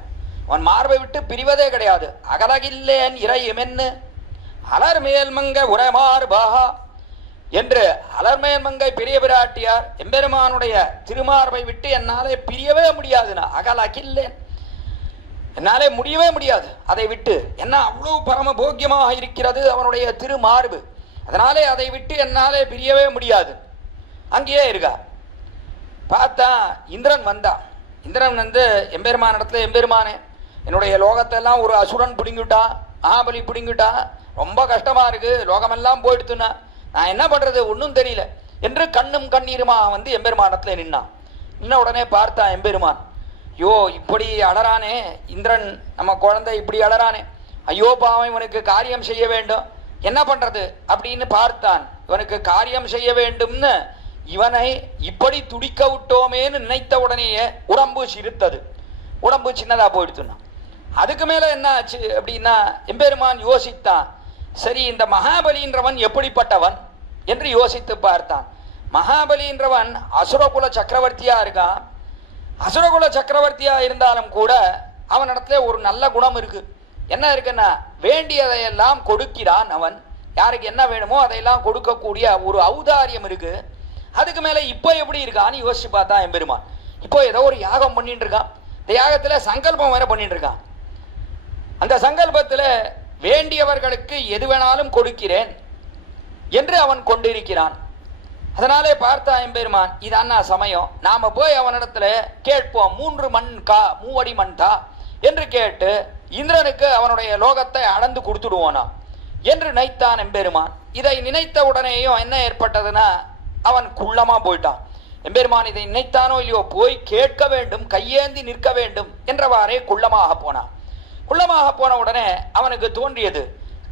அவன் மார்பை விட்டு பிரிவதே கிடையாது. அகலகில்லேன் இறையுமென்னு அலர்மேல்மங்க உரமார்பாகா என்று அலர்மேல்மங்கை பெரிய பிராட்டியார் எம்பெருமானுடைய திருமார்பை விட்டு என்னாலே பிரியவே முடியாதுன்னா, அகலகில்லேன் என்னாலே முடியவே முடியாது அதை விட்டு. என்ன அவ்வளவு பரம போக்கியமாக இருக்கிறது அவனுடைய திருமார்பு, அதனாலே அதை விட்டு என்னாலே பிரியவே முடியாது. அங்கேயே இருக்கா. பார்த்தா இந்திரன் வந்தான். இந்திரன் எம்பெருமான இடத்துல, எம்பெருமானே என்னுடைய லோகத்தெல்லாம் ஒரு அசுரன் பிடுங்கிட்டான், மகாபலி பிடுங்கிட்டான், ரொம்ப கஷ்டமா இருக்கு, லோகமெல்லாம் போயிடுத்துனா நான் என்ன பண்றது ஒன்றும் தெரியல என்று கண்ணும் கண்ணீருமா எம்பெருமானத்துல நின்னான். நின்ன உடனே பார்த்தான் எம்பெருமான், ஐயோ இப்படி அலறானே இந்திரன், நம்ம குழந்தை இப்படி அலறானே, ஐயோ பாவம் இவனுக்கு காரியம் செய்ய வேண்டும், என்ன பண்றது அப்படின்னு பார்த்தான். இவனுக்கு காரியம் செய்ய வேண்டும்னு இவனை இப்படி துடிக்க விட்டோமேன்னு நினைத்த உடனேயே உடம்பு சிறுத்தது, உடம்பு சின்னதா போயிடுத்துனா. அதுக்கு மேல என்ன ஆச்சு அப்படின்னா எம்பெருமான் யோசித்தான். சரி, இந்த மகாபலின்றவன் எப்படிப்பட்டவன் என்று யோசித்து பார்த்தான். மகாபலின்றவன் அசுரகுல சக்கரவர்த்தியா இருக்கான். அசுரகுல சக்கரவர்த்தியா இருந்தாலும் கூட அவனிடத்துல ஒரு நல்ல குணம் இருக்கு. என்ன இருக்குன்னா வேண்டியதையெல்லாம் கொடுக்கிறான். அவன் யாருக்கு என்ன வேணுமோ அதையெல்லாம் கொடுக்கக்கூடிய ஒரு ஔதாரியம் இருக்கு. அதுக்கு மேல இப்போ எப்படி இருக்கான்னு யோசிச்சு பார்த்தான் எம்பெருமான். இப்போ ஏதோ ஒரு யாகம் பண்ணிட்டு இருக்கான். இந்த யாகத்துல சங்கல்பம் வேற பண்ணிட்டு இருக்கான். அந்த சங்கல்பத்துல வேண்டியவர்களுக்கு எது வேணாலும் கொடுக்கிறேன் என்று அவன் கொண்டிருக்கிறான். அதனாலே பார்த்தா எம்பெருமான், இதான்னா சமயம், நாம போய் அவனிடத்துல கேட்போம், 3 மண் கா 3 அடி மண் தா என்று கேட்டு இந்திரனுக்கு அவனுடைய லோகத்தை அளந்து கொடுத்துடுவோனா என்று நினைத்தான் எம்பெருமான். இதை நினைத்த உடனேயும் என்ன ஏற்பட்டதுன்னா அவன் குள்ளமா போயிட்டான். எம்பெருமான் இதை நினைத்தானோ இல்லையோ போய் கேட்க வேண்டும், கையேந்தி நிற்க வேண்டும் என்றவாறே குள்ளமாக போனான். குள்ளமாக போன உடனே அவனுக்கு தோன்றியது,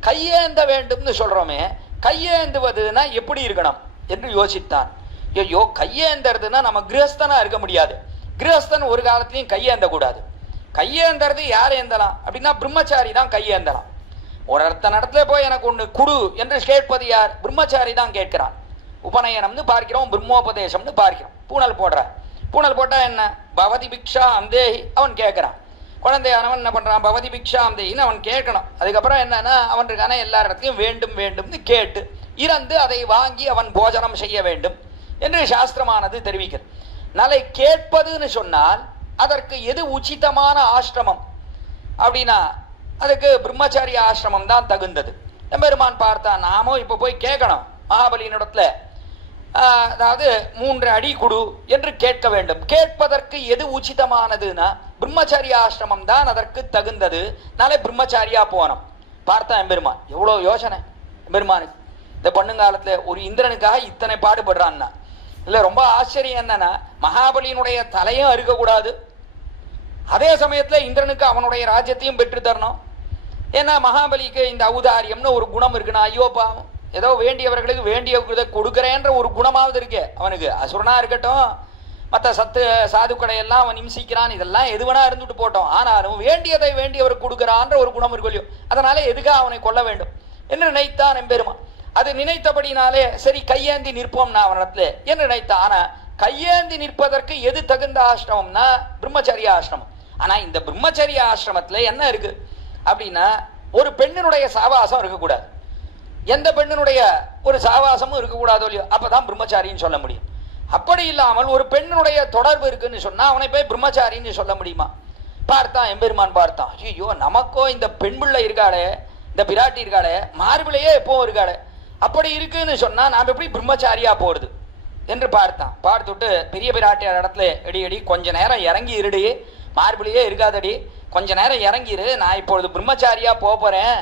கையேந்த வேண்டும்னு சொல்றோமே, கையேந்துவதுன்னா எப்படி இருக்கணும் என்று யோசித்தான். ஐயோ கையேந்தறதுன்னா நம்ம கிரகஸ்தனா இருக்க முடியாது. கிரகஸ்தன் ஒரு காலத்திலையும் கையேந்த கூடாது. கையேந்தறது யார் ஏந்தலாம் அப்படின்னா பிரம்மச்சாரி தான் கையேந்தலாம். ஒருத்தன் இடத்துல போய் எனக்கு ஒன்று குடு என்று கேட்பது யார்? பிரம்மச்சாரி தான் கேட்கிறான். உபநயனம்னு பார்க்கிறோம், பிரம்மோபதேசம்னு பார்க்கிறோம். பூனல் போடுற, பூனல் போட்டா என்ன, பவதி பிக்ஷா அந்தேஹி அவன் கேட்கிறான். குழந்தையானவன் என்ன பண்றான், பவதி பிக்ஷா அந்தேஹின்னு அவன் கேட்கணும். அதுக்கப்புறம் என்னன்னா அவன் இருக்கான எல்லா இடத்துலையும் வேண்டும் வேண்டும்னு கேட்டு இறந்து அதை வாங்கி அவன் போஜனம் செய்ய வேண்டும் என்று சாஸ்திரமானது தெரிவிக்கிறது. நாளை கேட்பதுன்னு சொன்னால் அதற்கு எது உச்சிதமான ஆசிரமம் அப்படின்னா அதுக்கு பிரம்மச்சாரிய ஆசிரமம் தான் தகுந்தது. எம்பெருமான் பார்த்தான், நாமோ இப்ப போய் கேட்கணும் மகாபலியினிடத்துல, அதாவது 3 அடி குடு என்று கேட்க வேண்டும். கேட்பதற்கு எது உச்சிதமானதுன்னா பிரம்மச்சாரிய ஆசிரமம் தான் அதற்கு தகுந்தது. நாளை பிரம்மச்சாரியா போனோம். பார்த்தா எம்பெருமான் எவ்வளவு யோசனை எம்பெருமானுக்கு. இந்த பொண்ணுங்காலத்துல ஒரு இந்திரனுக்காக இத்தனை பாடுபடுறான்னா இல்ல, ரொம்ப ஆச்சரியம் என்னன்னா மகாபலியினுடைய தலையும் அறுக்கக்கூடாது, அதே சமயத்துல இந்திரனுக்கு அவனுடைய ராஜ்யத்தையும் பெற்று தரணும். ஏன்னா மகாபலிக்கு இந்த ஔதாரியம்னு ஒரு குணம் இருக்குன்னா, ஐயோ பாவம் ஏதோ வேண்டியவர்களுக்கு வேண்டிய கொடுக்கிறேன்ற ஒரு குணமாவது இருக்கு அவனுக்கு. அசுரனா இருக்கட்டும், மற்ற சாதுக்களை எல்லாம் அவன் இம்சிக்கிறான், இதெல்லாம் எதுவனா இருந்துட்டு போட்டோம், ஆனாலும் வேண்டியதை வேண்டியவருக்கு கொடுக்கிறான்ற ஒரு குணம் இருக்கு இல்லையோ, அதனால எதுக்காக அவனை கொல்ல வேண்டும் என்று நினைத்தான் எம்பெருமான். அது நினைத்தபடினாலே சரி கையேந்தி நிற்போம் நான் அவனிடத்துல என்று நினைத்தான். ஆனா கையேந்தி நிற்பதற்கு எது தகுந்த ஆசிரமம்னா பிரம்மச்சரிய ஆசிரமம். ஆனா இந்த பிரம்மச்சரிய ஆசிரமத்துல என்ன இருக்கு அப்படின்னா ஒரு பெண்ணினுடைய சாவாசம் இருக்கக்கூடாது. எந்த பெண்ணினுடைய ஒரு சாவாசமும் இருக்கக்கூடாதோ இல்லையோ அப்பதான் பிரம்மச்சாரின்னு சொல்ல முடியும். அப்படி இல்லாமல் ஒரு பெண்ணுடைய தொடர்பு இருக்குன்னு சொன்னா அவனை போய் பிரம்மச்சாரின்னு சொல்ல முடியுமா? பார்த்தான் எம்பெருமான் பார்த்தான், ஐயோ நமக்கோ இந்த பெண் பிள்ளை இருக்காளே, இந்த பிராட்டி இருக்காளே, மார்பிளையே எப்பவும் இருக்காளே, அப்படி இருக்குன்னு சொன்னா நாம் எப்படி பிரம்மச்சாரியா போறது என்று பார்த்தான். பார்த்துட்டு பெரிய பிராட்டியார் இடத்துல எடி கொஞ்ச நேரம் இறங்கி இருடி, மார்பிளையே இருக்காதடி, கொஞ்ச நேரம் இறங்கிரு, நான் இப்பொழுது பிரம்மச்சாரியா போறேன்,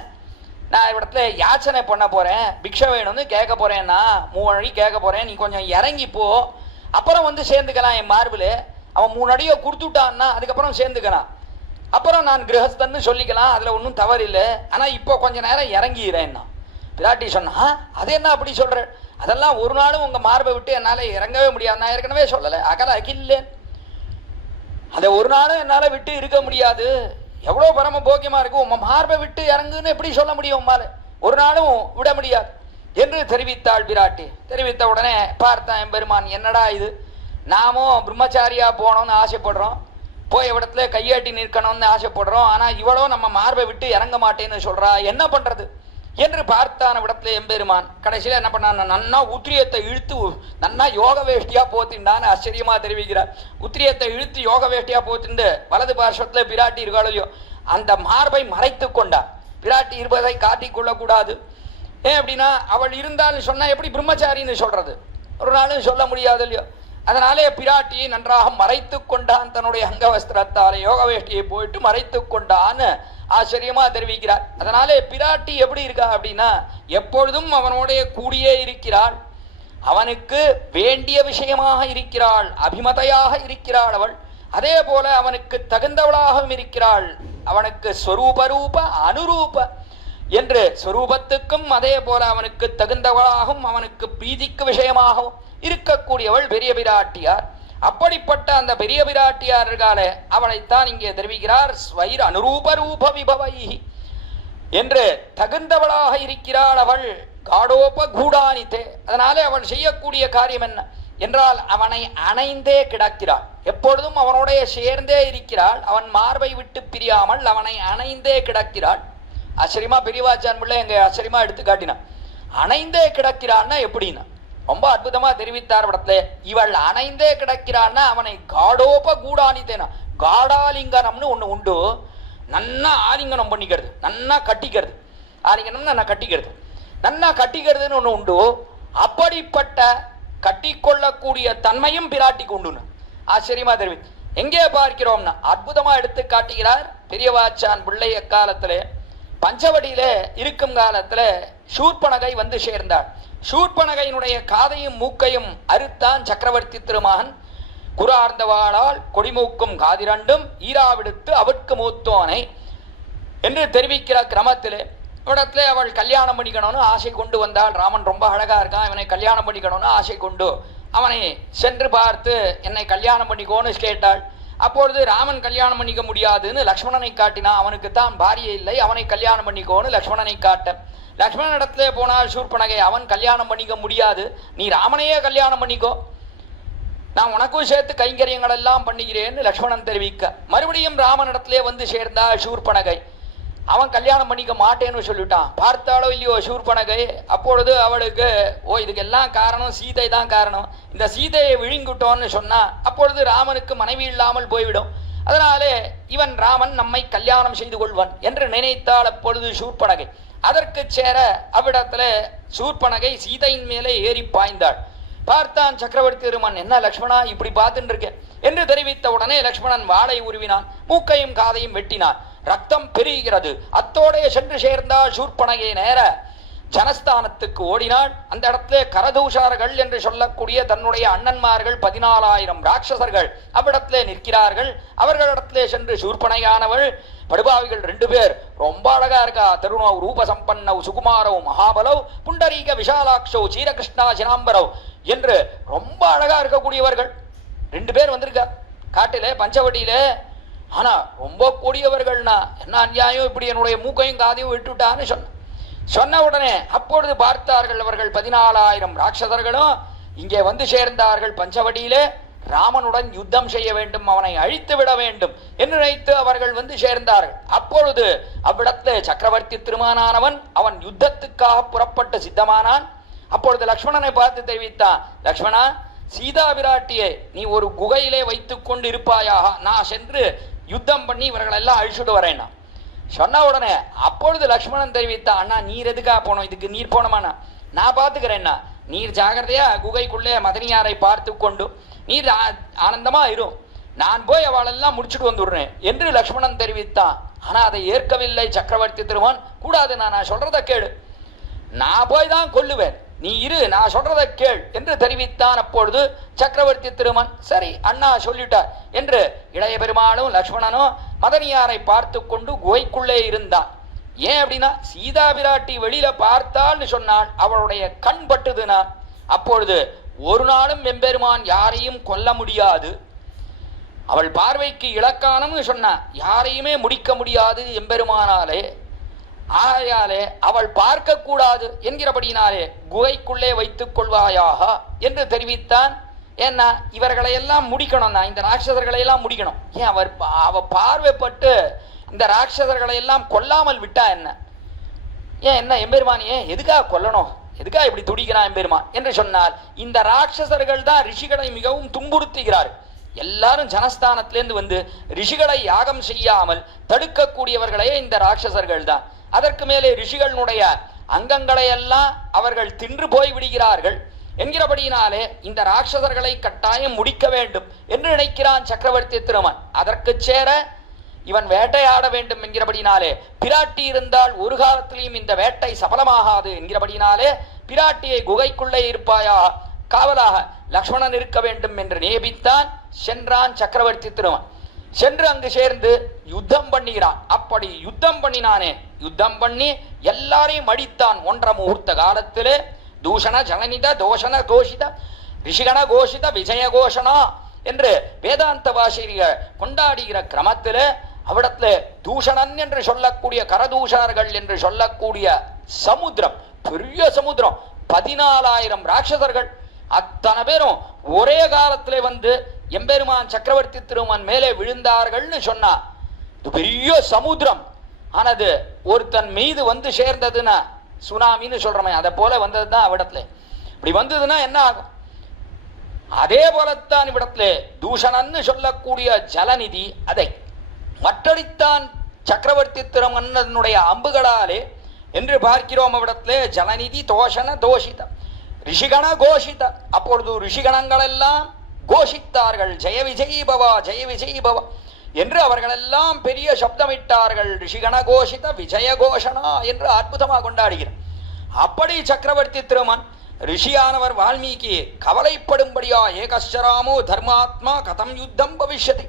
நான் இடத்துல யாச்சனை பண்ண போறேன், பிக்ஷை வேணும்னு கேட்க போறேன்னா 3 அடி கேட்க போறேன், நீ கொஞ்சம் இறங்கி போ, அப்புறம் வந்து சேர்ந்துக்கலாம் என் மார்பிள். அவன் 3 அடியை கொடுத்துட்டான்னா அதுக்கப்புறம் சேர்ந்துக்கலாம், அப்புறம் நான் கிரகஸ்தன்னு சொல்லிக்கலாம், அதுல ஒன்றும் தவறு இல்லை, ஆனா இப்போ கொஞ்ச நேரம் இறங்கிடுறேன்னா. பிராட்டி சொன்னா அது என்ன அப்படி சொல்ற, அதெல்லாம் ஒரு நாளும் உங்க மார்பை விட்டு என்னால இறங்கவே முடியாது, நான் ஏற்கனவே சொல்லலை அகல அகில்லேன், அதை ஒரு நாளும் என்னால விட்டு இருக்க முடியாது, எவ்வளவு பரம போக்கியமா இருக்கும், உங்க மார்பை விட்டு இறங்குன்னு எப்படி சொல்ல முடியும், உம்மால ஒரு நாளும் விட முடியாது என்று தெரிவித்தாள் பிராட்டி. தெரிவித்த உடனே பார்த்தான் எம்பெருமான், என்னடா இது, நாமும் பிரம்மச்சாரியா போனோம்னு ஆசைப்படுறோம், போய் இடத்துல கையாட்டி நிற்கணும்னு ஆசைப்படுறோம், ஆனா இவ்வளோ நம்ம மார்பை விட்டு இறங்க மாட்டேன்னு சொல்றா, என்ன பண்றது என்று பார்த்தான இடத்துல எம்பெருமான் கடைசியில என்ன பண்ணான், நன்னா உத்திரியத்தை இழுத்து நன்னா யோக வேஷ்டியா போத்தின்டான்னு ஆச்சரியமா தெரிவிக்கிறார். உத்திரியத்தை இழுத்து யோக வேஷ்டியா போத்திண்டு வலது பார்ஷத்துல பிராட்டி இருக்காளையோ அந்த மார்பை மறைத்து கொண்டார். பிராட்டி இருப்பதை காட்டிக் கொள்ளக்கூடாது. ஏன் அப்படின்னா அவள் இருந்தாலும் சொன்னா எப்படி பிரம்மச்சாரின்னு சொல்றது, ஒரு நாளும் சொல்ல முடியாது இல்லையோ. அதனாலே பிராட்டியை நன்றாக மறைத்து கொண்டான், தன்னுடைய அங்க வஸ்திரத்தாலே யோக வேஷ்டியை போயிட்டு மறைத்து கொண்டான்னு ஆச்சரியமா தெரிவிக்கிறார். அதனாலே பிராட்டி எப்படி இருக்கா அப்படின்னா எப்பொழுதும் அவனோடைய கூடியே இருக்கிறாள், அவனுக்கு வேண்டிய விஷயமாக இருக்கிறாள், அபிமதையாக இருக்கிறாள் அவள். அதே போல அவனுக்கு தகுந்தவளாகவும் இருக்கிறாள், அவனுக்கு ஸ்வரூபரூப அனுரூப என்று ஸ்வரூபத்துக்கும் அதே போல அவனுக்கு தகுந்தவளாகவும் அவனுக்கு பிரீதிக்கு விஷயமாகவும் இருக்கக்கூடியவள் பெரிய பிராட்டியார். அப்படிப்பட்ட அந்த பெரிய பிராட்டியார் இருக்காளே அவளைத்தான் இங்கே தெரிவிக்கிறார், ஸ்வைர் அனுரூப ரூப விபவை என்று தகுந்தவளாக இருக்கிறாள் அவள். காடோப கூடானித்தே, அதனாலே அவள் செய்யக்கூடிய காரியம் என்ன என்றால் அவனை அணைந்தே கிடக்கிறாள், எப்பொழுதும் அவனுடைய சேர்ந்தே இருக்கிறாள், அவன் மார்பை விட்டு பிரியாமல் அவனை அணைந்தே கிடக்கிறாள். ஆச்சரியமா பெரியவாச்சான் பிள்ளை எங்க ஆச்சரியமா எடுத்து காட்டினான். அணைந்தே கிடக்கிறான்னா எப்படின்னா ரொம்ப அற்புதமா தெரிவித்தார் இடத்துல, இவள் அணைந்தே கிடக்கிறான்னா அவனை காடோப கூடானித்தேனா, காடாலிங்கனம்னு ஒண்ணு உண்டு, நன்னா ஆலிங்கனம் பண்ணிக்கிறது, நன்னா கட்டிக்கிறது, ஆலிங்கனம் நன்னா கட்டிக்கிறது, நன்னா கட்டிக்கிறதுன்னு ஒண்ணு உண்டு. அப்படிப்பட்ட கட்டிக்கொள்ளக்கூடிய தன்மையும் பிராட்டிக்கு உண்டுன்னு ஆச்சரியமா தெரிவி. எங்கே பார்க்கிறோம்னா அற்புதமா எடுத்து காட்டுகிறார் பெரியவாச்சான் பிள்ளை. எக்காலத்திலே பஞ்சவடியில இருக்கும் காலத்துல சூர்பனகை வந்து சேர்ந்தாள். சூர்பனகையினுடைய காதையும் மூக்கையும் அறுத்தான் சக்கரவர்த்தி திருமகன். குரார்ந்தவாளால் கொடிமூக்கும் காதிரண்டும் ஈராவிடுத்து அவட்கு மூத்தோனை என்று தெரிவிக்கிற கிரமத்திலே இடத்துல அவள் கல்யாணம் பண்ணிக்கணும்னு ஆசை கொண்டு வந்தாள். ராமன் ரொம்ப அழகா இருக்கான், இவனை கல்யாணம் பண்ணிக்கணும்னு ஆசை கொண்டு அவனை சென்று பார்த்து என்னை கல்யாணம் பண்ணிக்கோன்னு கேட்டாள். அப்பொழுது ராமன் கல்யாணம் பண்ணிக்க முடியாதுன்னு லக்ஷ்மணனை காட்டினான், அவனுக்கு தான் பாரியை இல்லை, அவனை கல்யாணம் பண்ணிக்கோன்னு லக்ஷ்மணனை காட்ட. லக்ஷ்மணன் இடத்துல போனால் சூர்பனகை, அவன் கல்யாணம் பண்ணிக்க முடியாது, நீ ராமனையே கல்யாணம் பண்ணிக்கோ, நான் உனக்கும் சேர்த்து கைங்கரியங்கள் எல்லாம் பண்ணுகிறேன்னு லக்ஷ்மணன் தெரிவிக்க. மறுபடியும் ராமன் இடத்துல வந்து சேர்ந்தா சூர்பனகை, அவன் கல்யாணம் பண்ணிக்க மாட்டேன்னு சொல்லிட்டான். பார்த்தாலோ இல்லையோ சூர்பனகை, அப்பொழுது அவளுக்கு இதுக்கெல்லாம் காரணம் சீதை தான் காரணம், இந்த சீதையை விழுங்கிட்டோன்னு சொன்னா அப்பொழுது ராமனுக்கு மனைவி இல்லாமல் போய்விடும், அதனாலே இவன் ராமன் நம்மை கல்யாணம் செய்து கொள்வன் என்று நினைத்தாள் அப்பொழுது சூர்பனகை. அதற்கு சேர அவ்விடத்துல சூர்பனகை சீதையின் மேலே ஏறி பாய்ந்தாள். பார்த்தான் சக்கரவர்த்தி திருமன், என்ன லக்ஷ்மணா இப்படி பார்த்துட்டு இருக்க என்று தெரிவித்த உடனே லக்ஷ்மணன் வாளை உருவினான், மூக்கையும் காதையும் வெட்டினான். ரத்தம் பெருகிறது. அத்தோடைய சென்று சேர்ந்தால் சூர்பனகை நேர ஜனஸ்தானத்துக்கு ஓடினாள். அந்த இடத்துல கரதூஷார்கள் என்று சொல்லக்கூடிய தன்னுடைய அண்ணன்மார்கள் 14,000 ராட்சசர்கள் அவ்விடத்திலே நிற்கிறார்கள். அவர்களிடத்திலே சென்று சூர்பனகையானவள், படுபாவிகள் 2 பேர் ரொம்ப அழகா இருக்கா, தருணவ் ரூபசம்பன்னவ் சுகுமாரவ் மகாபலவ் புண்டரீக விஷாலாட்சவ் சீரகிருஷ்ணா சினாம்பரவ் என்று ரொம்ப அழகா இருக்கக்கூடியவர்கள் 2 பேர் வந்திருக்கா காட்டிலே பஞ்சவடியில. ஆனா ரொம்ப கூடியவர்கள்னா என்ன அநியாயம், இப்படி என்னுடைய மூக்கையும் காதையும் விட்டுட்டான்னு சொன்ன. சொன்ன உடனே அப்பொழுது பார்த்தார்கள் அவர்கள் 14,000 ராட்சதர்களும் இங்கே வந்து சேர்ந்தார்கள். பஞ்சவடியிலே ராமனுடன் யுத்தம் செய்ய வேண்டும், அவனை அழித்து விட வேண்டும் என்று நினைத்து அவர்கள் வந்து சேர்ந்தார்கள். அப்பொழுது அவ்விடத்திலே சக்கரவர்த்தி திருமானானவன் அவன் யுத்தத்துக்காக புறப்பட்டு சித்தமானான். அப்பொழுது லக்ஷ்மணனை பார்த்து தெரிவித்தான், லக்ஷ்மணா, சீதா பிராட்டியை நீ ஒரு குகையிலே வைத்துக் கொண்டு இருப்பாயாக, நான் சென்று யுத்தம் பண்ணி இவர்கள் எல்லாம் அழிச்சுட்டு வரேன்னா. சொன்ன உடனே அப்பொழுது லக்ஷ்மணன் தெரிவித்தான், அண்ணா நீர் எதுக்காக போனோம், இதுக்கு நீர் போனோமாண்ணா, நான் பார்த்துக்கிறேன்னா, நீர் ஜாகிரதையா குகைக்குள்ளே மதனியாரை பார்த்து கொண்டு நீர் ஆனந்தமா இரும், நான் போய் அவளெல்லாம் முடிச்சுட்டு வந்துடுறேன் என்று லக்ஷ்மணன் தெரிவித்தான். ஆனா அதை ஏற்கவில்லை சக்கரவர்த்தி திருமான். கூடாது, நான் சொல்றதை கேளு, நான் போய் தான் கொல்லுவேன், நீ இரு, நான் சொல்றதை கேள் என்று தெரிவித்தான். அப்பொழுது சக்கரவர்த்தி திருமன் சரி அண்ணா சொல்லிட்டார் என்று இளைய பெருமாளும் லக்ஷ்மணனும் மதனியாரை பார்த்து கொண்டு குகைக்குள்ளே இருந்தான். ஏன் அப்படின்னா, சீதா பிராட்டி வெளியில பார்த்தாள்னு சொன்னாள், அவளுடைய கண் பட்டுதுன்னா. அப்பொழுது ஒரு நாளும் எம்பெருமான் யாரையும் கொல்ல முடியாது, அவள் பார்வைக்கு இலக்கானம்னு சொன்னா யாரையுமே முடிக்க முடியாது எம்பெருமானாலே. ஆகையாலே அவள் பார்க்க கூடாது என்கிறபடினாலே குகைக்குள்ளே வைத்துக் கொள்வாயாக என்று தெரிவித்தான். ஏன்னா இவர்களை எல்லாம் முடிக்கணும்னா, இந்த ராட்சதர்களை எல்லாம் முடிக்கணும். ஏன் அவ பார்வைப்பட்டு இந்த ராட்சதர்களை எல்லாம் கொல்லாமல் விட்டா என்ன? ஏன் என்ன எம்பெருமானியே எதுக்காக கொல்லணும், எதுக்காக இப்படி துடிக்கிறான் எம்பெருமான் என்று சொன்னால், இந்த ராட்சசர்கள் தான் ரிஷிகளை மிகவும் துன்புறுத்துகிறார். எல்லாரும் ஜனஸ்தானத்திலேருந்து வந்து ரிஷிகளை யாகம் செய்யாமல் தடுக்கக்கூடியவர்களே இந்த ராட்சசர்கள் தான். அதற்கு மேலே ரிஷிகளுடைய அங்கங்களை எல்லாம் அவர்கள் தின்று போய் விடுகிறார்கள் என்கிறபடியினாலே இந்த ராட்சசர்களை கட்டாயம் முடிக்க வேண்டும் என்று நினைக்கிறான் சக்கரவர்த்தி திருமன். அதற்கு சேர இவன் வேட்டையாட வேண்டும் என்கிறபடினாலே, பிராட்டி இருந்தால் ஒரு காலத்திலையும் இந்த வேட்டை சபலமாகாது என்கிறபடினாலே, பிராட்டியை குகைக்குள்ளே இருப்பாயா காவலாக லக்ஷ்மணன் இருக்க வேண்டும் என்று நியமித்தான். சென்றான் சக்கரவர்த்தி திருமன். சென்று அங்கு சேர்ந்து யுத்தம் பண்ணுகிறான். அப்படி யுத்தம் பண்ணினானே, யுத்தம் பண்ணி எல்லாரையும் அடித்தான். 1.5 முகூர்த்த காலத்திலே தூஷண ஜனனித தோஷண கோஷித ரிஷிகண கோஷித விஜய கோஷணா என்று வேதாந்த வாசிரியர் கொண்டாடுகிற கிரமத்திலே அவிடத்துல தூஷணன் என்று சொல்லக்கூடிய கரதூஷணர்கள் என்று சொல்லக்கூடிய சமுத்திரம், பெரிய சமுத்திரம், 14,000 ராட்சசர்கள் அத்தனை பேரும் ஒரே காலத்திலே வந்து எம்பெருமான் சக்கரவர்த்தி திருமன் மேலே விழுந்தார்கள்னு சொன்னா. பெரிய சமுத்திரம் ஆனது ஒருத்தன் மீது வந்து சேர்ந்ததுன்னா சுனாமின்னு சொல்றமே, அதை போல வந்ததுதான் அவ்விடத்துல. இப்படி வந்ததுன்னா என்ன ஆகும்? அதே போலத்தான் இவ்விடத்துல தூஷணன்னு சொல்லக்கூடிய ஜலநிதி அதை மற்றடித்தான் சக்கரவர்த்தி திருமன்னனுடைய அம்புகளாலே என்று பார்க்கிறோம். அவ்விடத்துல ஜலநிதி தோஷண தோஷித ரிஷிகண கோஷித. அப்பொழுது ரிஷிகணங்கள் எல்லாம் கோஷித்தார்கள், ஜெய விஜய் பவா ஜெய விஜய் பவா என்று அவர்களெல்லாம் பெரிய சப்தமிட்டார்கள். ரிஷிகண கோஷித விஜய கோஷணா என்று அற்புதமாக கொண்டாடுகிறார். அப்படி சக்கரவர்த்தி திருமன் ரிஷியானவர் வால்மீகி கவலைப்படும்படியா ஏகஸ்வராமோ தர்மாத்மா கதம் யுத்தம் பவிஷ்யதி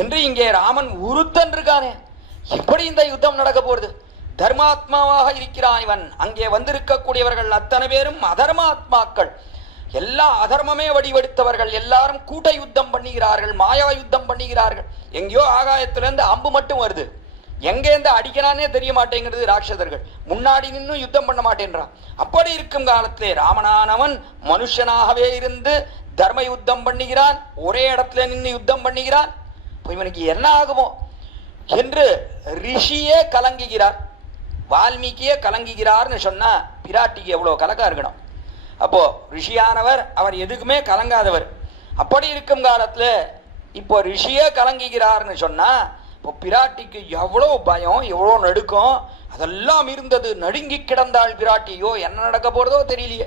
என்று இங்கே ராமன் உறுத்தன் இருக்கானே, எப்படி இந்த யுத்தம் நடக்க போறது? தர்மாத்மாவாக இருக்கிறான் இவன். அங்கே வந்திருக்கக்கூடியவர்கள் அத்தனை பேரும் அதர்மாத்மாக்கள், எல்லா அதர்மமே வடிவெடுத்தவர்கள், எல்லாரும் கூட்ட யுத்தம் பண்ணுகிறார்கள், மாயா யுத்தம் பண்ணுகிறார்கள். எங்கேயோ ஆகாயத்திலிருந்து அம்பு மட்டும் வருது, எங்கேருந்து அடிக்கிறானே தெரிய மாட்டேங்கிறது. ராட்சதர்கள் முன்னாடி நின்னும் யுத்தம் பண்ண மாட்டேன்றான். அப்படி இருக்கும் காலத்திலே ராமனானவன் மனுஷனாகவே இருந்து தர்ம யுத்தம் பண்ணுகிறான், ஒரே இடத்துல நின்று யுத்தம் பண்ணுகிறான். இவனுக்கு என்ன ஆகுமோ என்று ரிஷியே கலங்குகிறார், வால்மீகியே கலங்குகிறார்னு சொன்னா பிராட்டிக்கு எவ்வளவு கலக்கம் இருக்கணும். அப்போ ரிஷியானவர் அவர் எதுக்குமே கலங்காதவர். அப்படி இருக்கும் காலத்துல இப்போ ரிஷியே கலங்குகிறார்னு சொன்னா இப்போ பிராட்டிக்கு எவ்வளோ பயம், எவ்வளோ நடுக்கம் அதெல்லாம் இருந்தது. நடுங்கி கிடந்தாள் பிராட்டி. ஐயோ என்ன நடக்க போறதோ தெரியலையே,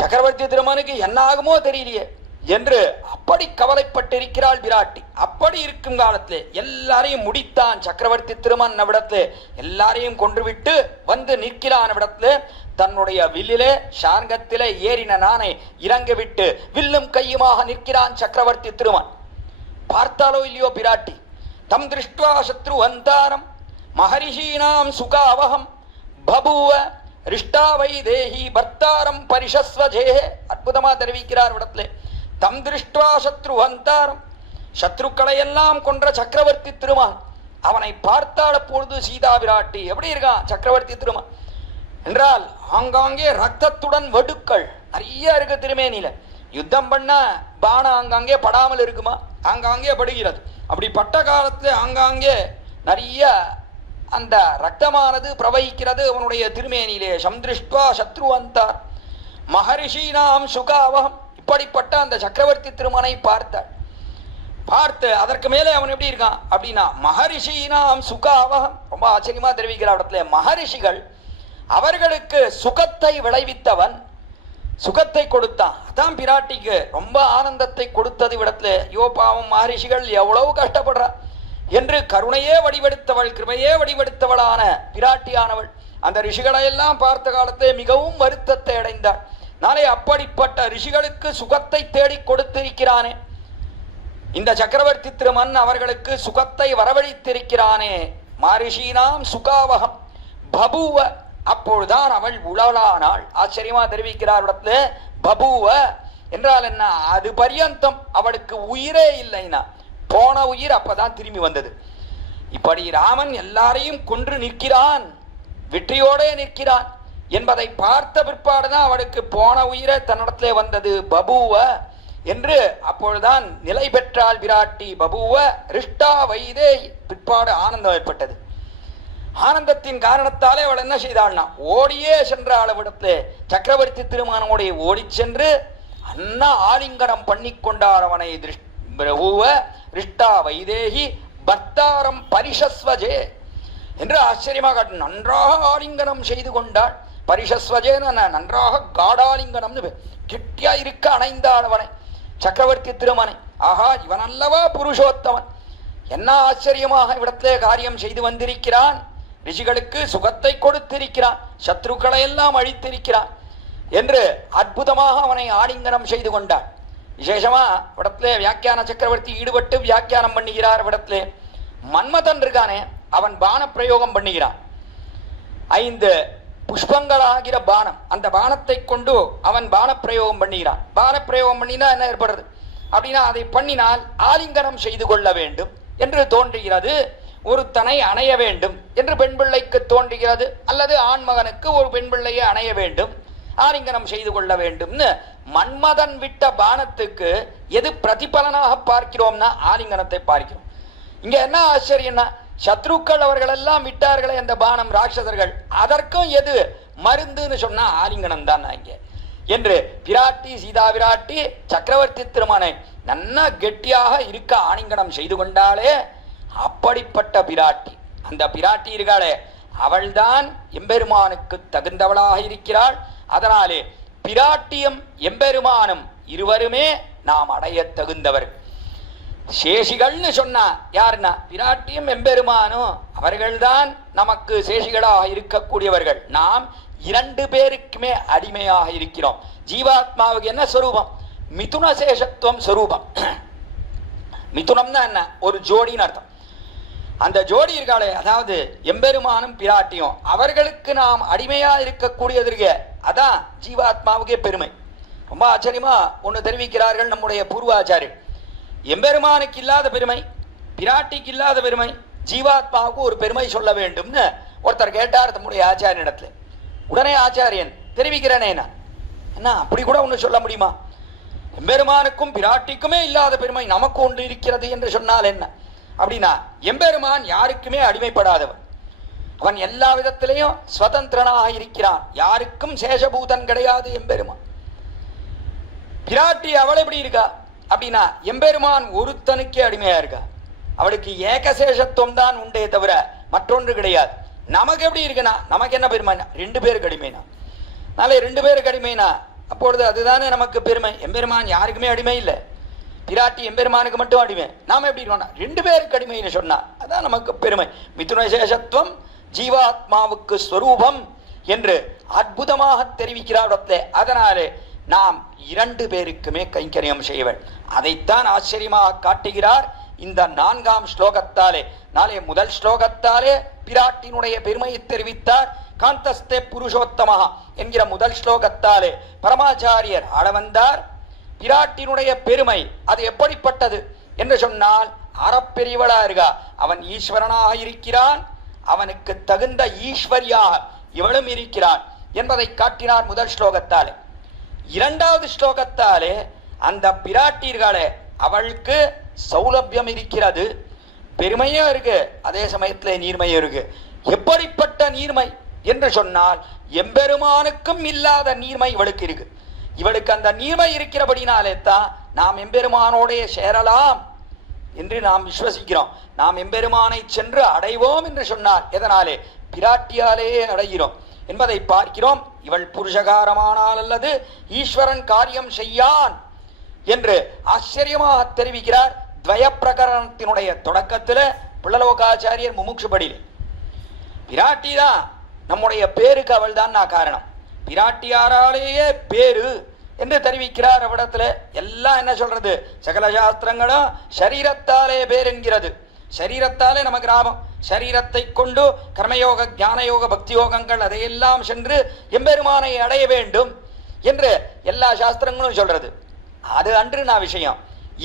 சக்கரவர்த்தி திருமனுக்கு என்ன ஆகுமோ தெரியலையே என்று அப்படி கவலைப்பட்டிருக்கிறாள் பிராட்டி. அப்படி இருக்கும் காலத்திலே எல்லாரையும் முடித்தான் சக்கரவர்த்தி திருமன். அவ்விடத்துல எல்லாரையும் கொன்றுவிட்டு வந்து நிற்கிறான். அவ்விடத்துல தன்னுடைய வில்லிலே ஷார்கத்திலே ஏறின நானை இறங்கி விட்டு வில்லும் கையுமாக நிற்கிறான் சக்கரவர்த்தி திருமன். பார்த்தாலோ இல்லையோ பிராட்டி, தம் திருஷ்டுவா சத்ரு வந்தாரம் மகரிஷீனாம் சுகாவகம் பபுவ ரிஷ்டாவை தேஹி பர்த்தாரம் பரிஷஸ்வஜேஹே. அற்புதமா தெரிவிக்கிறார் இடத்துல. தம் திருஷ்டுவா சத்ரு வந்தாரம், சத்ருக்களை எல்லாம் கொன்ற சக்கரவர்த்தி திருமான் அவனை பார்த்தால் அப்பொழுது சீதா பிராட்டி எப்படி இருக்கான் சக்கரவர்த்தி திருமான். என்றால் ஆங்காங்கே ரத்தத்துடன் வடுக்கள் நிறைய இருக்கு திருமேனியில. யுத்தம் பண்ண பானம் ஆங்காங்கே படாமல் இருக்குமா? ஆங்காங்கே படுகிறது. அப்படி பட்ட காலத்துல ஆங்காங்கே நிறைய அந்த ரத்தமானது பிரவகிக்கிறது அவனுடைய திருமேனியிலே. சம்திருஷ்டுவா சத்ருவந்தார் மகரிஷீனாம் சுகாவகம். இப்படிப்பட்ட அந்த சக்கரவர்த்தி திருமனை பார்த்து அதற்கு மேலே அவன் எப்படி இருக்கான் அப்படின்னா மகரிஷீனாம் சுகாவகம். ரொம்ப ஆச்சரியமா தெரிவிக்கிற இடத்துல மகரிஷிகள் அவர்களுக்கு சுகத்தை விளைவித்தவன், சுகத்தை கொடுத்தான். அதான் பிராட்டிக்கு ரொம்ப ஆனந்தத்தை கொடுத்தது இடத்துல. யோ பாவம் மகரிஷிகள் எவ்வளவு கஷ்டப்படுறா என்று கருணையே வடிவெடுத்தவள், கிருபையே வடிவெடுத்தவளான பிராட்டியானவள் அந்த ரிஷிகளை எல்லாம் பார்த்த காலத்தே மிகவும் வருத்தத்தை அடைந்தாள். நாளை அப்படிப்பட்ட ரிஷிகளுக்கு சுகத்தை தேடி கொடுத்திருக்கிறானே இந்த சக்கரவர்த்தி திருமன், அவர்களுக்கு சுகத்தை வரவழைத்திருக்கிறானே. மகரிஷீனாம் சுகாவகம் பபுவ. அப்பொழுதுதான் அவள் உளலானாள். ஆச்சரியமா தெரிவிக்கிறார் இடத்துல. பபுவ என்றால் என்ன? அது பரியந்தம் அவளுக்கு உயிரே இல்லைன்னா போன உயிர் அப்பதான் திரும்பி வந்தது. இப்படி ராமன் எல்லாரையும் கொன்று நிற்கிறான், வெற்றியோடே நிற்கிறான் என்பதை பார்த்த பிற்பாடுதான் அவளுக்கு போன உயிரை தன்னிடத்திலே வந்தது. பபுவ என்று அப்பொழுதுதான் நிலை பெற்றாள் பிராட்டி. பபுவ ரிஷ்டா வைதே. பிற்பாடு ஆனந்தம் ஏற்பட்டது. ஆனந்தத்தின் காரணத்தாலே அவள் என்ன செய்தாள்னா ஓடியே சென்ற அளவிடத்திலே சக்கரவர்த்தி திருமணனுடைய ஓடி சென்று அண்ணா ஆலிங்கனம் பண்ணி கொண்டார் அவனை. பபுவ ரிஷ்டா வைதேகி பர்த்தாரம் பரிஷஸ்வஜே என்று ஆச்சரியமாக நன்றாக ஆலிங்கனம் செய்து கொண்டாள். பரிஷஸ்வஜேன நன்றாக காடாலிங்கனம்னு கிட்டியா இருக்க அணைந்தாள் அவனை, சக்கரவர்த்தி திருமனை. ஆஹா, இவன் அல்லவா புருஷோத்தமன், என்ன ஆச்சரியமாக இவ்விடத்திலே காரியம் செய்து வந்திருக்கிறான். ரிஷிகளுக்கு சுகத்தை கொடுத்திருக்கிறான், சத்ருக்களை எல்லாம் அழித்திருக்கிறான் என்று அற்புதமாக அவனை ஆலிங்கனம் செய்து கொண்டாள். விசேஷமா இடத்திலே வியாக்கியான சக்கரவர்த்தி ஈடுபட்டு வியாக்கியானம் பண்ணுகிறார். இடத்திலே மன்மதன் இருக்கானே அவன் பான பிரயோகம் பண்ணுகிறான். 5 புஷ்பங்களாகிற பானம், அந்த பானத்தை கொண்டு அவன் பான பிரயோகம் பண்ணுகிறான். பான பிரயோகம் பண்ணினா என்ன ஏற்படுறது அப்படின்னா அதை பண்ணினால் ஆலிங்கனம் செய்து கொள்ள வேண்டும் என்று தோன்றுகிறது. ஒருத்தனை அணைய வேண்டும் என்று பெண் பிள்ளைக்கு தோன்றுகிறது, அல்லது ஆண்மகனுக்கு ஒரு பெண் பிள்ளையை அணைய வேண்டும், ஆலிங்கனம் செய்து கொள்ள வேண்டும்னு மன்மதன் விட்ட பானத்துக்கு எது பிரதிபலனாக பார்க்கிறோம்னா ஆலிங்கனத்தை பார்க்கிறோம். இங்க என்ன ஆச்சரியம்னா சத்ருக்கள் அவர்கள் எல்லாம் விட்டார்களே அந்த பானம் ராட்சசர்கள், அதற்கும் எது மருந்துன்னு சொன்னா ஆலிங்கனம் தான் இங்கே என்று பிராட்டி சீதா பிராட்டி சக்கரவர்த்தி திருமனை நன்னா கெட்டியாக இருக்க ஆலிங்கனம் செய்து கொண்டாலே. அப்படிப்பட்ட பிராட்டி, அந்த பிராட்டி இருக்காளே அவள்தான் எம்பெருமானுக்கு தகுந்தவளாக இருக்கிறாள். அதனாலே பிராட்டியும் எம்பெருமானும் இருவருமே நாம் அடைய தகுந்தவர். சேஷிகள்னு சொன்னா யாருன்னா பிராட்டியும் எம்பெருமானும், அவர்கள்தான் நமக்கு சேஷிகளாக இருக்கக்கூடியவர்கள். நாம் 2 பேருக்குமே அடிமையாக இருக்கிறோம். ஜீவாத்மாவுக்கு என்ன ஸ்வரூபம்? மிதுன சேஷத்துவம் ஸ்வரூபம். மிதுனம்னா என்ன? ஒரு ஜோடின்னு அர்த்தம். அந்த ஜோடி இருக்காளே, அதாவது எம்பெருமானும் பிராட்டியும், அவர்களுக்கு நாம் அடிமையா இருக்கக்கூடியதற்கு அதான் ஜீவாத்மாவுக்கே பெருமை. ரொம்ப ஆச்சரியமா ஒன்று தெரிவிக்கிறார்கள் நம்முடைய பூர்வாச்சாரியர். எம்பெருமானுக்கு இல்லாத பெருமை, பிராட்டிக்கு இல்லாத பெருமை, ஜீவாத்மாவுக்கு ஒரு பெருமை சொல்ல வேண்டும்னு ஒருத்தர் கேட்டார் நம்முடைய ஆச்சாரியனிடத்துல. உடனே ஆச்சாரியன் தெரிவிக்கிறேனே, என்ன அப்படி கூட ஒன்று சொல்ல முடியுமா? எம்பெருமானுக்கும் பிராட்டிக்குமே இல்லாத பெருமை நமக்கு ஒன்று இருக்கிறது என்று சொன்னால் என்ன அப்படின்னா, எம்பெருமான் யாருக்குமே அடிமைப்படாதவன், அவன் எல்லா விதத்திலையும் சுதந்திரனாக இருக்கிறான், யாருக்கும் சேஷபூதன் கிடையாது எம்பெருமான். பிராட்டி அவள் எப்படி இருக்கா அப்படின்னா எம்பெருமான் ஒருத்தனுக்கே அடிமையா இருக்கா. அவளுக்கு ஏகசேஷத்துவம் தான் உண்டே தவிர மற்றொன்று கிடையாது. நமக்கு எப்படி இருக்குன்னா, நமக்கு என்ன பெருமைனா 2 பேருக்கு அடிமைனா. நாளை 2 பேருக்கு அடிமைனா அப்பொழுது அதுதானே நமக்கு பெருமை. எம்பெருமான் யாருக்குமே அடிமை இல்லை, பிராட்டி எம்பெருமானுக்கு மட்டும் அடிமை. நாம எப்படி இருக்கோம்னா 2 பேருக்கு அடிமைன்னு சொன்னா அதான் நமக்கு பெருமை. மிதுன சேஷத்துவம் ஜீவாத்மாவுக்கு ஸ்வரூபம் என்று அற்புதமாக தெரிவிக்கிறார். அதனாலே நாம் 2 பேருக்குமே கைங்கரியம் செய்வன். அதைத்தான் ஆச்சரியமாக காட்டுகிறார் இந்த 4ஆம் ஸ்லோகத்தாலே. நாளே முதல் ஸ்லோகத்தாலே பிராட்டினுடைய பெருமையை தெரிவித்தார். காந்தஸ்தே புருஷோத்தமா என்கிற முதல் ஸ்லோகத்தாலே பரமாச்சாரியர் ஆளவந்தார். பிராட்டினுடைய பெருமை அது எப்படிப்பட்டது என்று சொன்னால், அறப்பெரியவளா இருக்கா, அவன் ஈஸ்வரனாக இருக்கிறான், அவனுக்கு தகுந்த ஈஸ்வரியாக இவளும் இருக்கிறான். என்பதை காட்டினார் முதல் ஸ்லோகத்தாலே. இரண்டாவது ஸ்லோகத்தாலே அந்த பிராட்டீர்களே அவளுக்கு சௌலபியம் இருக்கிறது, பெருமையும் இருக்கு, அதே சமயத்தில் நீர்மையும் இருக்கு. எப்படிப்பட்ட நீர்மை என்று சொன்னால் எம்பெருமானுக்கும் இல்லாத நீர்மை இவளுக்கு இருக்கு. இவளுக்கு அந்த நீர்மை இருக்கிறபடினாலே தான் நாம் எம்பெருமானோடைய சேரலாம் என்று நாம் விசுவசிக்கிறோம். நாம் எம்பெருமானை சென்று அடைவோம் என்று சொன்னால் எதனாலே? பிராட்டியாலேயே அடைகிறோம் என்பதை பார்க்கிறோம். இவள் புருஷகாரமானால் அல்லது ஈஸ்வரன் காரியம் செய்யான் என்று ஆச்சரியமாக தெரிவிக்கிறார். துவய பிரகரணத்தினுடைய தொடக்கத்தில் பிள்ளலோகாச்சாரியர் முமுட்சுபடியில் பிராட்டி தான் நம்முடைய பேருக்கு அவள் தான் நான் காரணம், பிராட்டியாராலேயே பேரு என்று தெரிவிக்கிறார். அவ்விடத்துல எல்லாம் என்ன சொல்றது? சகல சாஸ்திரங்களும் சரீரத்தாலே பேர் என்கிறது. சரீரத்தாலே நமக்கு லாபம். சரீரத்தை கொண்டு கர்மயோக ஞானயோக பக்தி யோகங்கள் அதையெல்லாம் சென்று எம்பெருமானை அடைய வேண்டும் என்று எல்லா சாஸ்திரங்களும் சொல்றது. அது அன்று நான் விஷயம்.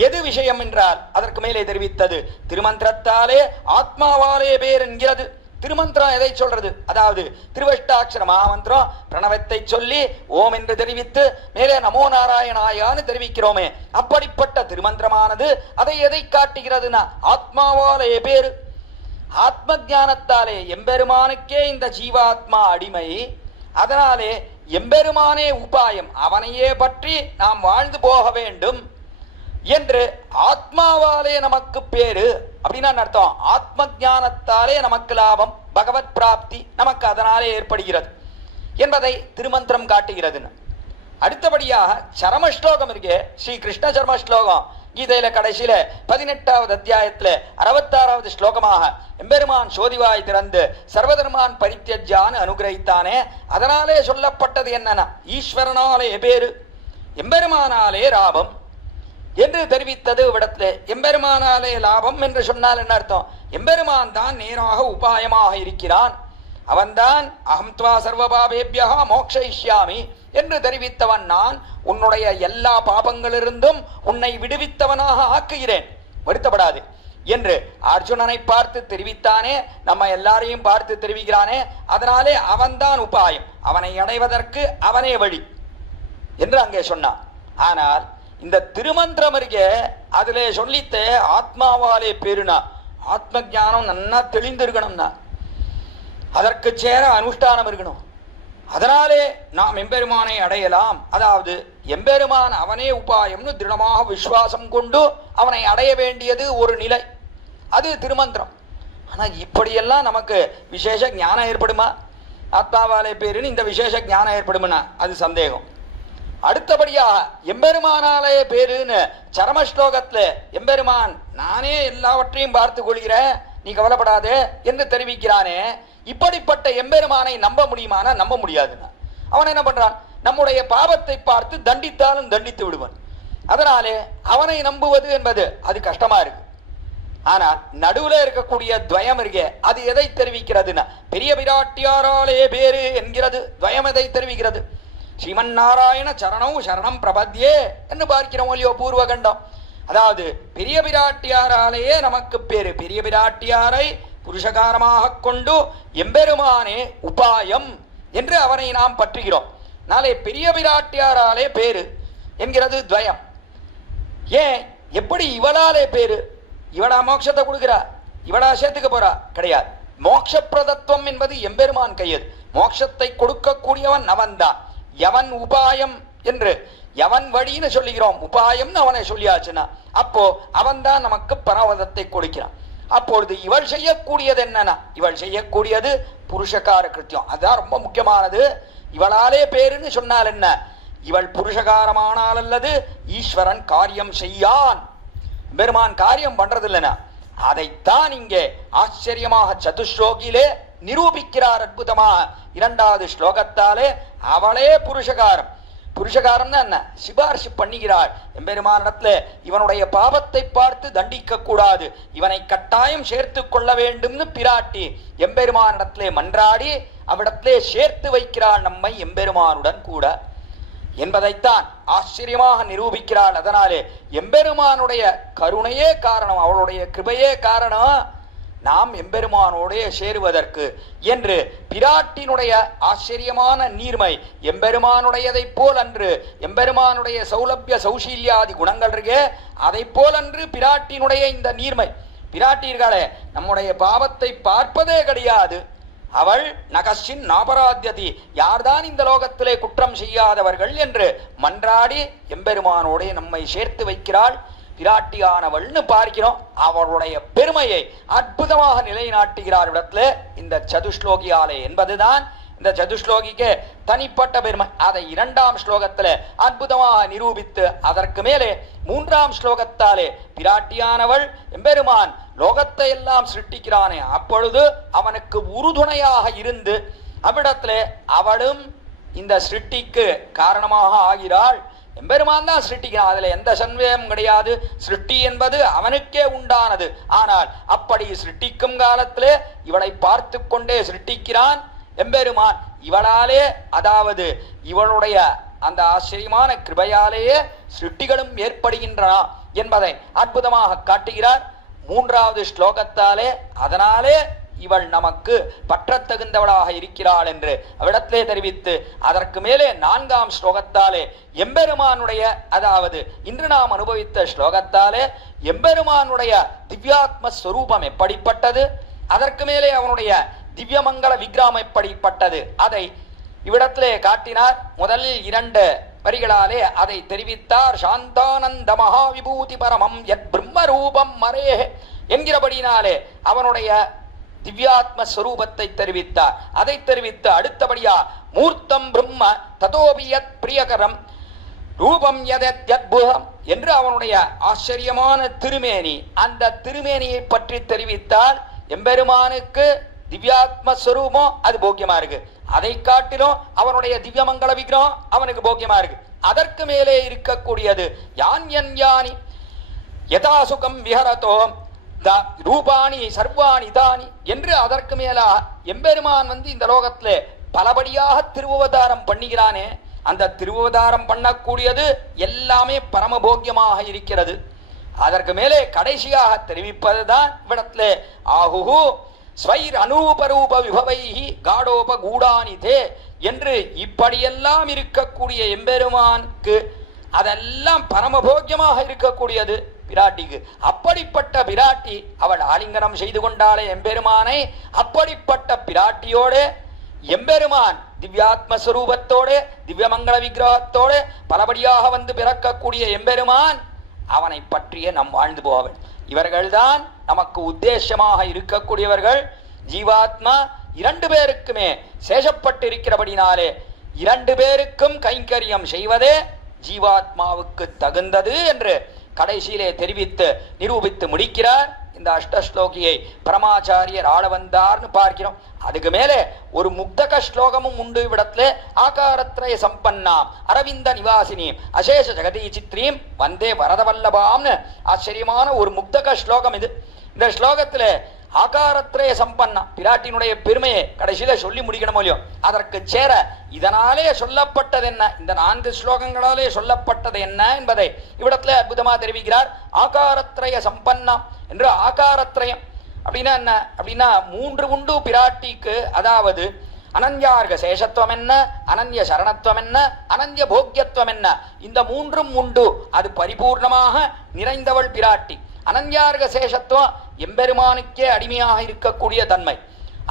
எது விஷயம் என்றால் அதற்கு மேலே தெரிவித்தது திருமந்திரத்தாலே ஆத்மாவாலே பேர் என்கிறது. திருமந்திரம் எதை சொல்றது? அதாவது திருவஷ்டாட்சர மகாமந்திரம் பிரணவத்தை சொல்லி ஓம் என்று தெரிவித்து மேலே நமோ நாராயணாயான்னு தெரிவிக்கிறோமே, அப்படிப்பட்ட திருமந்திரமானது அதை எதை காட்டுகிறதுனா ஆத்மாவாலே பேரு. ஆத்ம ஞானத்தாலே எம்பெருமானுக்கே இந்த ஜீவாத்மா அடிமை, அதனாலே எம்பெருமானே உபாயம், அவனையே பற்றி நாம் வாழ்ந்து போக வேண்டும் என்று ஆத்மாவாலே நமக்கு பேரு அப்படின்னா அர்த்தம். ஆத்ம ஞானத்தாலே நமக்கு லாபம், பகவத் பிராப்தி நமக்கு அதனாலே ஏற்படுகிறது என்பதை திருமந்திரம் காட்டுகிறது. அடுத்தபடியாக சரமஸ்லோகம் இருக்கே, ஸ்ரீ கிருஷ்ண சர்மஸ்லோகம் கீதையில கடைசியில 18வது அத்தியாயத்துல 66வது ஸ்லோகமாக எம்பெருமான் சோதிவாய் திறந்து சர்வதர்மான் பரித்யஜ்யான்னு அனுகிரகித்தானே, அதனாலே சொல்லப்பட்டது என்னன்னா ஈஸ்வரனாலே பேரு, எம்பெருமானாலே லாபம் என்று தெரிவித்தது. விடத்திலே எம்பெருமானாலே லாபம் என்று சொன்னால் என்ன அர்த்தம்? எம்பெருமான் தான் நேராக உபாயமாக இருக்கிறான். அவன்தான் அகம் த்வா சர்வபாபேபியா மோக்ஷயிஷ்யாமி என்று தெரிவித்தவன். நான் உன்னுடைய எல்லா பாபங்களிலிருந்தும் உன்னை விடுவித்தவனாக ஆக்குகிறேன், வருத்தப்படாது என்று அர்ஜுனனை பார்த்து தெரிவித்தானே, நம்ம எல்லாரையும் பார்த்து தெரிவிக்கிறானே. அதனாலே அவன்தான் உபாயம், அவனை அடைவதற்கு அவனே வழி என்று அங்கே சொன்னான். ஆனால் இந்த திருமந்திரம் இருக்கே அதிலே சொல்லித்த ஆத்மாவாலே பேருனா ஆத்ம ஞானம் நன்னா தெளிந்திருக்கணும்னா அதற்கு சேர அனுஷ்டானம் இருக்கணும். அதனாலே நாம் எம்பெருமானை அடையலாம். அதாவது எம்பெருமான் அவனே உபாயம்னு திருடமாக விசுவாசம் கொண்டு அவனை அடைய வேண்டியது ஒரு நிலை, அது திருமந்திரம். ஆனால் இப்படியெல்லாம் நமக்கு விசேஷ ஞானம் ஏற்படுமா? ஆத்மாவாலே பேருன்னு இந்த விசேஷ ஞானம் ஏற்படுமா? அது சந்தேகம். அடுத்தபடியாக எம்பெருமானாலே பேருன்னு சரமஸ்லோகத்துல எம்பெருமான் நானே எல்லாவற்றையும் பார்த்து கொள்கிறேன், நீ கவலைப்படாதே என்று தெரிவிக்கிறானே. இப்படிப்பட்ட எம்பெருமானை நம்ப முடியுமானா நம்ப முடியாதுன்னா அவன் என்ன பண்றான்? நம்முடைய பாவத்தை பார்த்து தண்டித்தாலும் தண்டித்து விடுவான். அதனாலே அவனை நம்புவது என்பது அது கஷ்டமா இருக்கு. ஆனால் நடுவில் இருக்கக்கூடிய துவயம் இருக்கே அது எதை தெரிவிக்கிறதுனா பெரிய பிராட்டியாராலே பேரு என்கிறது. துவயம் எதை தெரிவிக்கிறது? ஸ்ரீமன் நாராயண சரணம் சரணம் பிரபத்யே என்று பார்க்கிறோம் இல்லையோ பூர்வகண்டம். அதாவது பெரிய பிராட்டியாராலேயே நமக்கு பேரு. பெரிய பிராட்டியாரை புருஷகாரமாக கொண்டு எம்பெருமானே உபாயம் என்று அவனை நாம் பற்றுகிறோம். நாளை பெரிய பிராட்டியாராலே பேரு என்கிறது துவயம். ஏன் எப்படி இவளாலே பேரு? இவளா மோட்சத்தை கொடுக்கிறா? இவளா சேர்த்துக்க போறா? கிடையாது. மோட்ச பிரதத்துவம் என்பது எம்பெருமான் கையது. மோட்சத்தை கொடுக்கக்கூடியவன் அவன்தான். எவன் உபாயம் என்று எவன் வழின்னு சொல்லுகிறோம், உபாயம்னு அவனை சொல்லியாச்சுன்னா அப்போ அவன் தான் நமக்கு பரவதத்தை கொடுக்கிறான். அப்பொழுது இவள் செய்யக்கூடியது என்னன்னா இவள் செய்யக்கூடியது புருஷகார கிருத்தியம். அதுதான் ரொம்ப முக்கியமானது. இவளாலே பேருன்னு சொன்னால் என்ன? இவள் புருஷகாரமானால் அல்லது ஈஸ்வரன் காரியம் செய்யான், பெருமான் காரியம் பண்றது இல்லைன்னா அதைத்தான் இங்கே ஆச்சரியமாக சதுஸ்லோகியிலே நிரூபிக்கிறார் அற்புதமாக. 2வது ஸ்லோகத்தாலே அவளே புருஷகாரம். புருஷகாரம்னா என்ன? சிபாரிசு பண்ணுகிறாள் எம்பெருமானிடத்துல. இவனுடைய பாவத்தை பார்த்து தண்டிக்க கூடாது, இவனை கட்டாயம் சேர்த்து கொள்ள வேண்டும்னு பிராட்டி எம்பெருமானிடத்திலே மன்றாடி அவ்விடத்திலே சேர்த்து வைக்கிறாள் நம்மை எம்பெருமானுடன் கூட என்பதைத்தான் ஆச்சரியமாக நிரூபிக்கிறாள். அதனாலே எம்பெருமானுடைய கருணையே காரணம், அவளுடைய கிருபையே காரணம். நாம் எம்பெருமானோடே சேருவதற்கு என்று பிராட்டினுடைய ஆச்சரியமான நீர்மை எம்பெருமானுடையதைப் போல் அன்று எம்பெருமானுடைய சௌலபிய சௌசீல்யாதி குணங்கள் இருக்கே அதை போல் அன்று பிராட்டினுடைய இந்த நீர்மை பிராட்டீர்களே நம்முடைய பாவத்தை பார்ப்பதே கிடையாது. அவள் நகஷின் நாபராத்தியதி யார்தான் இந்த லோகத்திலே குற்றம் செய்யாதவர்கள் என்று மன்றாடி எம்பெருமானோடே நம்மை சேர்த்து வைக்கிறாள் பிராட்டியானவள்னு பார்க்கிறோம். அவளுடைய பெருமையை அற்புதமாக நிலைநாட்டுகிறார் இடத்துல இந்த சதுஸ்லோகியாலே என்பதுதான் இந்த சதுஸ்லோகிக்கு தனிப்பட்ட பெருமை. அதை 2ஆம் ஸ்லோகத்துல அற்புதமாக நிரூபித்து அதற்கு மேலே 3ஆம் ஸ்லோகத்தாலே பிராட்டியானவள் எம்பெருமான் லோகத்தை எல்லாம் சிருஷ்டிக்கிறானே அப்பொழுது அவனுக்கு உறுதுணையாக இருந்து அவ்விடத்துல அவளும் இந்த சிருஷ்டிக்கு காரணமாக ஆகிறாள். எம்பெருமான் தான் சிருஷ்டிக்கிறான், அதுல எந்த சந்தேகமும் கிடையாது. சிருஷ்டி என்பது அவனுக்கே உண்டானது. ஆனால் அப்படி சிருஷ்டிக்கும் காலத்திலே இவளை பார்த்து கொண்டே சிருஷ்டிக்கிறான் எம்பெருமான். இவளாலே அதாவது இவளுடைய அந்த ஆச்சரியமான கிருபையாலேயே சிருஷ்டிகளும் ஏற்படுகின்றன என்பதை அற்புதமாக காட்டுகிறார் 3வது ஸ்லோகத்தாலே. அதனாலே இவள் நமக்கு பற்றத்தகுந்தவளாக இருக்கிறாள் என்று அவ்விடத்திலே தெரிவித்து அதற்கு மேலே 4ஆம் ஸ்லோகத்தாலே எம்பெருமானுடைய அதாவது இன்று நாம் அனுபவித்த ஸ்லோகத்தாலே எம்பெருமானுடைய திவ்யாத்ம ஸ்வரூபம் எப்படிப்பட்டது, அதற்கு மேலே அவனுடைய திவ்யமங்கல விக்கிரகம் எப்படிப்பட்டது அதை இவ்விடத்திலே காட்டினார். முதலில் 2 வரிகளாலே அதை தெரிவித்தார். சாந்தானந்த மகாவிபூதி பரமம் யத் பிரம்ம ரூபம் மரே என்கிறபடினாலே அவனுடைய திவ்யாத்ம ஸ்வரூபத்தை தெரிவித்தார். அதை தெரிவித்து அடுத்தபடியா மூர்த்தம் பிரம்ம ததோபியத் பிரியகரம் ரூபம் யத்புதம் என்று அவனுடைய ஆச்சரியமான திருமேனி அந்த திருமேனியை பற்றி தெரிவித்தால் எம்பெருமானுக்கு திவ்யாத்ம ஸ்வரூபம் அது போக்கியமா இருக்கு. அதை காட்டிலும் அவனுடைய திவ்யமங்கல விக்கிரகம் அவனுக்கு போக்கியமா இருக்கு. அதற்கு மேலே இருக்கக்கூடியது யானி யதாசுகம் விஹரதோ ரூபாணி சர்வாணி தானி என்று அதற்கு மேலா எம்பெருமான் இந்த லோகத்திலே பலபடியாக திருவவதாரம் பண்ணுகிறானே அந்த திருவவதாரம் பண்ணக்கூடியது எல்லாமே பரமபோக்கியமாக இருக்கிறது. அதற்கு மேலே கடைசியாக தெரிவிப்பதுதான் இவ்விடத்திலே ஆகுகு ஸ்வைர் அனூபரூப விபவைஹி காடோப கூடானிதே என்று இப்படியெல்லாம் இருக்கக்கூடிய எம்பெருமானுக்கு அதெல்லாம் பரமபோக்கியமாக இருக்கக்கூடியது பிராட்டிக்கு. அப்படிப்பட்ட பிராட்டி அவள் ஆலிங்கனம் செய்து கொண்டாலே எம்பெருமானை. அப்படிப்பட்ட பிராட்டியோடு எம்பெருமான் திவ்யாத்மஸ்வரூபத்தோடு திவ்யமங்கள விக்கிரகத்தோடு பலபடியாக பிறக்கக்கூடிய எம்பெருமான் அவனை பற்றிய நம் வாழ்ந்து போவன். இவர்கள்தான் நமக்கு உத்தேசமாக இருக்கக்கூடியவர்கள். ஜீவாத்மா 2 பேருக்குமே சேஷப்பட்டிருக்கிறபடினாலே 2 பேருக்கும் கைங்கரியம் செய்வதே ஜீவாத்மாவுக்கு தகுந்தது என்று கடைசியிலே தெரிவித்து நிரூபித்து முடிக்கிறார். இந்த அஷ்டஸ்லோகியை பரமாச்சாரியர் ஆள வந்தார்னு பார்க்கிறோம். அதுக்கு மேலே ஒரு முக்தக ஸ்லோகமும் உண்டு இவ்விடத்துல. ஆகாரத்ரய சம்பன்னாம் அரவிந்த நிவாசினி அசேஷ ஜெகதி சித்ரீம் வந்தே வரதவல்லபாம்னு ஆச்சரியமான ஒரு முக்தக ஸ்லோகம் இது. இந்த ஸ்லோகத்துல ஆகாரத்ரய சம்பன்னா பிராட்டினுடைய பெருமையை கடைசியில சொல்லி முடிக்கணும் இல்லையோ, அதற்கு சேர இதனாலே சொல்லப்பட்டது என்ன, இந்த 4 ஸ்லோகங்களாலே சொல்லப்பட்டது என்ன என்பதை இவ்விடத்துல அற்புதமா தெரிவிக்கிறார். ஆகாரத்ரய சம்பன்னா என்று ஆகாரத்ரயம் அப்படின்னா என்ன அப்படின்னா 3 உண்டு பிராட்டிக்கு. அதாவது அனன்யார்க சேஷத்துவம் என்ன, அனன்ய சரணத்துவம் என்ன, அனன்ய போக்கியத்துவம் என்ன, இந்த 3ம் உண்டு. அது பரிபூர்ணமாக நிறைந்தவள் பிராட்டி. அனன்யார்க சேஷத்துவம் எம்பெருமானுக்கே அடிமையாக இருக்கக்கூடிய தன்மை.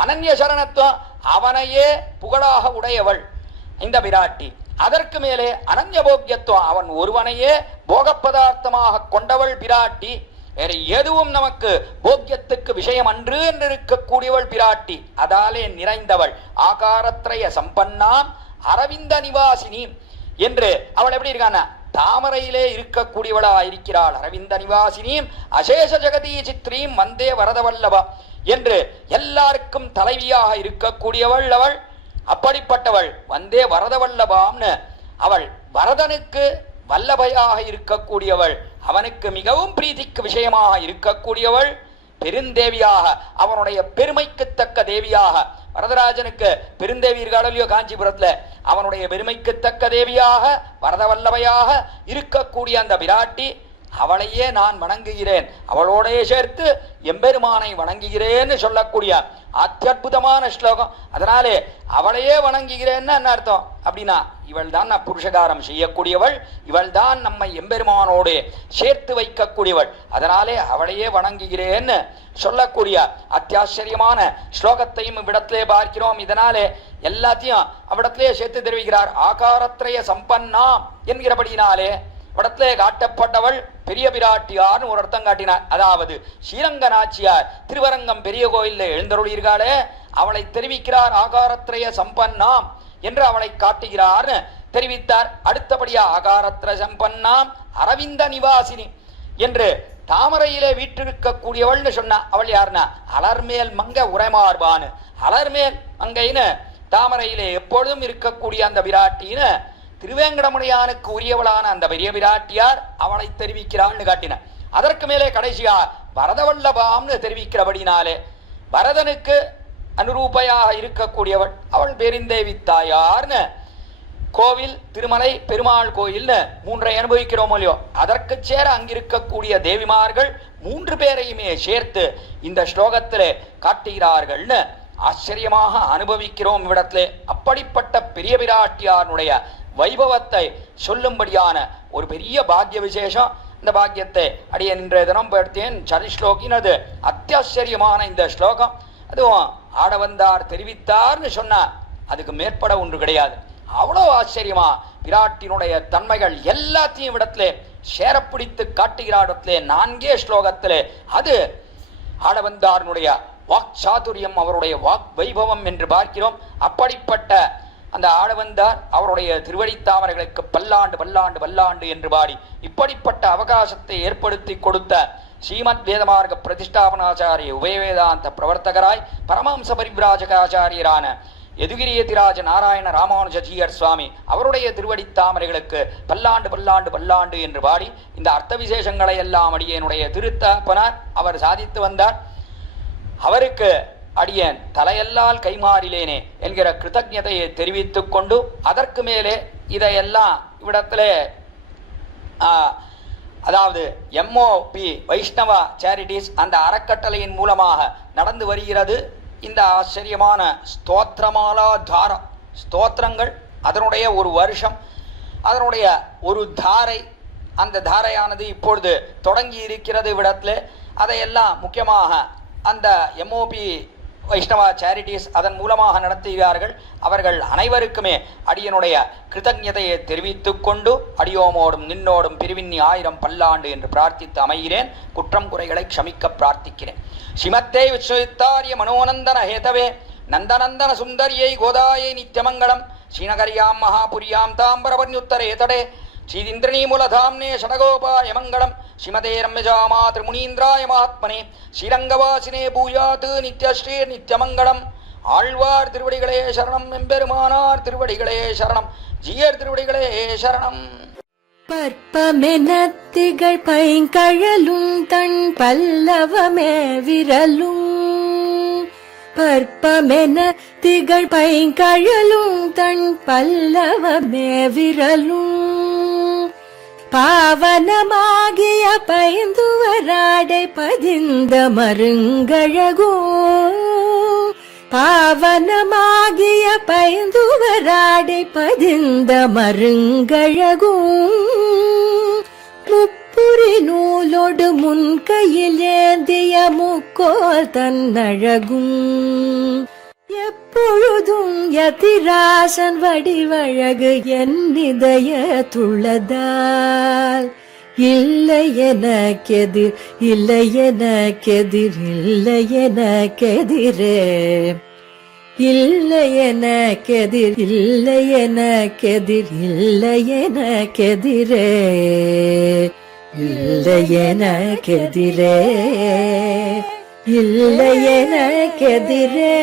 அனன்ய சரணத்துவம் அவனையே புகழாக உடையவள் இந்த பிராட்டி. அதற்கு மேலே அனன்ய போக்கியத்துவம் அவன் ஒருவனையே போக பதார்த்தமாக கொண்டவள் பிராட்டி. வேற எதுவும் நமக்கு போக்கியத்துக்கு விஷயம் அன்று என்று இருக்கக்கூடியவள் பிராட்டி. அதாலே நிறைந்தவள். ஆகாரத்ரய சம்பன்னாம் அரவிந்த நிவாசினி என்று அவள் எப்படி இருக்கான தாமரையிலே இருக்கக்கூடியவளா இருக்கிறாள். அரவிந்த நிவாசினியும் அசேஷ ஜெகதி சித்ரீம் வந்தே வரதவல்லபா என்று எல்லாருக்கும் தலைவியாக இருக்கக்கூடியவள் அவள். அப்படிப்பட்டவள் வந்தே வரதவல்லபாம்னு அவள் வரதனுக்கு வல்லபையாக இருக்கக்கூடியவள், அவனுக்கு மிகவும் பிரீதிக்கு விஷயமாக இருக்கக்கூடியவள், பெருந்தேவியாக அவனுடைய பெருமைக்கு தக்க தேவியாக. வரதராஜனுக்கு பெருந்தேவி இருக்காளோ காஞ்சிபுரத்துல, அவனுடைய பெருமைக்கு தக்க தேவியாக வரதவல்லவையாக இருக்கக்கூடிய அந்த பிராட்டி அவளையே நான் வணங்குகிறேன், அவளோடைய சேர்த்து எம்பெருமானை வணங்குகிறேன்னு சொல்லக்கூடிய அத்தியுதமான ஸ்லோகம். அதனாலே அவளையே வணங்குகிறேன்னு என்ன அர்த்தம் அப்படின்னா, இவள் தான் புருஷகாரம் செய்யக்கூடியவள், இவள் தான் நம்மை எம்பெருமானோடு சேர்த்து வைக்கக்கூடியவள், அதனாலே அவளையே வணங்குகிறேன்னு சொல்லக்கூடிய அத்தியாச்சரியமான ஸ்லோகத்தையும் இவ்விடத்திலே பார்க்கிறோம். இதனாலே எல்லாத்தையும் அவ்விடத்திலே சேர்த்து தெரிவிக்கிறார். ஆகாரத்ரய சம்பன்னாம் என்கிறபடினாலே படத்திலே காட்டப்பட்டவள் பெரிய பிராட்டியார்னு ஒரு அர்த்தம் காட்டினார். அதாவது ஸ்ரீரங்க நாச்சியார் திருவரங்கம் பெரிய கோயிலில் எழுந்தருளியிருக்காளே அவளை தெரிவிக்கிறார். ஆகாரத்ரய சம்பன்னாம் என்று அவளை காட்டுகிறார் தெரிவித்தார். அடுத்தபடியா ஆகாரத்ர சம்பன்னாம் அரவிந்த நிவாசினி என்று தாமரையிலே வீற்றிருக்கக்கூடியவள்னு சொன்னா. அவள் யாருன்னா அலர்மேல் மங்க உரைமார்பான்னு, அலர்மேல் மங்கைன்னு தாமரையிலே எப்பொழுதும் இருக்கக்கூடிய அந்த விராட்டின்னு திருவேங்கடமுடையானுக்கு உரியவளான அந்த பெரிய விராட்டியார் அவளை தெரிவிக்கிறாள்னு காட்டினார். அதற்கு மேலே கடைசியா பரதவல்லபாம்னு தெரிவிக்கிறபடினாலே பரதனுக்கு அனுரூபையாக இருக்கக்கூடியவள் அவள் பெருந்தேவி தாயார்னு கோவில் திருமலை பெருமாள் கோயில்னு 3 அனுபவிக்கிறோம் இல்லையோ, அதற்கு சேர அங்கிருக்கக்கூடிய தேவிமார்கள் 3 பேரையுமே சேர்த்து இந்த ஸ்லோகத்திலே காட்டுகிறார்கள்னு ஆச்சரியமாக அனுபவிக்கிறோம் இவ்விடத்திலே. அப்படிப்பட்ட பெரிய பிராட்டியாருடைய வைபவத்தை சொல்லும்படியான ஒரு பெரிய பாக்கிய விசேஷம். இந்த பாக்கியத்தை அடிய நின்ற தினம் படுத்தேன் சரிஸ்லோகினது அத்தியாச்சரியமான இந்த ஸ்லோகம். அதுவும் ஆடவந்தார் தெரிவித்தார்னு சொன்னார், அதுக்கு மேற்பட ஒன்று கிடையாது. அவ்வளோ ஆச்சரியமா பிராட்டினுடைய தன்மைகள் எல்லாத்தையும் இடத்திலே சேரப்பிடித்து காட்டுகிறார். இடத்திலே 4 ஸ்லோகத்திலே அது ஆடவந்தாரனுடைய வாக் சாதுரியம், அவருடைய வாக் வைபவம் என்று பார்க்கிறோம். அப்படிப்பட்ட அந்த ஆடவந்தார் அவருடைய திருவடித்தாமரைகளுக்கு பல்லாண்டு பல்லாண்டு பல்லாண்டு என்று பாடி இப்படிப்பட்ட அவகாசத்தை ஏற்படுத்தி கொடுத்த ஸ்ரீமத் வேதமார்க்க பிரதிஷ்டாபனாச்சாரிய உபயவேதாந்த பிரவர்த்தகராய் பரமஹம்ச பரிவ்ராஜகாச்சாரியரான யதுகிரியதிராஜ நாராயண ராமானுஜீயர் சுவாமி அவருடைய திருவடித்தாமரைகளுக்கு பல்லாண்டு பல்லாண்டு பல்லாண்டு என்று பாடி இந்த அர்த்த விசேஷங்களை எல்லாம் அடியனுடைய திருத்தப்பனார் அவர் சாதித்து வந்தார். அவருக்கு அடியேன் தலையெல்லால் கைமாறிலேனே என்கிற கிருத்தஜதையை தெரிவித்துக் கொண்டு அதற்கு மேலே இதையெல்லாம் இவ்விடத்திலே அதாவது MOP வைஷ்ணவ சேரிட்டிஸ் அந்த அறக்கட்டளையின் மூலமாக நடந்து வருகிறது இந்த ஆச்சரியமான ஸ்தோத்திரமாலா தாரம். ஸ்தோத்திரங்கள் அதனுடைய ஒரு வருஷம், அதனுடைய ஒரு தாரை, அந்த தாரையானது இப்பொழுது தொடங்கி இருக்கிறது இவ்விடத்தில். அதையெல்லாம் முக்கியமாக அந்த MOP வைஷ்ணவ சேரிட்டிஸ் அதன் மூலமாக நடத்துகிறார்கள். அவர்கள் அனைவருக்குமே அடியனுடைய கிருத்தஜதையை தெரிவித்துக் கொண்டு அடியோமோடும் நின்னோடும் பிரிவின்னி 1000 பல்லாண்டு என்று பிரார்த்தித்து அமைகிறேன். குற்றம் குறைகளை க்ஷமிக்க பிரார்த்திக்கிறேன். ஸ்ரீமத்தே விஸ்வயுத்தாரிய மனோநந்தன ஹேதவே நந்தநந்தன சுந்தரியை கோதாயை நித்தியமங்கலம் ஸ்ரீநகரியாம் மகாபுரியாம் தாம்பரவன்யுத்தரே தடே ஸ்ரீதிந்திரணீமூலதாம்னே ஷடகோபாய மங்களம் ஸ்ரீமதே ரம்யஜாமா திருமுனீந்திராய மகாத்மனே ஸ்ரீரங்கவாசினே பூயாத் நித்யஸ்ரீ நித்யமங்கலம். ஆழ்வார் திருவடிகளே சரணம், எம்பெருமானார் திருவடிகளே சரணம், ஜீயர் திருவடிகளே சரணம். பற்பமென திகழ் பைங்கழலும் தன் பல்லவமே விரலும், பற்பமென திகழ் பைங்கழலும் தன் பல்லவமே விரலும், பாவனமாகிய பைந்துவராடை பதிந்த மருங்கழகோ, பாவனமாகிய பைந்துவராடை பதிந்த மருங்கழகோ, முப்புரி நூலோடு முன்கையில் ஏந்திய முக்கோல் தன்னழகும், எப்பொழுதும் யதிராசன் வடிவழகு என் இதய துள்ளதால், இல்லை எனக்கெதிர் இல்லை எனக்கெதிர் இல்லை எனக்கெதிரே, இல்லை எனக்கெதிர் இல்லை எனக்கெதிர் இல்லை எனக்கெதிரே, இல்லை எனக்கெதிரே, இல்லை எனக்கெதிரே,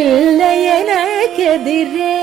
இல்லை எனக்கெதிரே.